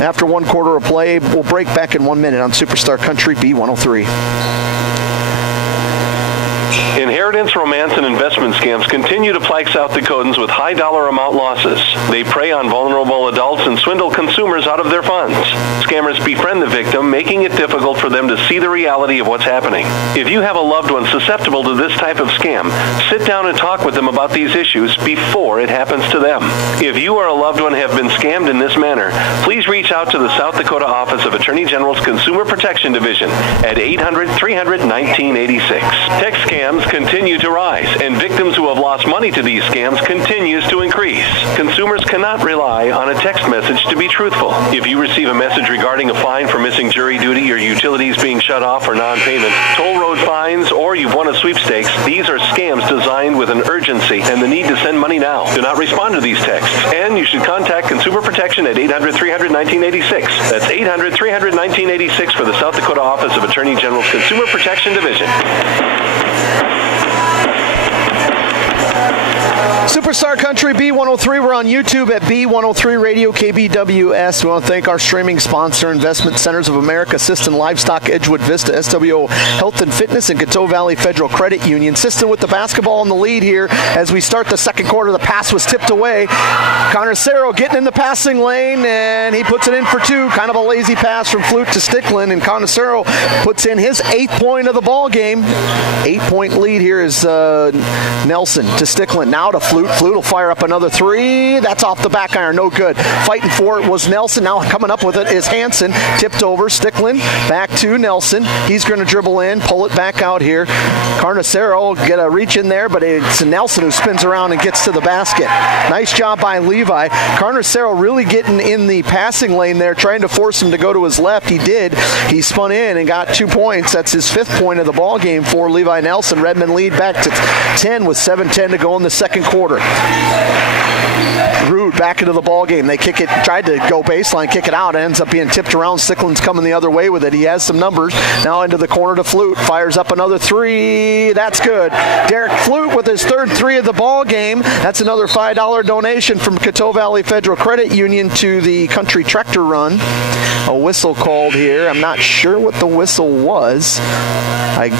after 1 quarter of play. We'll break back in 1 minute on Superstar Country B103. Inheritance, romance, and investment scams continue to plague South Dakotans with high dollar amount losses. They prey on vulnerable adults and swindle consumers out of their funds. Scammers befriend the victim, making it difficult for them to see the reality of what's happening. If you have a loved one susceptible to this type of scam, sit down and talk with them about these issues before it happens to them. If you or a loved one have been scammed in this manner, please reach out to the South Dakota Office of Attorney General's Consumer Protection Division at 800-300-1986. Text scams continue to rise, and victims who have lost money to these scams continues to increase. Consumers cannot rely on a text message to be truthful. If you receive a message regarding a fine for missing jury duty or utilities being shut off for non-payment, toll road fines, or you've won a sweepstakes, these are scams designed with an urgency and the need to send money now. Do not respond to these texts, and you should contact Consumer Protection at 800-300-1986. That's 800-300-1986 for the South Dakota Office of Attorney General's Consumer Protection Division. Superstar Country B103. We're on YouTube at B103 Radio KBWS. We want to thank our streaming sponsor, Investment Centers of America, Sisseton Livestock, Edgewood Vista, SWO Health and Fitness, and Coteau Valley Federal Credit Union. Sisseton with the basketball in the lead here as we start the second quarter. The pass was tipped away. Carnicero getting in the passing lane, and he puts it in for two. Kind of a lazy pass from Flute to Stickland, and Carnicero puts in his 8th point of the ball game. 8-point lead here is Nelson to Stickland. Now to Flute. Flute will fire up another three. That's off the back iron. No good. Fighting for it was Nelson. Now coming up with it is Hansen. Tipped over. Stickland back to Nelson. He's going to dribble in, pull it back out here. Carnicero will get a reach in there, but it's Nelson who spins around and gets to the basket. Nice job by Levi. Carnicero really getting in the passing lane there, trying to force him to go to his left. He did. He spun in and got 2 points. That's his 5th point of the ball game for Levi Nelson. Redmond lead back to 10 with 7:10 to go in the second quarter. Rude back into the ball game. They kick it, tried to go baseline, kick it out. It ends up being tipped around. Stickland's coming the other way with it. He has some numbers. Now into the corner to Flute. Fires up another three. That's good. Derek Flute with his third three of the ball game. That's another $5 donation from Coteau Valley Federal Credit Union to the Country Tractor Run. A whistle called here. I'm not sure what the whistle was. I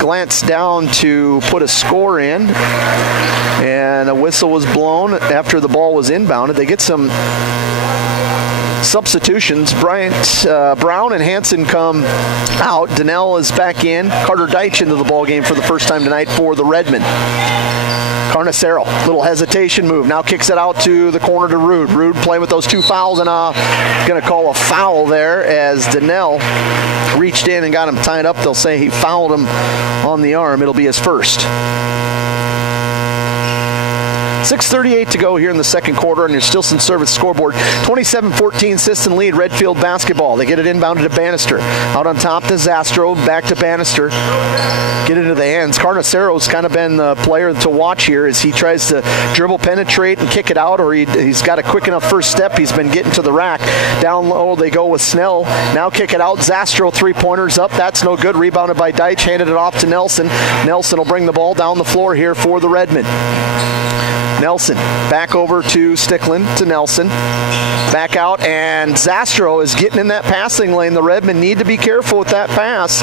glanced down to put a score in, and a whistle was blown after the ball was inbounded. They get some substitutions. Brown and Hansen come out. Donnell is back in. Carter Deitch into the ball game for the first time tonight for the Redmen. Carnicero, little hesitation move. Now kicks it out to the corner to Rude. Rude playing with those two fouls, and going to call a foul there as Donnell reached in and got him tied up. They'll say he fouled him on the arm. It'll be his first. 6:38 to go here in the second quarter on your Stilson Service scoreboard. 27-14 Sisseton lead, Redfield basketball. They get it inbounded to Bannister. Out on top to Zastro, back to Bannister. Get into the hands. Carnicero's kind of been the player to watch here as he tries to dribble, penetrate, and kick it out, or he's got a quick enough first step. He's been getting to the rack. Down low they go with Snell. Now kick it out. Zastro three-pointers up. That's no good. Rebounded by Deitch. Handed it off to Nelson. Nelson will bring the ball down the floor here for the Redmen. Nelson back over to Stickland, to Nelson. Back out, and Zastro is getting in that passing lane. The Redmen need to be careful with that pass.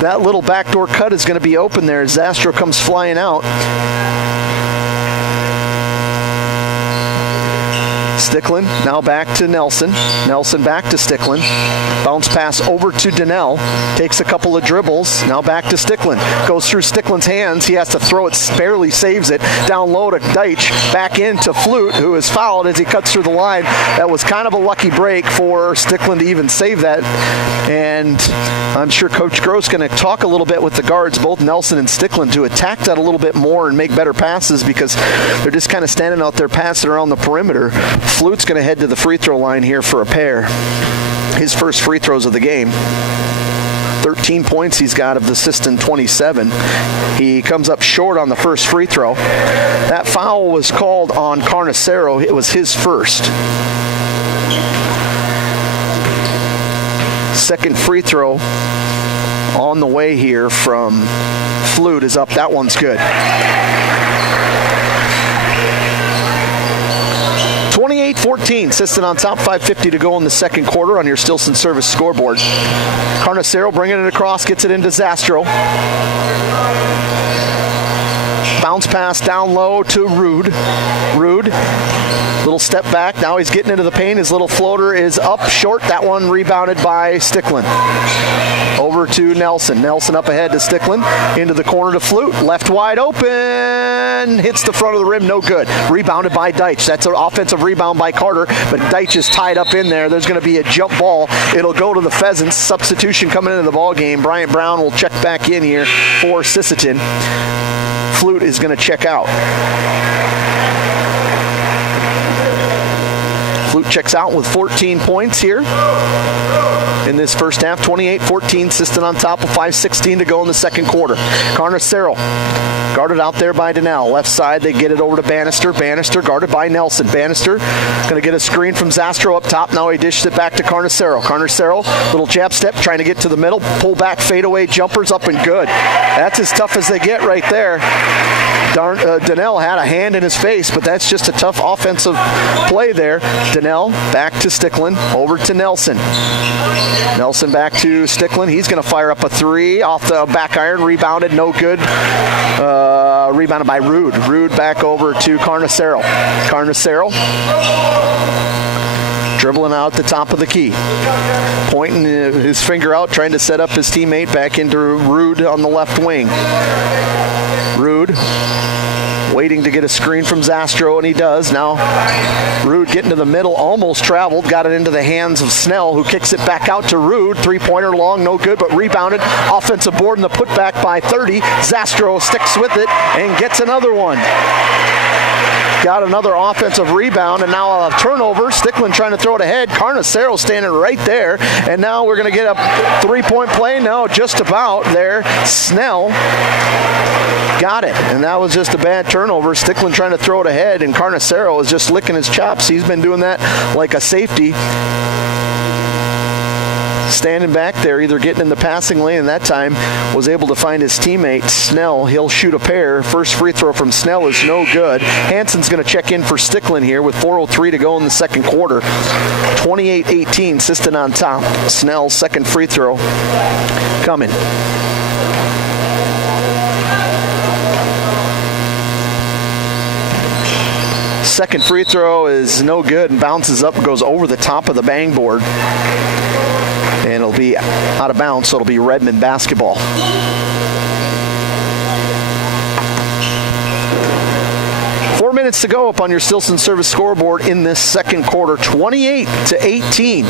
That little backdoor cut is going to be open there as Zastro comes flying out. Stickland now back to Nelson. Nelson back to Stickland. Bounce pass over to Donnell. Takes a couple of dribbles. Now back to Stickland. Goes through Stickland's hands. He has to throw it. Barely saves it. Down low to Deitch. Back into Flute, who is fouled as he cuts through the line. That was kind of a lucky break for Stickland to even save that. And I'm sure Coach Gross going to talk a little bit with the guards, both Nelson and Stickland, to attack that a little bit more and make better passes because they're just kind of standing out there passing around the perimeter. Flute's going to head to the free throw line here for a pair. His first free throws of the game. 13 points he's got of the Sisseton 27. He comes up short on the first free throw. That foul was called on Carnicero. It was his first. Second free throw on the way here from Flute is up. That one's good. 28-14, Sisseton on top, 5:50 to go in the second quarter on your Stilson Service scoreboard. Carnicero bringing it across, gets it into Zastro. Bounce pass down low to Rude. Rude, little step back. Now he's getting into the paint. His little floater is up short. That one rebounded by Stickland. Over to Nelson. Nelson up ahead to Stickland. Into the corner to Flute. Left wide open. Hits the front of the rim. No good. Rebounded by Deitch. That's an offensive rebound by Carter, but Deitch is tied up in there. There's going to be a jump ball. It'll go to the Pheasants. Substitution coming into the ball game. Bryant Brown will check back in here for Sisseton. Flute is going to check out. Flute checks out with 14 points here in this first half. 28-14, Sisseton on top of 5:16 to go in the second quarter. Carnicero guarded out there by Donnell. Left side, they get it over to Bannister. Bannister guarded by Nelson. Bannister going to get a screen from Zastro up top. Now he dishes it back to Carnicero. Carnicero, little jab step, trying to get to the middle. Pull back, fadeaway, jumpers up and good. That's as tough as they get right there. Donnell had a hand in his face, but that's just a tough offensive play there. Donnell back to Stickland, over to Nelson. Nelson back to Stickland. He's going to fire up a three off the back iron. Rebounded, no good. Rebounded by Rude. Rude back over to Carnicero. Carnicero dribbling out the top of the key. Pointing his finger out, trying to set up his teammate back into Rude on the left wing. Rude waiting to get a screen from Zastro, and he does. Now Rude getting to the middle, almost traveled, got it into the hands of Snell, who kicks it back out to Rude. Three-pointer long, no good, but rebounded. Offensive board and the putback by 30. Zastro sticks with it and gets another one. got another offensive rebound, and now a turnover. Stickland trying to throw it ahead. Carnicero standing right there, and now we're going to get a three-point play. No, just about there. Snell got it, and that was just a bad turnover. Stickland trying to throw it ahead, and Carnicero is just licking his chops. He's been doing that like a safety. Standing back there, either getting in the passing lane, and that time was able to find his teammate, Snell. He'll shoot a pair. First free throw from Snell is no good. Hansen's going to check in for Stickland here with 4:03 to go in the second quarter. 28-18, Sisseton on top. Snell's second free throw coming. Second free throw is no good and bounces up and goes over the top of the bang board. And it'll be out of bounds, so it'll be Redmond basketball. Four minutes to go up on your Sisseton service scoreboard in this second quarter, 28-18.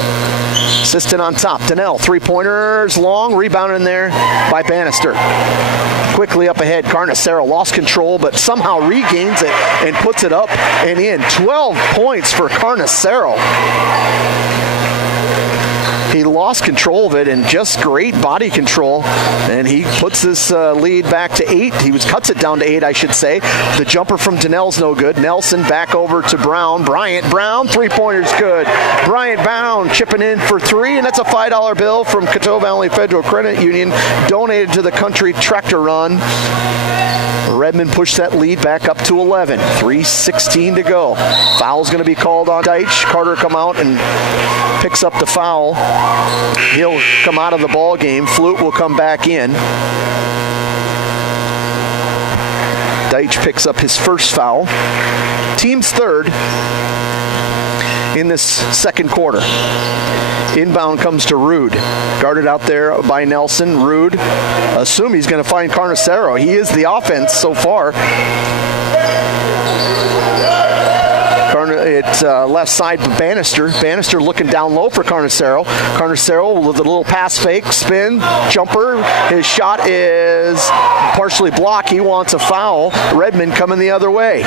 Sisseton on top. Donnell, three-pointers, long, rebound in there by Bannister. Quickly up ahead, Carnicero lost control, but somehow regains it and puts it up and in. 12 points for Carnicero. He lost control of it and just great body control, and he puts this lead back to 8. He cuts it down to 8, I should say. The jumper from Donnell's no good. Nelson back over to Brown. Bryant Brown, three-pointer's good. Bryant Brown chipping in for 3, and that's a $5 bill from Coteau Valley Federal Credit Union, donated to the Country Tractor Run. Redmond pushed that lead back up to 11. 3:16 to go. Foul's going to be called on Deitch. Carter come out and picks up the foul. He'll come out of the ball game. Flute will come back in. Deitch picks up his first foul. Team's third in this second quarter. Inbound comes to Rude. Guarded out there by Nelson. Rude, assume he's going to find Carnicero. He is the offense so far. It's left side Bannister. Bannister looking down low for Carnicero. Carnicero with a little pass fake, spin, jumper. His shot is partially blocked. He wants a foul. Redmond coming the other way.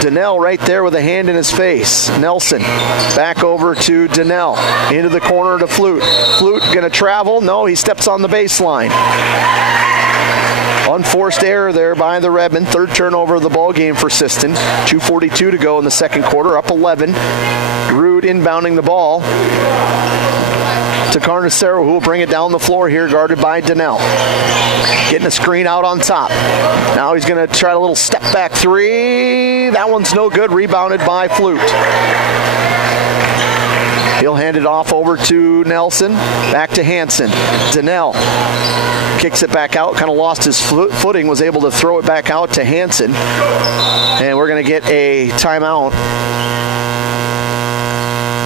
Donnell right there with a hand in his face. Nelson back over to Donnell. Into the corner to Flute. Flute going to travel. No, he steps on the baseline. Unforced error there by the Redmond. Third turnover of the ball game for Sisseton. 2:42 to go in the second quarter. Up 11. Rude inbounding the ball to Carnicero, who will bring it down the floor here, guarded by Donnell. Getting a screen out on top. Now he's going to try a little step back three. That one's no good. Rebounded by Flute. He'll hand it off over to Nelson. Back to Hansen. Donnell kicks it back out. Kind of lost his footing. Was able to throw it back out to Hansen. And we're going to get a timeout.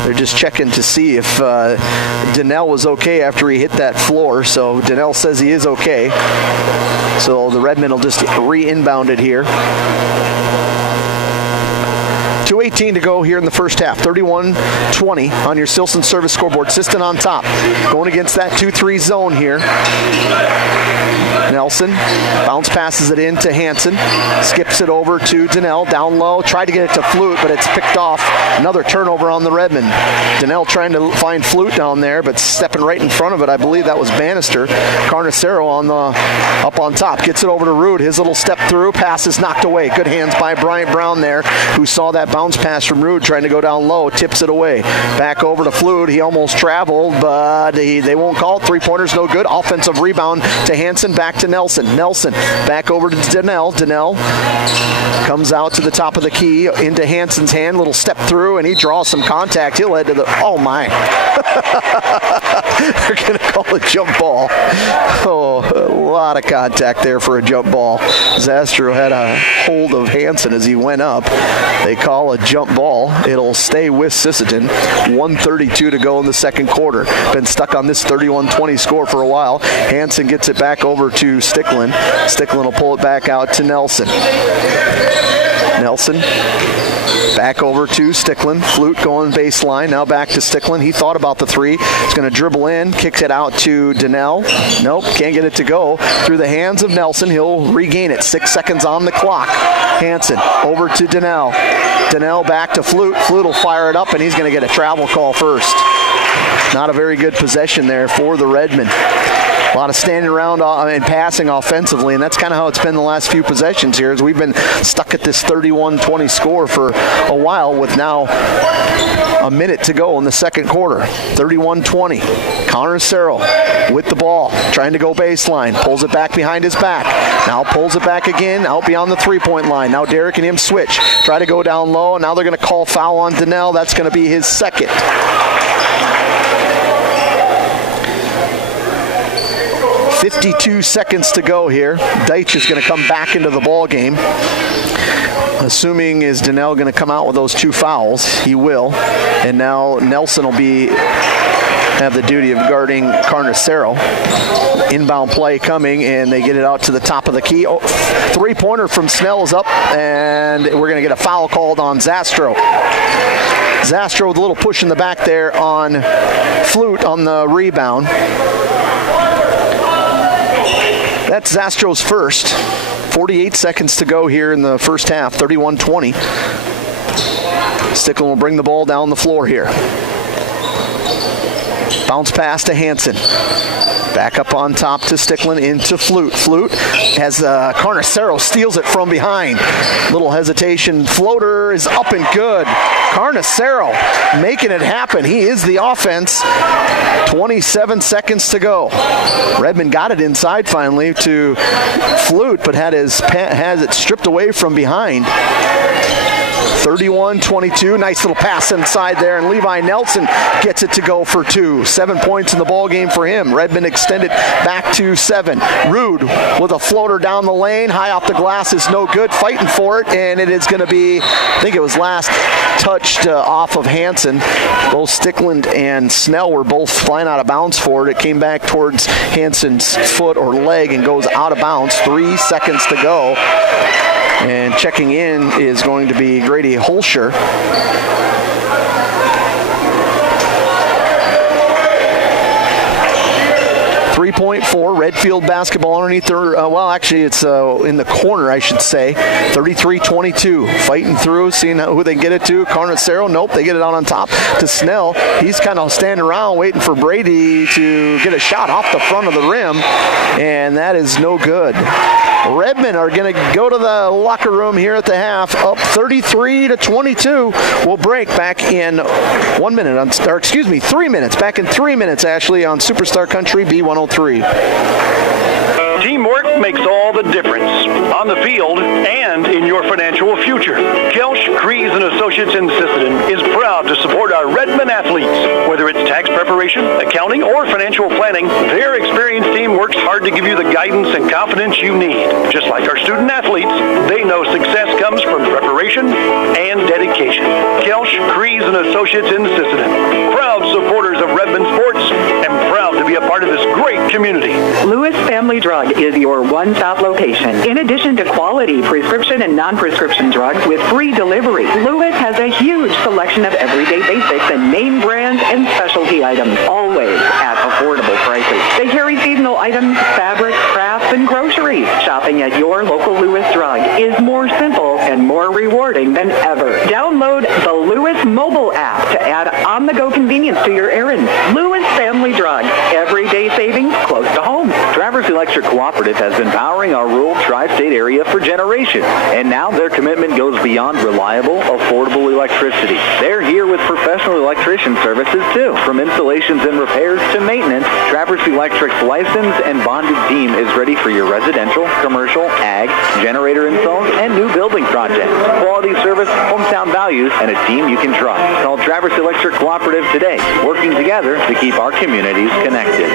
They're just checking to see if Donnell was okay after he hit that floor. So Donnell says he is okay. So the Redmond will just re-inbound it here. 2:18 to go here in the first half. 31-20 on your Sisseton service scoreboard. Sisseton on top. Going against that 2-3 zone here. Nelson bounce passes it in to Hansen. Skips it over to Donnell. Down low. Tried to get it to Flute, but it's picked off. Another turnover on the Redmond. Donnell trying to find Flute down there, but stepping right in front of it. I believe that was Bannister. Carnicero up on top. Gets it over to Rude. His little step through. Pass is knocked away. Good hands by Bryant Brown there, who saw that bounce pass from Rude trying to go down low. Tips it away. Back over to Flute. He almost traveled, but they won't call it. Three-pointers no good. Offensive rebound to Hansen. Back to Nelson. Nelson back over to Donnell. Donnell comes out to the top of the key into Hansen's hand. Little step through, and he draws some contact. He'll head to the... Oh, my. They're going to call a jump ball. Oh, a lot of contact there for a jump ball. Zastro had a hold of Hansen as he went up. They call a jump ball. It'll stay with Sisseton. 1:32 to go in the second quarter. Been stuck on this 31-20 score for a while. Hansen gets it back over to Stickland. Stickland will pull it back out to Nelson. Nelson back over to Stickland. Flute going baseline. Now back to Stickland. He thought about the three. He's going to dribble in. Kicks it out to Donnell. Nope, can't get it to go. Through the hands of Nelson. He'll regain it. 6 seconds on the clock. Hansen over to Donnell. Donnell back to Flute. Flute will fire it up, and he's going to get a travel call first. Not a very good possession there for the Redmen. A lot of standing around and passing offensively, and that's kind of how it's been the last few possessions here, as we've been stuck at this 31-20 score for a while, with now a minute to go in the second quarter. 31-20. Connor Serrell with the ball, trying to go baseline. Pulls it back behind his back. Now pulls it back again, out beyond the three-point line. Now Derek and him switch. Try to go down low, and now they're going to call foul on Donnell. That's going to be his second. 52 seconds to go here. Deitch is going to come back into the ball game. Assuming is Donnell going to come out with those two fouls? He will. And now Nelson will have the duty of guarding Carnicero. Inbound play coming, and they get it out to the top of the key. Oh, three-pointer from Snell is up, and we're going to get a foul called on Zastro. Zastro with a little push in the back there on Flute on the rebound. That's Zastro's first. 48 seconds to go here in the first half, 31-20. Stickland will bring the ball down the floor here. Bounce pass to Hansen. Back up on top to Stickland, into Flute. Flute has Carnicero steals it from behind. Little hesitation. Floater is up and good. Carnicero making it happen. He is the offense. 27 seconds to go. Redmond got it inside finally to Flute, but has it stripped away from behind. 31-22. Nice little pass inside there, and Levi Nelson gets it to go for two. 7 points in the ball game for him. Redmond extended back to 7. Rude with a floater down the lane. High off the glass is no good. Fighting for it, and it is going to be, I think it was last touched off of Hansen. Both Stickland and Snell were both flying out of bounds for it. It came back towards Hansen's foot or leg and goes out of bounds. 3 seconds to go. And checking in is going to be Grady Holscher. 3.4, Redfield basketball underneath their, actually it's in the corner, I should say. 33-22, fighting through, seeing who they can get it to. Carnicero, nope, they get it out on top to Snell. He's kind of standing around waiting for Brady to get a shot off the front of the rim, and that is no good. Redmond are going to go to the locker room here at the half, up 33-22. We'll break back in 1 minute, 3 minutes, back in 3 minutes, Ashley, on Superstar Country B103. Teamwork makes all the difference on the field and in your financial future. Kelsch, Kreese & Associates in Sisseton is proud to support our Redmond athletes. Whether it's tax preparation, accounting, or financial planning, their experienced team works hard to give you the guidance and confidence you need. Just like our student athletes, they know success comes from preparation and dedication. Kelsch, Kreese & Associates in Sisseton, proud supporters of Redmond sports and proud to be a part of this great community. Lewis Family Drug is your one-stop location. In addition to quality prescription and non-prescription drugs with free delivery, Lewis has a huge selection of everyday basics and name brands and specialty items, always at affordable prices. They carry seasonal items, fabrics, crafts, and groceries. Shopping at your local Lewis Drug is more simple and more rewarding than ever. Download the Lewis mobile app to add on-the-go convenience to your errands. Lewis Family Drug, everyday savings close to home. Traverse Electric Cooperative has been powering our rural tri-state area for generations, and now their commitment goes beyond reliable, affordable electricity. They're here with professional electrician services too. From installations and repairs to maintenance, Traverse Electric's licensed and bonded team is ready for your residential, commercial, ag, generator installs, and new building projects. Quality service, hometown values, and a team you can trust. Call Traverse Electric Cooperative today, working together to keep our communities connected.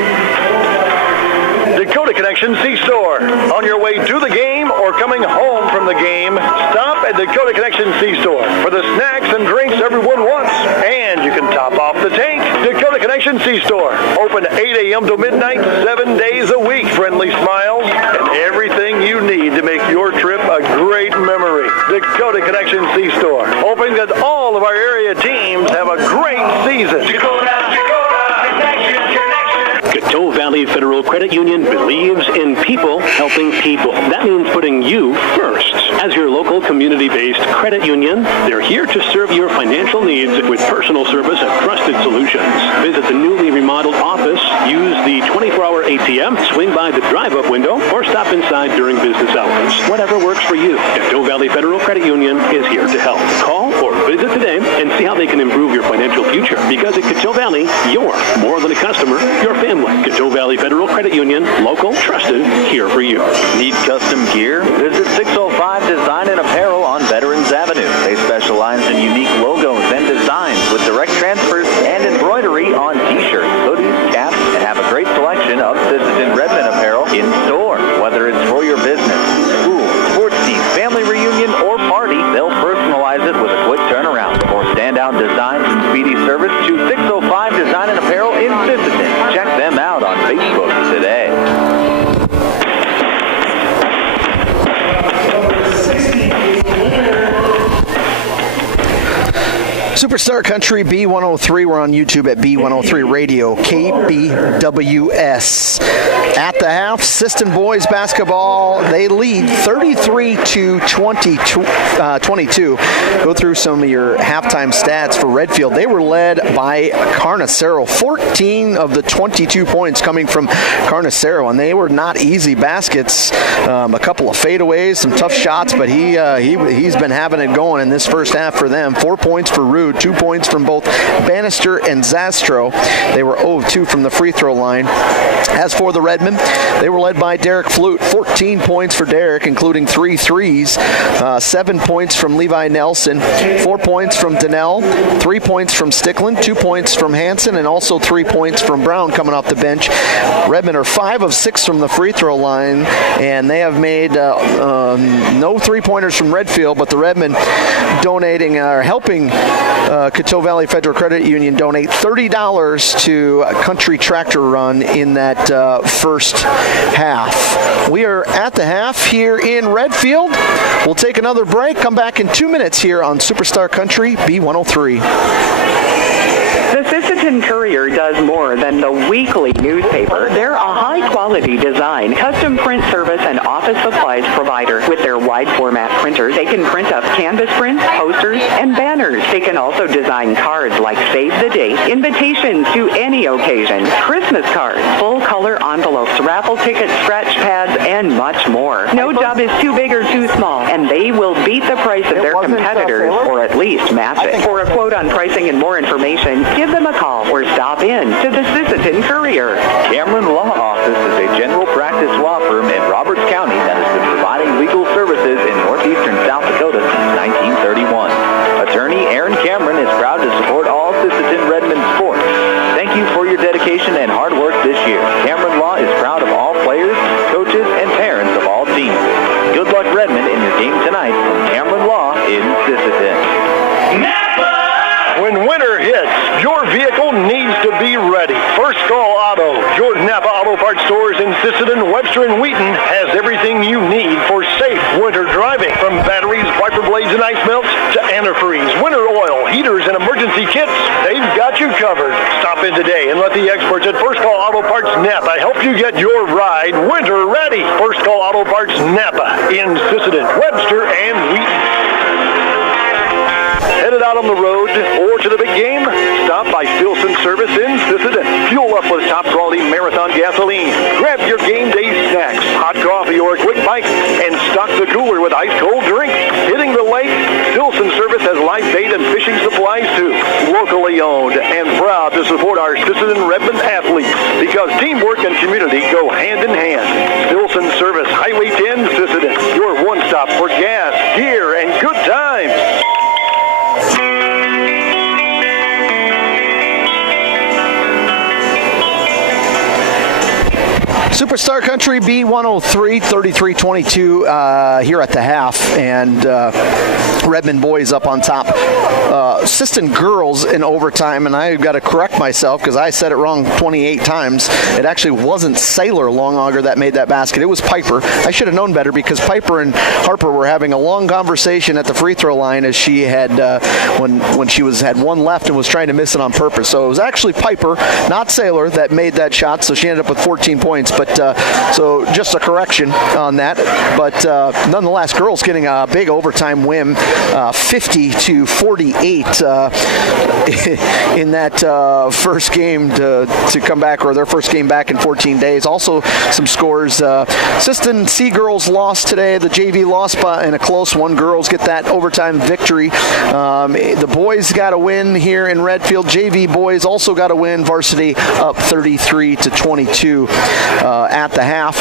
Dakota Connection C-Store. On your way to the game or coming home from the game, stop at Dakota Connection C-Store for the snacks and drinks everyone wants. And you can top off the tank. Dakota Connection C-Store. Open 8 a.m. to midnight, 7 days a week. Friendly smiles and everything you need to make your trip a great memory. Dakota Connection Connection C-Store, hoping that all of our area teams have a great season. Coteau Valley Federal Credit Union believes in people helping people. That means putting you first. As your local community-based credit union, they're here to serve your financial needs with personal service and trusted solutions. Visit the newly remodeled office, use the 24-hour ATM, swing by the drive-up window, or stop inside during business hours. Whatever works for you, Coteau Valley Federal Credit Union is here to help. Call or visit today and see how they can improve your financial future. Because at Coteau Valley, you're more than a customer, you're family. Coteau Valley Federal Credit Union, local, trusted, here for you. Need custom gear? Visit 605 Design and Apparel on Veterans Avenue. They specialize in unique logos and designs with direct transfers and embroidery on t-shirts, hoodies, caps, and have a great selection of Sisseton Redmond apparel in store. Whether it's for your business, school, sports team, family reunion, or party, they'll personalize it with a quick turnaround. For standout designs and speedy service, choose 605 Design and Apparel in Sisseton. Check them out on Facebook today. Superstar Country B103. We're on YouTube at B103 Radio, KBWS. At the half, Sisseton boys basketball, they lead 33-22. Go through some of your halftime stats for Redfield. They were led by Carnicero. 14 of the 22 points coming from Carnicero, and they were not easy baskets. A couple of fadeaways, some tough shots, but he's been having it going in this first half for them. 4 points for Rude, 2 points from both Bannister and Zastro. They were 0 of 2 from the free throw line. As for the Redmen, they were led by Derek Flute. 14 points for Derek, including 3 threes. 7 points from Levi Nelson. 4 points from Donnell. 3 points from Stickland. 2 points from Hansen, and also 3 points from Brown coming off the bench. Redmen are 5 of 6 from the free throw line, and they have made no three-pointers from Redfield, but the Redmen donating or helping Coteau Valley Federal Credit Union donate $30 to Country Tractor Run in that first half. We are at the half here in Redfield. We'll take another break, come back in 2 minutes here on Superstar Country B103. The Sisseton Courier does more than the weekly newspaper. They're a high-quality design, custom print service, and office supplies provider. With their wide-format printers, they can print up canvas prints, posters, and banners. They can also design cards like Save the Date, invitations to any occasion, Christmas cards, full-color envelopes, raffle tickets, scratch pads, and much more. No job is too big or too small, and they will beat the price of their competitors, or at least match it. For a quote on pricing and more information, give them a call or stop in to the Sisseton Courier. Cameron Law Office is a general practice law firm in Roberts County that has been providing legal services in northeastern South Dakota since 1931. Attorney Aaron Cameron is proud to support all Sisseton Redmond sports. Thank you for your dedication and hard work this year. Cameron Law is proud of all players, coaches, and parents of all teams. Good luck, Redmond, in your game tonight from Cameron Law in Sisseton. When winter hits, your vehicle needs to be ready. First Call Auto, your Napa Auto Parts stores in Sisseton, Webster, and Wheaton has everything you need for safe winter driving. From batteries, wiper blades, and ice melts to antifreeze, winter oil, heaters, and emergency kits, they've got you covered. Stop in today and let the experts at First Call Auto Parts Napa help you get your ride winter ready. First Call Auto Parts Napa in Sisseton, Webster, and Wheaton. Headed out on the road or to the big game? Stop by Stilson Service in Sisseton. Fuel up with top-quality Marathon gasoline. Grab your game day snacks, hot coffee, or a quick bite, and stock the cooler with ice-cold drinks. Hitting the lake? Stilson Service has live bait and fishing supplies, too. Locally owned and proud to support our Sisseton Redmond athletes because teamwork and community go hand in hand. Stilson Service, Highway 10, Sisseton. Your one-stop for gas, gear, and good times. Superstar Country B103, 33-22 here at the half. And Redmond boys up on top. Sisseton girls in overtime, and I've got to correct myself because I said it wrong 28 times. It actually wasn't Saylor Longauger that made that basket. It was Piper. I should have known better because Piper and Harper were having a long conversation at the free throw line as she had when she had one left and was trying to miss it on purpose. So it was actually Piper, not Saylor, that made that shot. So she ended up with 14 points. But so just a correction on that. But nonetheless, girls getting a big overtime win, 50-48 in that first game to come back, or their first game back in 14 days. Also, some scores. Sisseton Sea Girls lost today. The JV lost in a close one. Girls get that overtime victory. The boys got a win here in Redfield. JV boys also got a win. Varsity up 33-22 at the half.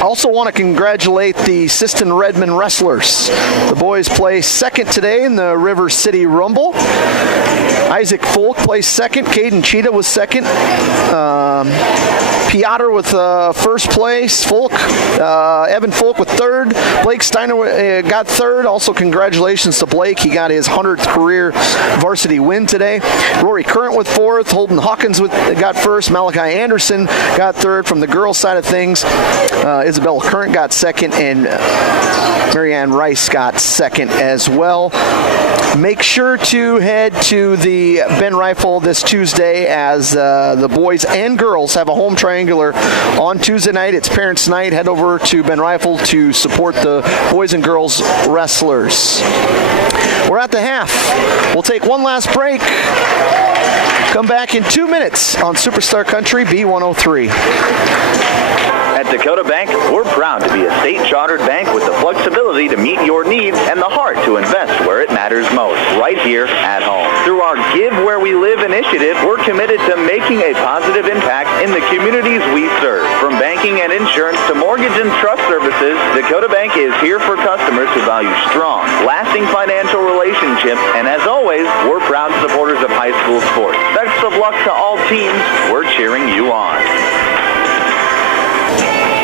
Also want to congratulate the Sisseton Redmond Wrestlers. The boys play second today in the River City Rumble. Isaac Folk placed second. Caden Cheetah was second. Piotr with first place. Folk, Evan Folk with third. Blake Steiner got third. Also, congratulations to Blake. He got his 100th career varsity win today. Rory Current with fourth. Holden Hawkins got first. Malachi Anderson got third. From the girls' side of things, Isabella Current got second, and Marianne Rice got second as well. Make sure to head to the Ben Rifle this Tuesday as the boys and girls have a home triangular on Tuesday night. It's parents' night. Head over to Ben Rifle to support the boys and girls wrestlers. We're at the half. We'll take one last break. Come back in 2 minutes on Superstar Country B103. At Dakota Bank, we're proud to be a state-chartered bank with the flexibility to meet your needs and the heart to invest where it matters most, right here at home. Through our Give Where We Live initiative, we're committed to making a positive impact in the communities we serve. From banking and insurance to mortgage and trust services, Dakota Bank is here for customers who value strong, lasting financial relationships, and as always, we're proud supporters of high school sports. Best of luck to all teams. We're cheering you on.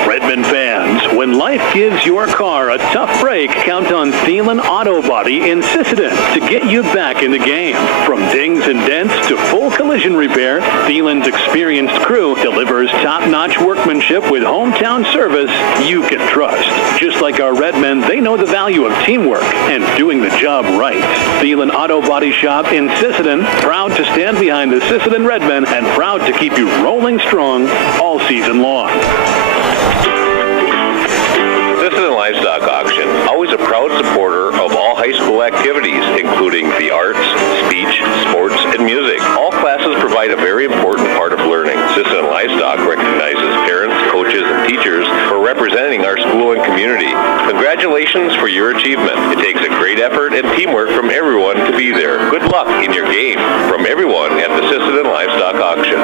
Redmond fans, when life gives your car a tough break, count on Thielen Auto Body in Sisseton to get you back in the game. From dings and dents to full collision repair, Thielen's experienced crew delivers top-notch workmanship with hometown service you can trust. Just like our Redmen, they know the value of teamwork and doing the job right. Thielen Auto Body Shop in Sisseton, proud to stand behind the Sisseton Redmen and proud to keep you rolling strong all season long. Sisseton Livestock Auction, always a proud supporter of all high school activities, including the arts, speech, sports, and music. All classes provide a very important part of learning. Sisseton Livestock recognizes parents, coaches, and teachers for representing our school and community. Congratulations for your achievement. It takes a great effort and teamwork from everyone to be there. Good luck in your game from everyone at the Sisseton Livestock Auction.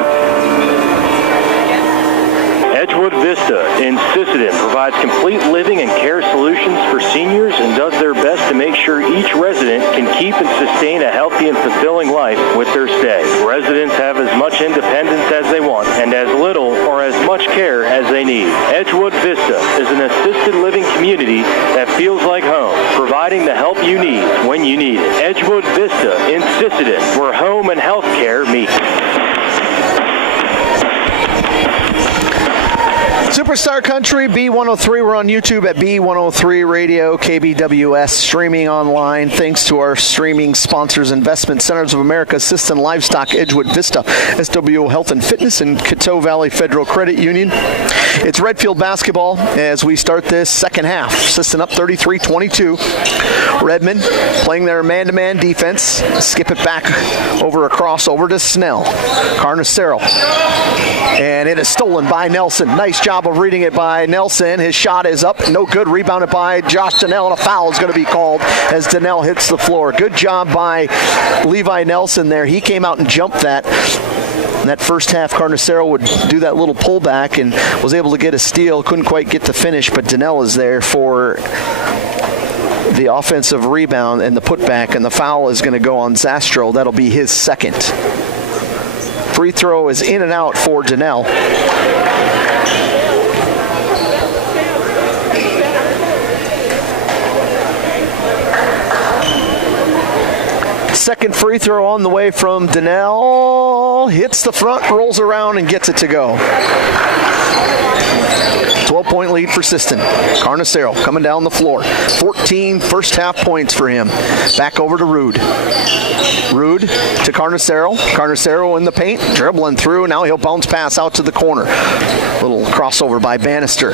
Edgewood Vista in Sisseton provides complete living and care solutions for seniors and does their best to make sure each resident can keep and sustain a healthy and fulfilling life with their stay. Residents have as much independence as they want and as little or as much care as they need. Edgewood Vista is an assisted living community that feels like home, providing the help you need when you need it. Edgewood Vista in Sisseton, where home and health care meet. Superstar Country, B103. We're on YouTube at B103 Radio, KBWS, streaming online. Thanks to our streaming sponsors, Investment Centers of America, Sisseton Livestock, Edgewood Vista, SWO Health and Fitness, and Coteau Valley Federal Credit Union. It's Redfield basketball as we start this second half. Sisseton up 33-22. Redmond playing their man-to-man defense. Skip it back over a crossover to Snell. Carnicero. And it is stolen by Nelson. Nice job of reading it by Nelson. His shot is up. No good. Rebounded by Josh Donnell, and a foul is going to be called as Donnell hits the floor. Good job by Levi Nelson there. He came out and jumped that. In that first half, Carnicero would do that little pullback and was able to get a steal. Couldn't quite get the finish, but Donnell is there for the offensive rebound and the putback, and the foul is going to go on Zastro. That'll be his second. Free throw is in and out for Donnell. Second free throw on the way from Donnell. Hits the front, rolls around, and gets it to go. 12-point lead for Sisseton. Carnicero coming down the floor. 14 first half points for him. Back over to Rude. Rude to Carnicero. Carnicero in the paint, dribbling through. Now he'll bounce pass out to the corner. Little crossover by Bannister.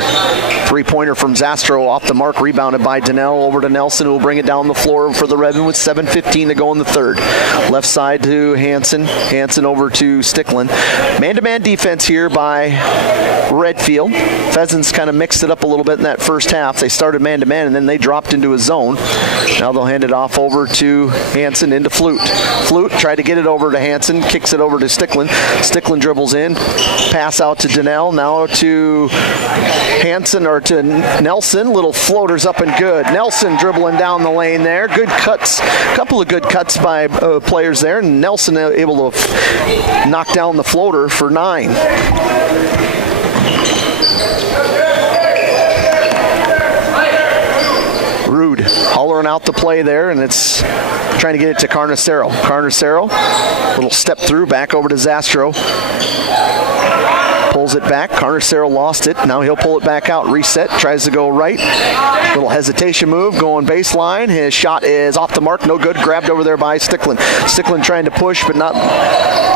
Three-pointer from Zastro off the mark, rebounded by Donnell. Over to Nelson, who will bring it down the floor for the Redmen with 7:15 to go in the third. Left side to Hansen. Hansen over to Stickland. Man-to-man defense here by Redfield. Pheasants kind of mixed it up a little bit in that first half. They started man-to-man, and then they dropped into a zone. Now they'll hand it off over to Hansen into Flute. Flute tried to get it over to Hansen, kicks it over to Stickland. Stickland dribbles in, pass out to Donnell, now to Hansen or to Nelson. Little floaters up and good. Nelson dribbling down the lane there. Good cuts, a couple of good cuts by players there, and Nelson able to knock down the floater for 9. Rude hollering out the play there, and it's trying to get it to Carnicero. Carnicero, little step through, back over to Zastro. Pulls it back. Carnicero lost it. Now he'll pull it back out. Reset. Tries to go right. Little hesitation move. Going baseline. His shot is off the mark. No good. Grabbed over there by Stickland. Stickland trying to push, but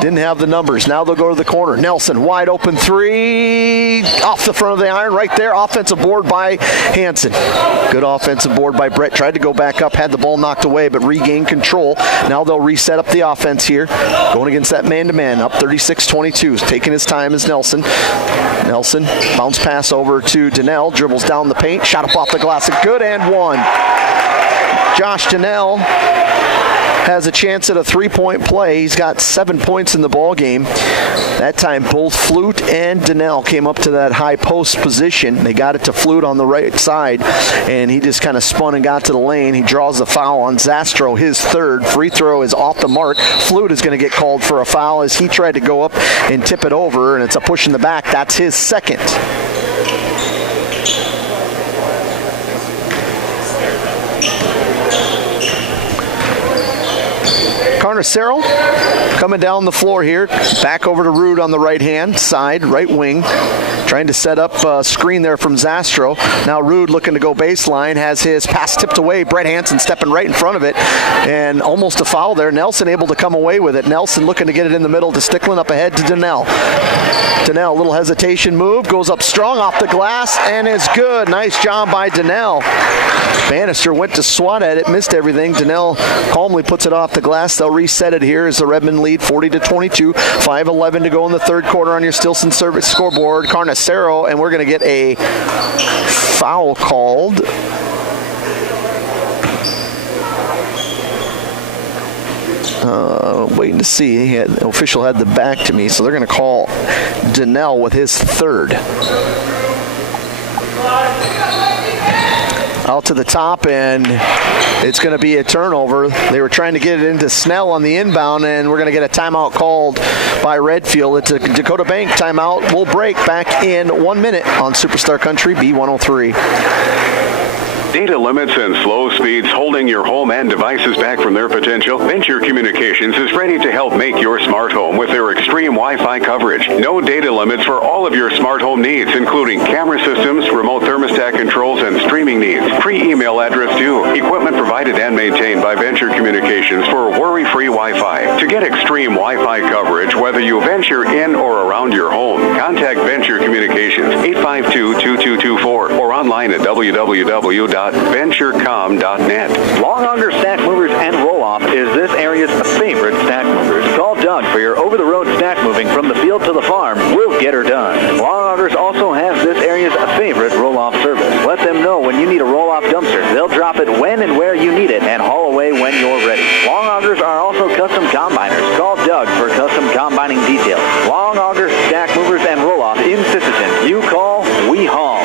didn't have the numbers. Now they'll go to the corner. Nelson, wide open three. Off the front of the iron. Right there. Offensive board by Hansen. Good offensive board by Brett. Tried to go back up. Had the ball knocked away, but regained control. Now they'll reset up the offense here. Going against that man-to-man. Up 36-22. Taking his time is Nelson. Nelson, bounce pass over to Donnell, dribbles down the paint, shot up off the glass, good and one. Josh Donnell has a chance at a three-point play. He's got 7 points in the ball game. That time, both Flute and Donnell came up to that high post position. They got it to Flute on the right side, and he just kind of spun and got to the lane. He draws the foul on Zastro, his third. Free throw is off the mark. Flute is going to get called for a foul as he tried to go up and tip it over, and it's a push in the back. That's his second. Carnicero coming down the floor here. Back over to Rude on the right-hand side, right wing. Trying to set up a screen there from Zastro. Now Rude looking to go baseline. Has his pass tipped away. Brett Hansen stepping right in front of it. And almost a foul there. Nelson able to come away with it. Nelson looking to get it in the middle to Stickland, up ahead to Donnell. Donnell, little hesitation move. Goes up strong off the glass and is good. Nice job by Donnell. Bannister went to swat at it, missed everything. Donnell calmly puts it off the glass. They'll reset it here as the Redmen lead 40-22. 5:11 to go in the third quarter on your Stilson service scoreboard. Carnicero, and we're going to get a foul called. Waiting to see. The official had the back to me, so they're going to call Donnell with his third. Out to the top, and it's going to be a turnover. They were trying to get it into Snell on the inbound, and we're going to get a timeout called by Redfield. It's a Dakota Bank timeout. We'll break back in 1 minute on Superstar Country B103. Data limits and slow speeds holding your home and devices back from their potential? Venture Communications is ready to help make your smart home with their extreme Wi-Fi coverage. No data limits for all of your smart home needs, including camera systems, remote thermostat controls, and streaming needs. Free email address too. Equipment provided and maintained by Venture Communications for worry-free Wi-Fi. To get extreme Wi-Fi coverage, whether you venture in or around your home, contact Venture Communications 852-2224 or online at www.venturecom.net. Long Auger Stack Movers and Roll-Off is this area's favorite stack movers. Call Doug for your over-the-road stack moving from the field to the farm. We'll get her done. Long Augers also has this area's favorite roll-off service. Let them know when you need a roll-off dumpster. They'll drop it when and where you need it and haul away when you're ready. Long Augers are also custom combiners. Call Doug for custom combining details. Long Auger Stack Movers and Roll-Off in Sisseton. You call, we haul.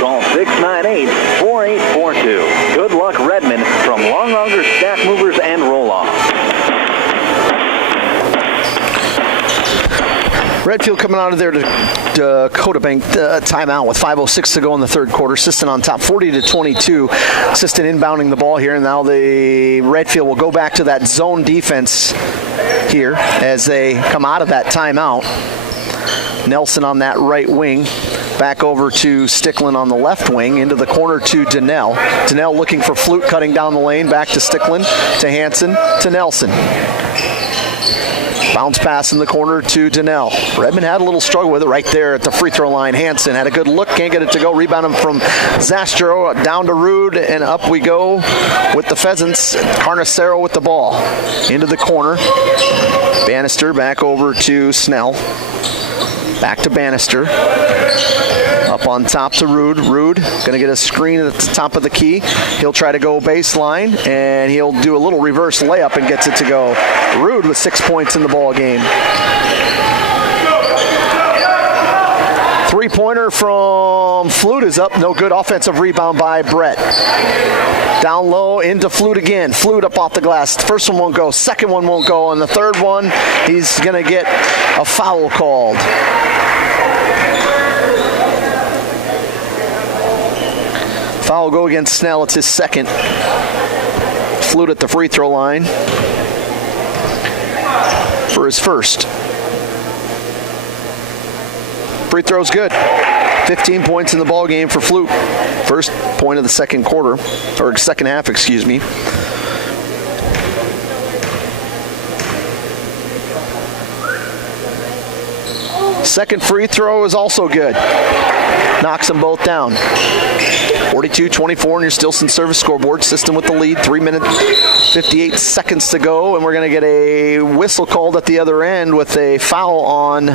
Call 698-4842. Good luck, Redmen, from Long Auger Stack Movers and Roll-Off. Redfield coming out of their Dakota Bank timeout with 5:06 to go in the third quarter. Sisseton on top, 40-22. Sisseton inbounding the ball here, and now the Redfield will go back to that zone defense here as they come out of that timeout. Nelson on that right wing. Back over to Sticklin on the left wing, into the corner to Donnell. Donnell looking for Flute, cutting down the lane, back to Sticklin, to Hansen, to Nelson. Bounce pass in the corner to Donnell. Redmond had a little struggle with it right there at the free throw line. Hansen had a good look, can't get it to go. Rebound him from Zastro, down to Rude, and up we go with the Pheasants. Carnicero with the ball. Into the corner. Bannister back over to Snell. Back to Bannister. Up on top to Rude. Rude going to get a screen at the top of the key. He'll try to go baseline, and he'll do a little reverse layup and gets it to go. Rude with 6 points in the ball game. Three-pointer from Flute is up. No good. Offensive rebound by Brett. Down low into Flute again. Flute up off the glass. First one won't go. Second one won't go. And the third one, he's going to get a foul called. Foul will go against Snell. It's his second. Flute at the free throw line for his first. Free throw's good. 15 points in the ball game for Flute. First point of the second quarter, or second half, excuse me. Second free throw is also good. Knocks them both down. 42-24 on your Stilson service scoreboard. System with the lead. 3 minutes, 58 seconds to go, and we're going to get a whistle called at the other end with a foul on.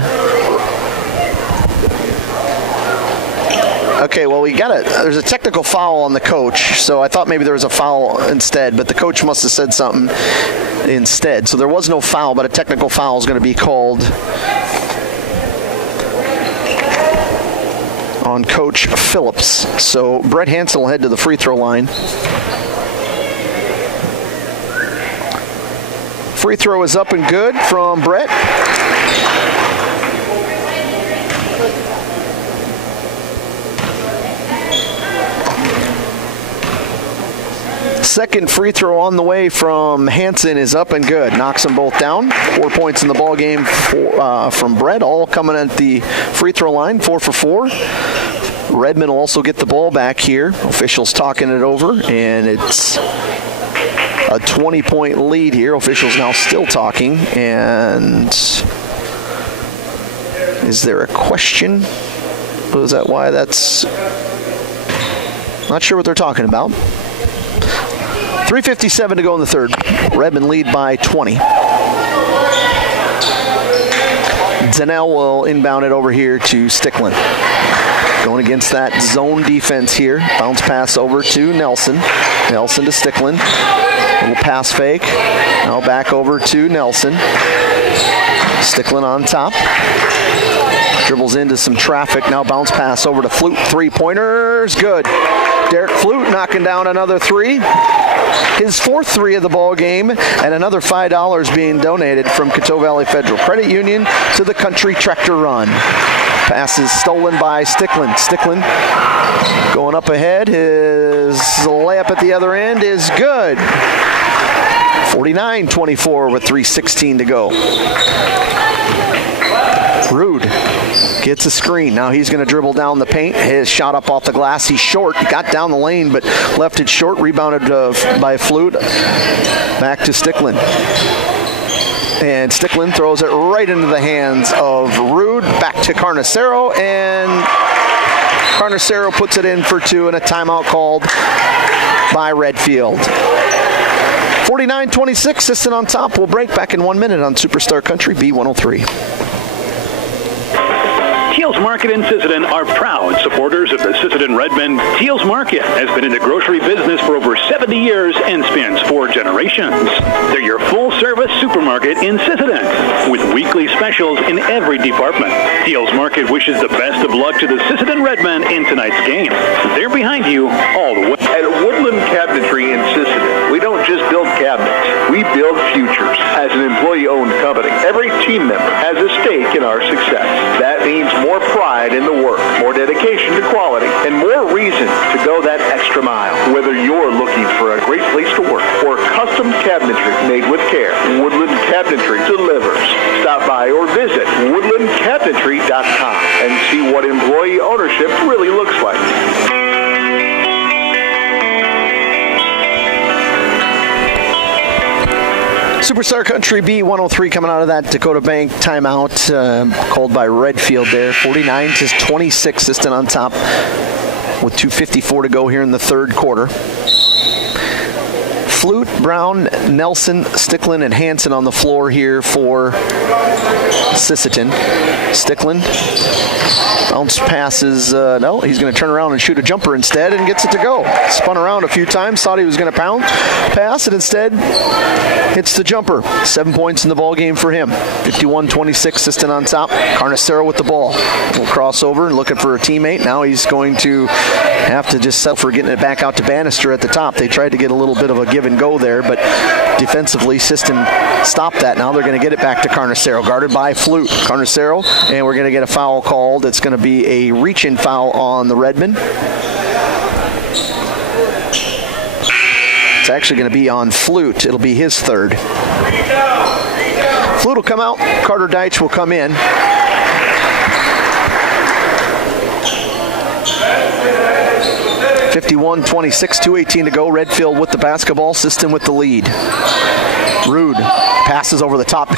Okay, well, there's a technical foul on the coach, so I thought maybe there was a foul instead, but the coach must have said something instead. So there was no foul, but a technical foul is going to be called on Coach Phillips. So Brett Hansen will head to the free throw line. Free throw is up and good from Brett. Second free throw on the way from Hansen is up and good. Knocks them both down. 4 points in the ball game from Brett, all coming at the free throw line, 4 for 4. Redmond will also get the ball back here. Officials talking it over, and it's a 20-point lead here. Officials now still talking, and is there a question? Was that why that's... Not sure what they're talking about. 3:57 to go in the third. Redmond lead by 20. Donnell will inbound it over here to Sticklin. Going against that zone defense here. Bounce pass over to Nelson. Nelson to Sticklin. Little pass fake. Now back over to Nelson. Sticklin on top. Dribbles into some traffic. Now bounce pass over to Flute. Three-pointers. Good. Derek Flute knocking down another three. His fourth three of the ball game, and another $5 being donated from Coteau Valley Federal Credit Union to the Country Tractor Run. Pass is stolen by Sticklin. Sticklin going up ahead. His layup at the other end is good. 49-24 with 3:16 to go. Rude gets a screen. Now he's going to dribble down the paint. His shot up off the glass. He's short. He got down the lane, but left it short. Rebounded by Flute. Back to Sticklin. And Sticklin throws it right into the hands of Rude. Back to Carnicero. And Carnicero puts it in for two, and a timeout called by Redfield. 49-26, Sisseton on top. We'll break back in 1 minute on Superstar Country B103. Teals Market in Sisseton are proud supporters of the Sisseton Redmond. Teals Market has been in the grocery business for over 70 years and spans 4 generations. They're your full-service supermarket in Sisseton, with weekly specials in every department. Teals Market wishes the best of luck to the Sisseton Redmen in tonight's game. They're behind you all the way. At Woodland Cabinetry in Sisseton, we don't just build cabinets. We build futures. As an employee-owned company, every team member has a stake in our success. That means more pride in the work, more dedication to quality, and more reason to go that extra mile. Whether you're looking for a great place to work or custom cabinetry made with care, Woodland Cabinetry delivers. Stop by or visit woodlandcabinetry.com and see what employee ownership really looks like. Superstar Country B103 coming out of that Dakota Bank timeout, called by Redfield there. 49-26, Sisseton on top with 2:54 to go here in the third quarter. Flute, Brown, Nelson, Sticklin, and Hansen on the floor here for Sisseton. Sticklin bounce passes, no, he's going to turn around and shoot a jumper instead and gets it to go. Spun around a few times, thought he was going to pass it instead. Hits the jumper. 7 points in the ball game for him. 51-26, Sisseton on top. Carnicero with the ball. We'll cross over and looking for a teammate. Now he's going to have to just settle for getting it back out to Bannister at the top. They tried to get a little bit of a give and go there, but defensively, Sisseton stopped that. Now they're going to get it back to Carnicero, guarded by Flute. Carnicero, and we're going to get a foul called. It's going to be a reach-in foul on the Redmen. It's actually going to be on Flute. It'll be his third. Flute will come out. Carter Deitch will come in. (51-26), 2:18 to go. Redfield with the basketball. Sisseton with the lead. Rude passes over the top.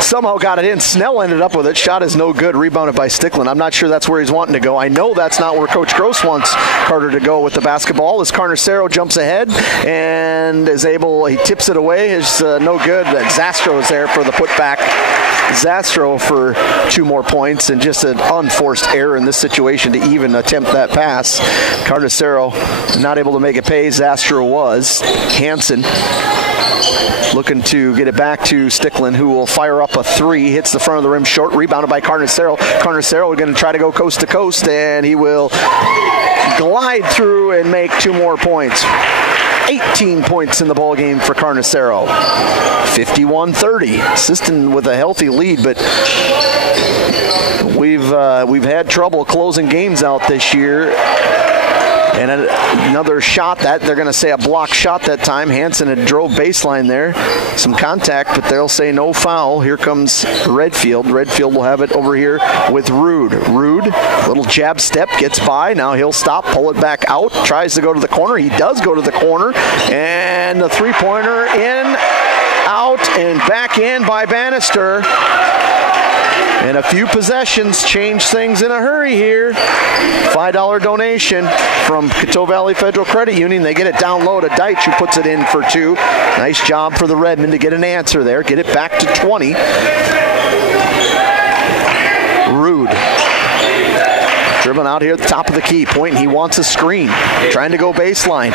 Somehow got it in. Snell ended up with it. Shot is no good. Rebounded by Sticklin. I'm not sure that's where he's wanting to go. I know that's not where Coach Gross wants Carter to go with the basketball. As Carnicero jumps ahead and is able, he tips it away. It's no good. Zastro is there for the putback. Zastro for 2 more points, and just an unforced error in this situation to even attempt that pass. Carnicero not able to make it pay. Zastro was. Hansen looking to get it back to Sticklin, who will fire up a 3. Hits the front of the rim short. Rebounded by Carnicero. Carnicero going to try to go coast to coast, and he will glide through and make 2 more points. 18 points in the ball game for Carnicero. 51-30. Sisseton with a healthy lead, but we've had trouble closing games out this year. And another shot that they're going to say a block shot that time. Hansen had drove baseline there. Some contact, but they'll say no foul. Here comes Redfield. Redfield will have it over here with Rude. Rude, little jab step, gets by. Now he'll stop, pull it back out. Tries to go to the corner. He does go to the corner. And the three-pointer in, out, and back in by Bannister. And a few possessions change things in a hurry here. $5 donation from Coteau Valley Federal Credit Union. They get it down low to Deitch, who puts it in for 2. Nice job for the Redmen to get an answer there. Get it back to 20. Rude. Dribbling out here at the top of the key. Point, he wants a screen. Trying to go baseline.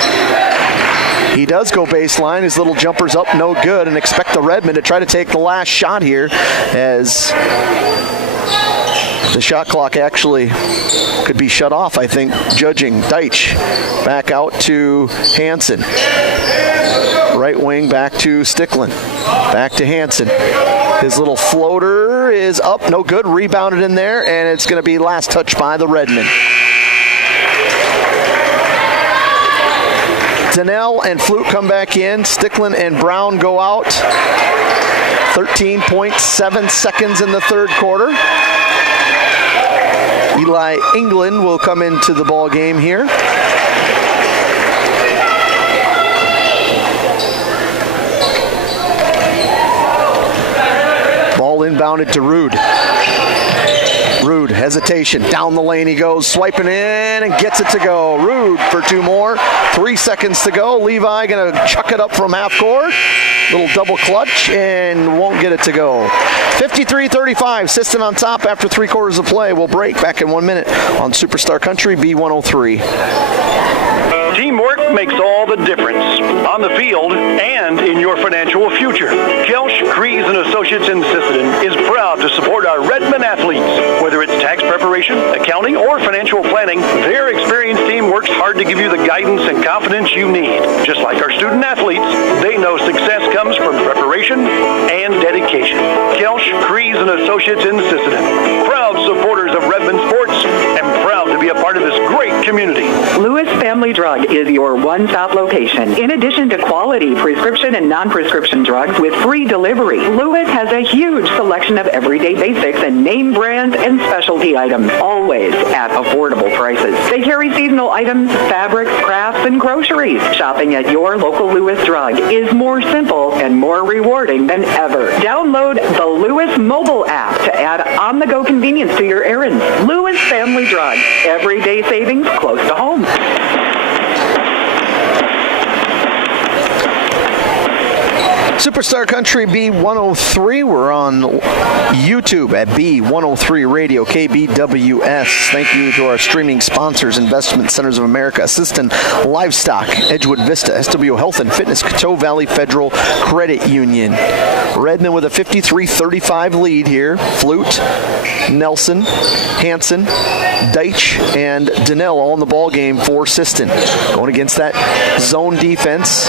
He does go baseline. His little jumper's up, no good, and expect the Redmen to try to take the last shot here, as the shot clock actually could be shut off, I think, judging. Deitch back out to Hansen. Right wing back to Sticklin. Back to Hansen. His little floater is up, no good. Rebounded in there, and it's going to be last touch by the Redmen. Donnell and Flute come back in. Sticklin and Brown go out. 13.7 seconds in the third quarter. Eli England will come into the ball game here. Ball inbounded to Rude. Rude, hesitation, down the lane he goes, swiping in and gets it to go. Rude for 2 more, 3 seconds to go. Levi gonna chuck it up from half court. Little double clutch and won't get it to go. 53-35, Sisseton on top after 3 quarters of play. We'll break back in 1 minute on Superstar Country B103. Teamwork makes all the difference on the field and in your financial future. Kelsch, Kreese & Associates in Sisseton is proud to support our Redmen athletes. Whether it's tax preparation, accounting, or financial planning, their experienced team works works hard to give you the guidance and confidence you need. Just like our student athletes, they know success comes from preparation and dedication. Kelsch, Kreese & Associates in Sisseton, proud supporters of Redmond sports and proud to be a part of this great community. Lewis Family Drug is your one-stop location. In addition to quality prescription and non-prescription drugs with free delivery, Lewis has a huge selection of everyday basics and name brand and specialty items, always at affordable prices. They carry seasonal items, fabrics, crafts, and groceries. Shopping at your local Lewis Drug is more simple and more rewarding than ever. Download the Lewis mobile app to add on-the-go convenience to your errands. Lewis Family Drug. Everyday savings close to home. Superstar Country B103. We're on YouTube at B103 Radio, KBWS. Thank you to our streaming sponsors, Investment Centers of America, Sisseton Livestock, Edgewood Vista, SW Health and Fitness, Coteau Valley Federal Credit Union. Redmond with a 53-35 lead here. Flute, Nelson, Hansen, Deitch, and Donnell all in the ball game for Sisseton. Going against that zone defense.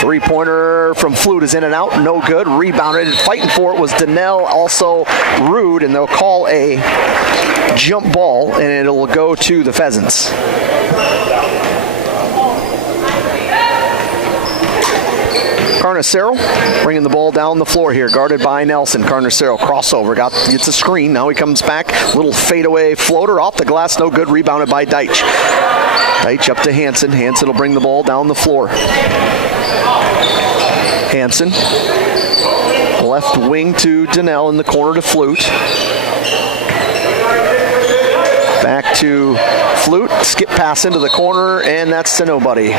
Three-pointer from Flute is in and out, no good. Rebounded, fighting for it was Donnell, also Rude, and they'll call a jump ball, and it'll go to the Pheasants. Carnicero bringing the ball down the floor here, guarded by Nelson. Carnicero crossover, gets a screen. Now he comes back, little fadeaway floater off the glass, no good. Rebounded by Deitch. Deitch up to Hansen. Hansen will bring the ball down the floor. Hansen, left wing to Donnell in the corner to Flute. Back to Flute, skip pass into the corner, and that's to nobody.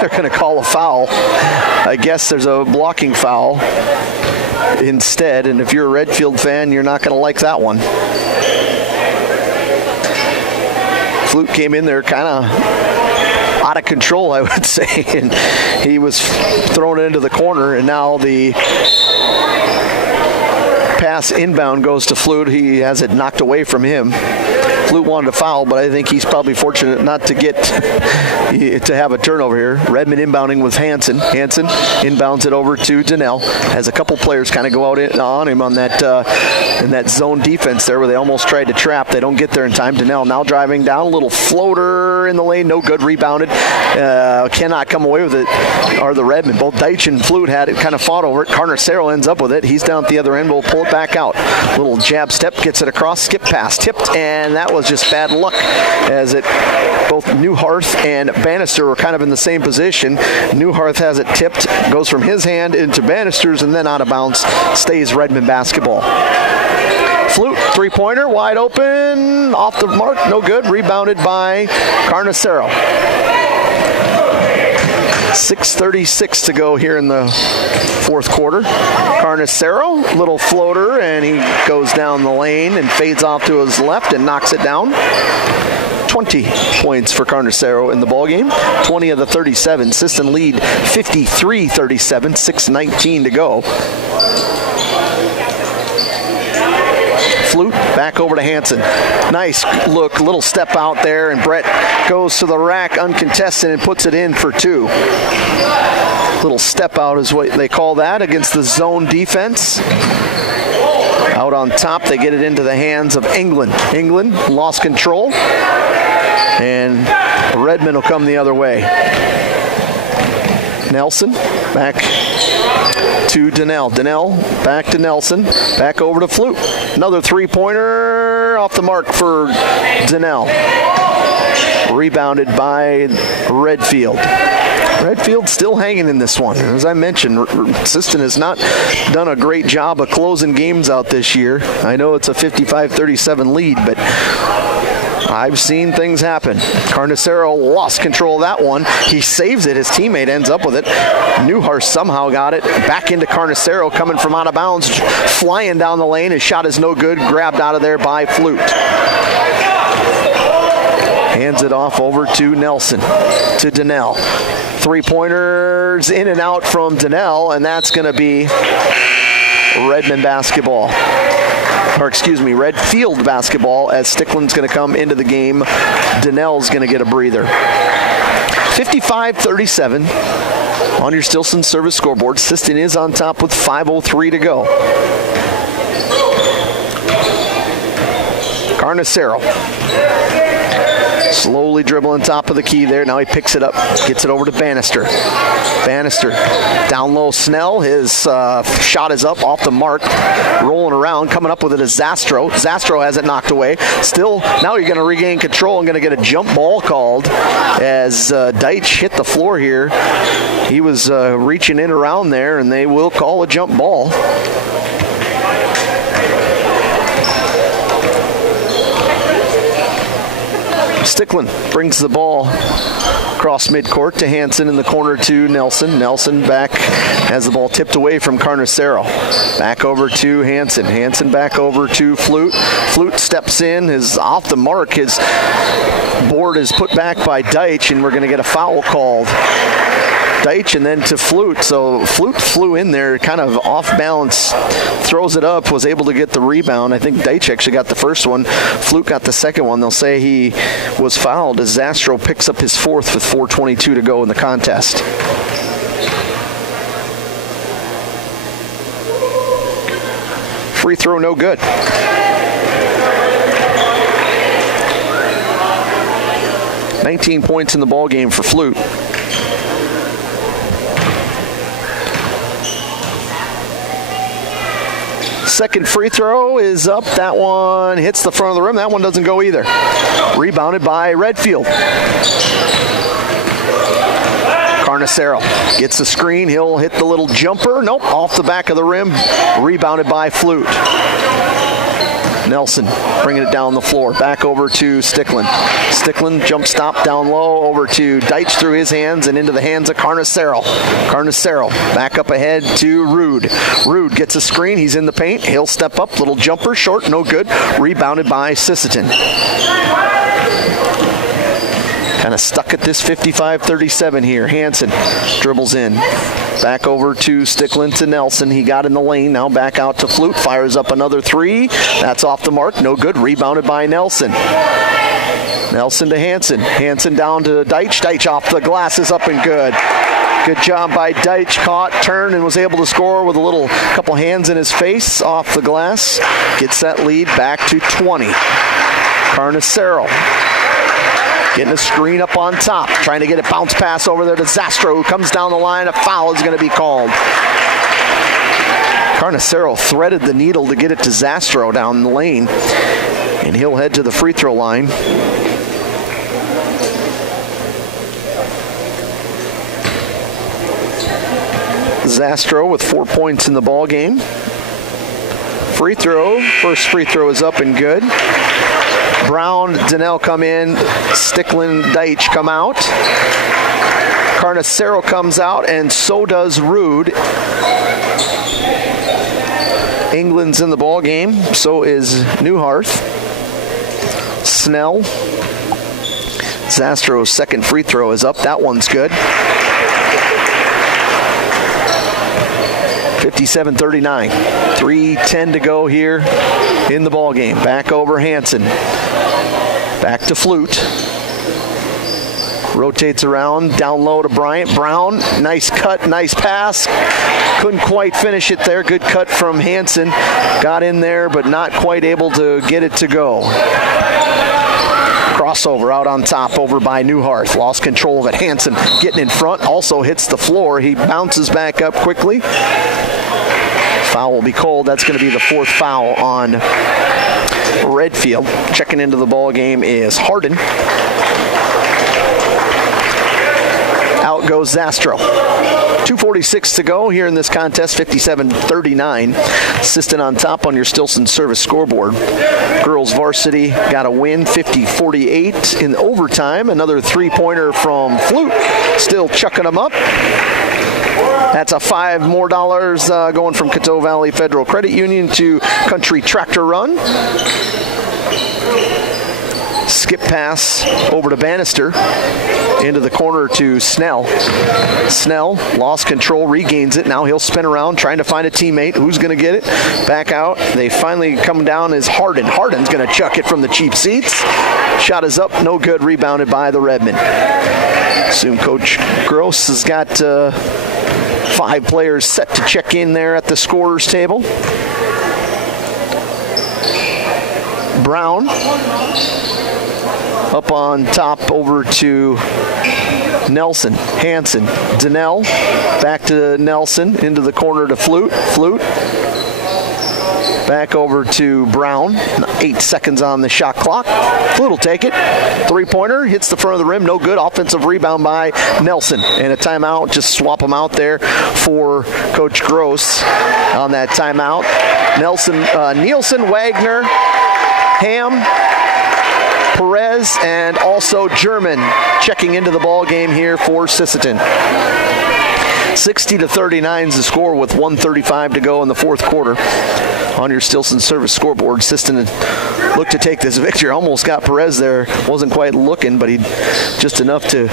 They're going to call a foul. I guess there's a blocking foul instead, and if you're a Redfield fan, you're not going to like that one. Flute came in there kind of out of control, I would say, and he was thrown into the corner, and now the pass inbound goes to Flute. He has it knocked away from him. Flute wanted to foul, but I think he's probably fortunate not to get to have a turnover here. Redmond inbounding with Hansen. Hansen inbounds it over to Donnell. Has a couple players kind of go out on him on that in that zone defense there where they almost tried to trap. They don't get there in time. Donnell now driving down, a little floater in the lane, no good. Rebounded. Cannot come away with it. Are the Redmond. Both Deitch and Flute had it, kind of fought over it. Carnicero ends up with it. He's down at the other end. We'll pull it back out. Little jab step, gets it across, skip pass, tipped, and that was just bad luck as it both Newharth and Bannister were kind of in the same position. Newharth has it tipped, goes from his hand into Bannister's, and then out of bounds. Stays Redmond basketball. Flute, three-pointer, wide open, off the mark, no good. Rebounded by Carnicero. 6:36 to go here in the fourth quarter. Carnicero, little floater, and he goes down the lane and fades off to his left and knocks it down. 20 points for Carnicero in the ballgame. 20 of the 37. Sisseton lead 53-37, 6:19 to go. Flute, back over to Hansen. Nice look, little step out there, and Brett goes to the rack uncontested and puts it in for two. Little step out is what they call that against the zone defense. Out on top, they get it into the hands of England. England lost control, and Redmond will come the other way. Nelson back to Donnell. Donnell back to Nelson. Back over to Flute. Another three-pointer off the mark for Donnell. Rebounded by Redfield. Redfield still hanging in this one. As I mentioned, Sisseton has not done a great job of closing games out this year. I know it's a 55-37 lead, but I've seen things happen. Carnicero lost control of that one. He saves it. His teammate ends up with it. Newharth somehow got it. Back into Carnicero, coming from out of bounds, flying down the lane. His shot is no good. Grabbed out of there by Flute. Hands it off over to Nelson, to Donnell. Three-pointers in and out from Donnell, and that's going to be Redmond basketball. Redfield basketball as Stickland's going to come into the game. Donnell's going to get a breather. 55-37 on your Stilson service scoreboard. Sisseton is on top with 5:03 to go. Carnicero slowly dribbling top of the key there. Now he picks it up, gets it over to Bannister. Bannister down low. Snell, his shot is up off the mark, rolling around, coming up with it is Zastro. Zastro has it knocked away. Still, now you're going to regain control and going to get a jump ball called as Deitch hit the floor here. He was reaching in around there, and they will call a jump ball. Stickland brings the ball across midcourt to Hansen in the corner to Nelson. Nelson back has the ball tipped away from Carnicero. Back over to Hansen. Hansen back over to Flute. Flute steps in, is off the mark. His board is put back by Deitch, and we're going to get a foul called. Deitch and then to Flute. So Flute flew in there kind of off balance, throws it up, was able to get the rebound. I think Deitch actually got the first one. Flute got the second one. They'll say he was fouled as Zastro picks up his fourth with 4:22 to go in the contest. Free throw no good. $19 points in the ball game for Flute. Second free throw is up. That one hits the front of the rim. That one doesn't go either. Rebounded by Redfield. Carnicero gets the screen. He'll hit the little jumper. Nope, off the back of the rim. Rebounded by Flute. Nelson bringing it down the floor. Back over to Stickland. Stickland jump stop down low over to Deitch through his hands and into the hands of Carnicero. Carnicero back up ahead to Rude. Rude gets a screen. He's in the paint. He'll step up. Little jumper. Short. No good. Rebounded by Sisseton. Kind of stuck at this 55-37 here. Hansen dribbles in. Back over to Stickland to Nelson. He got in the lane. Now back out to Flute. Fires up another three. That's off the mark. No good. Rebounded by Nelson. Nelson to Hansen. Hansen down to Deitch. Deitch off the glass is up and good. Good job by Deitch. Caught, turned, and was able to score with a little couple hands in his face off the glass. Gets that lead back to 20. Carnicero getting a screen up on top, trying to get a bounce pass over there to Zastro, who comes down the line. A foul is going to be called. Carnicero threaded the needle to get it to Zastro down the lane, and he'll head to the free throw line. Zastro with 4 points in the ball game. Free throw, first free throw is up and good. Brown, Donnell come in, Stickland, Deitch come out. Carnicero comes out, and so does Rude. England's in the ball game, so is Newharth. Snell. Zastro's second free throw is up. That one's good. 57-39. 3:10 to go here in the ball game. Back over Hansen. Back to Flute. Rotates around, down low to Bryant. Brown, nice cut, nice pass. Couldn't quite finish it there. Good cut from Hansen. Got in there, but not quite able to get it to go. Crossover out on top over by Newharth. Lost control of it. Hansen getting in front. Also hits the floor. He bounces back up quickly. Foul will be called. That's going to be the fourth foul on Redfield. Checking into the ball game is Harden. Out goes Zastro. 2:46 to go here in this contest, 57-39. Sisseton on top on your Stilson service scoreboard. Girls varsity got a win, 50-48 in overtime. Another three-pointer from Flute, still chucking them up. That's a $5 more going from Coteau Valley Federal Credit Union to Country Tractor Run. Skip pass over to Bannister. Into the corner to Snell. Snell lost control, regains it. Now he'll spin around trying to find a teammate. Who's going to get it? Back out. They finally come down as Harden. Harden's going to chuck it from the cheap seats. Shot is up, no good. Rebounded by the Redmen. Soon Coach Gross has got 5 players set to check in there at the scorer's table. Brown up on top over to Nelson. Hansen. Donnell back to Nelson. Into the corner to Flute. Flute back over to Brown. 8 seconds on the shot clock. Flute will take it. 3-pointer hits the front of the rim. No good. Offensive rebound by Nelson. And a timeout. Just swap them out there for Coach Gross on that timeout. Nielsen, Wagner, Ham, Perez, and also German checking into the ball game here for Sisseton. 60-39 is the score with 1:35 to go in the fourth quarter. On your Stilson service scoreboard, Sisseton looked to take this victory. Almost got Perez there. Wasn't quite looking, but he just enough to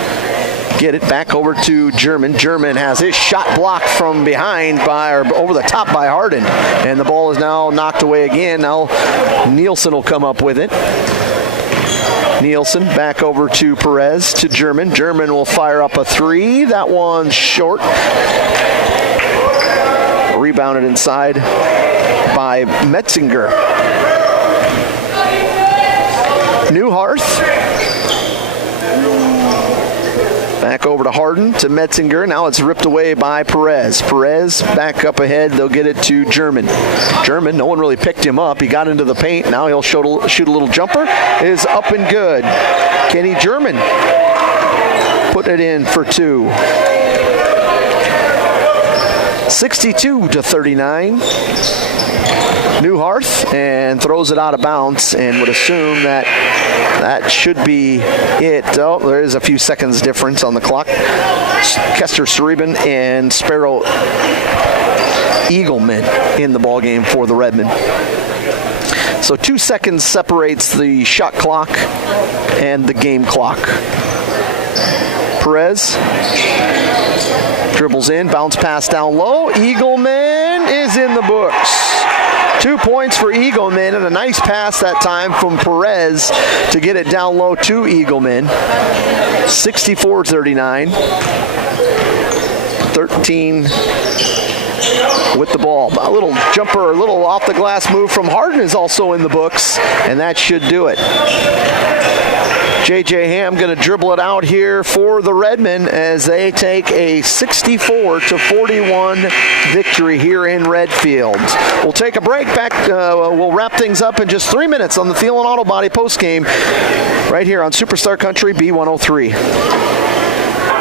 get it back over to German. German has his shot blocked from behind over the top by Harden. And the ball is now knocked away again. Now Nielsen will come up with it. Nielsen back over to Perez to German. German will fire up a 3. That one's short. Rebounded inside by Metzinger. Newharth. Back over to Harden, to Metzinger. Now it's ripped away by Perez. Perez back up ahead. They'll get it to German. German, no one really picked him up. He got into the paint. Now he'll shoot a little jumper. Is up and good. Kenny German putting it in for 2. 62-39. Newharth, and throws it out of bounds, and would assume that should be it. Oh, there is a few seconds difference on the clock. Kester Cerebin and Sparrow Eagleman in the ball game for the Redmen. So 2 seconds separates the shot clock and the game clock. Perez dribbles in, bounce pass down low. Eagleman is in the books. 2 points for Eagleman, and a nice pass that time from Perez to get it down low to Eagleman. 64-39. 13 with the ball. A little jumper, a little off the glass move from Harden is also in the books, and that should do it. J.J. Ham going to dribble it out here for the Redmen as they take a 64-41 victory here in Redfield. We'll take a break. We'll wrap things up in just 3 minutes on the Thielen Auto Body postgame right here on Superstar Country B103.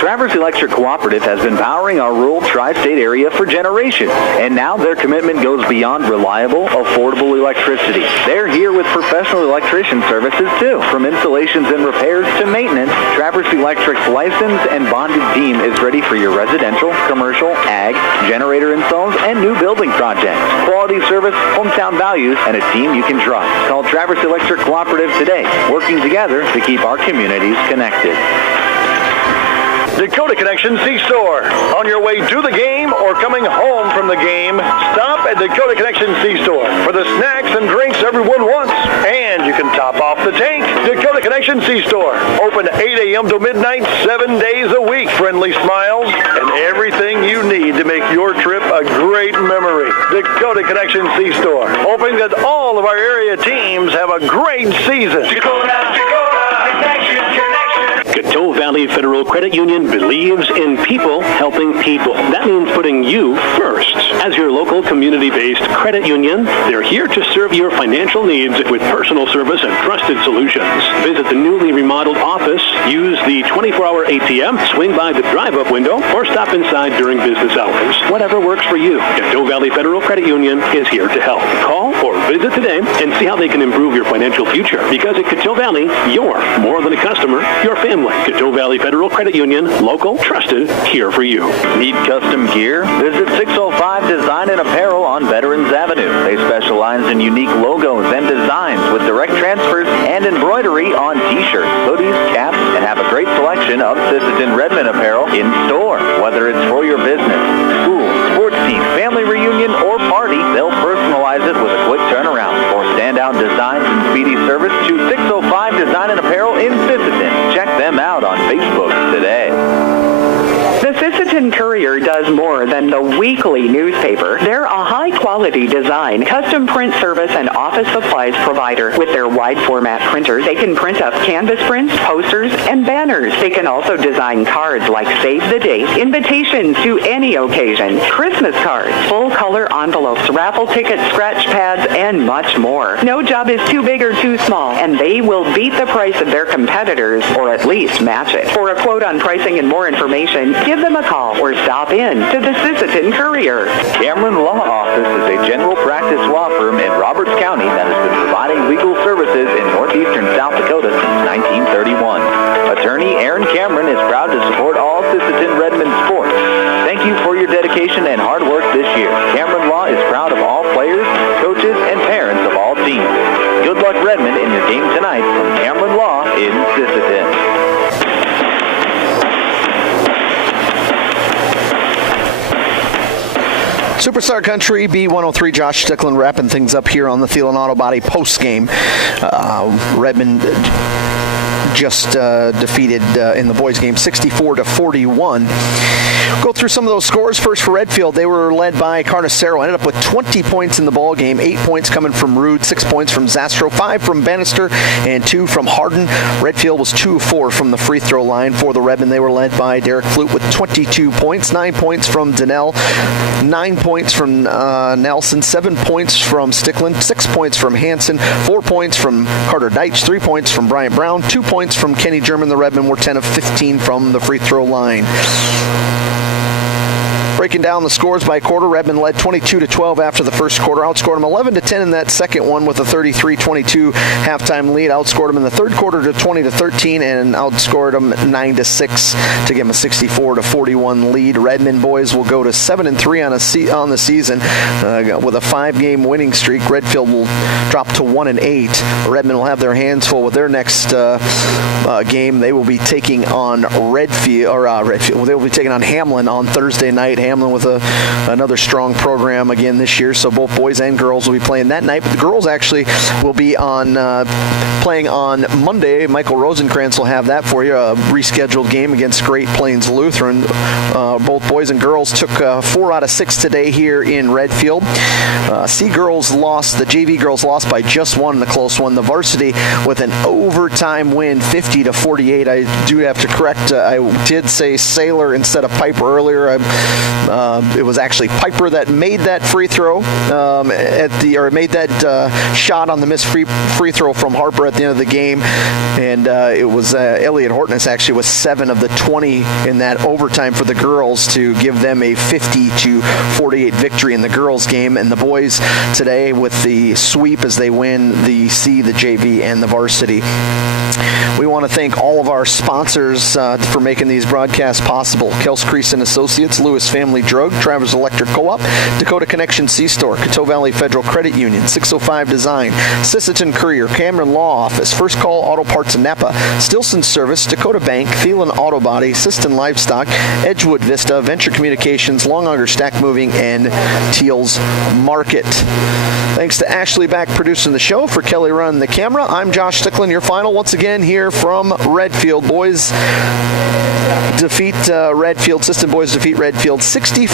Traverse Electric Cooperative has been powering our rural tri-state area for generations, and now their commitment goes beyond reliable, affordable electricity. They're here with professional electrician services too. From installations and repairs to maintenance, Traverse Electric's licensed and bonded team is ready for your residential, commercial, ag, generator installs, and new building projects. Quality service, hometown values, and a team you can trust. Call Traverse Electric Cooperative today, working together to keep our communities connected. Dakota Connection C-Store. On your way to the game or coming home from the game, stop at Dakota Connection C-Store for the snacks and drinks everyone wants. And you can top off the tank. Dakota Connection C-Store. Open 8 a.m. to midnight, 7 days a week. Friendly smiles and everything you need to make your trip a great memory. Dakota Connection C-Store. Hoping that all of our area teams have a great season. Dakota Connection. Coteau Valley Federal Credit Union believes in people helping people. That means putting you first. As your local community-based credit union, they're here to serve your financial needs with personal service and trusted solutions. Visit the newly remodeled office, use the 24-hour ATM, swing by the drive-up window, or stop inside during business hours. Whatever works for you, Coteau Valley Federal Credit Union is here to help. Call or visit today and see how they can improve your financial future. Because at Coteau Valley, you're more than a customer, you're family. Coteau Valley Federal Credit Union, local, trusted, here for you. Need custom gear? Visit 605 Design and Apparel on Veterans Avenue. They specialize in unique logos and designs with direct transfers and embroidery on service and office supplies provider. With their wide format printers, they can print up canvas prints, posters, and banners. They can also design cards like Save the Date, invitations to any occasion, Christmas cards, full color envelopes, raffle tickets, scratch pads, and much more. No job is too big or too small, and they will beat the price of their competitors, or at least match it. For a quote on pricing and more information, give them a call or stop in to the Sisseton Courier. Cameron Law Office is a general practice law firm in Roberts County that has been providing legal services in northeastern South Dakota since 1931. Attorney Aaron Cameron is proud to support all Sisseton Redmond sports. Thank you for your dedication and hard work this year. Cameron Law is proud of all players, coaches, and parents of all teams. Good luck, Redmond, in your game tonight from Cameron Law in Sisseton. Superstar Country B103, Josh Sticklin wrapping things up here on the Thielen Auto Body post game. Redmond just defeated in the boys game 64-41. Go through some of those scores. First for Redfield, they were led by Carnicero, ended up with 20 points in the ball game, 8 points coming from Rude, 6 points from Zastro, 5 from Bannister, and 2 from Hardin. Redfield was 2-4 from the free throw line for the Redmond. They were led by Derek Flute with 22 points, 9 points from Donnell, 9 points from Nelson, 7 points from Sticklin, 6 points from Hanson, 4 points from Carter Deitch, 3 points from Bryant Brown, 2 points from Kenny German. The Redmond were 10 of 15 from the free throw line. Breaking down the scores by quarter, Redmond led 22-12 after the first quarter. Outscored them 11-10 in that second one with a 33-22 halftime lead. Outscored them in the third quarter to 20-13 and outscored them 9-6 to give them a 64-41 lead. Redmond boys will go to 7-3 on the season with a 5-game winning streak. Redfield will drop to 1-8. Redmond will have their hands full with their next game. They will be taking on Redfield. They will be taking on Hamlin on Thursday night. Hamlin with another strong program again this year, so both boys and girls will be playing that night. But the girls actually will be playing on Monday. Michael Rosenkrantz will have that for you, a rescheduled game against Great Plains Lutheran. Both boys and girls took 4 out of 6 today here in Redfield. C-girls lost, the JV girls lost by just 1 in the close one. The varsity with an overtime win, 50-48. I do have to correct, I did say Sailor instead of Piper earlier. It was actually Piper that made that free throw made that shot on the missed free throw from Harper at the end of the game, and it was Elliot Hortness actually was 7 of the 20 in that overtime for the girls to give them a 50-48 victory in the girls game. And the boys today with the sweep as they win the C, the JV, and the varsity. We want to thank all of our sponsors for making these broadcasts possible. Kels Creason Associates, Lewis Family Drug, Travers Electric Co-op, Dakota Connection C-Store, Coteau Valley Federal Credit Union, 605 Design, Sisseton Courier, Cameron Law Office, First Call Auto Parts in Napa, Stilson Service, Dakota Bank, Thielen Auto Body, Sisseton Livestock, Edgewood Vista, Venture Communications, Long Auger Stack Moving, and Teals Market. Thanks to Ashley Back producing the show. For Kelly running the camera, I'm Josh Sticklin. Your final once again here from Redfield. Boys defeat Redfield. Sisseton boys defeat Redfield 64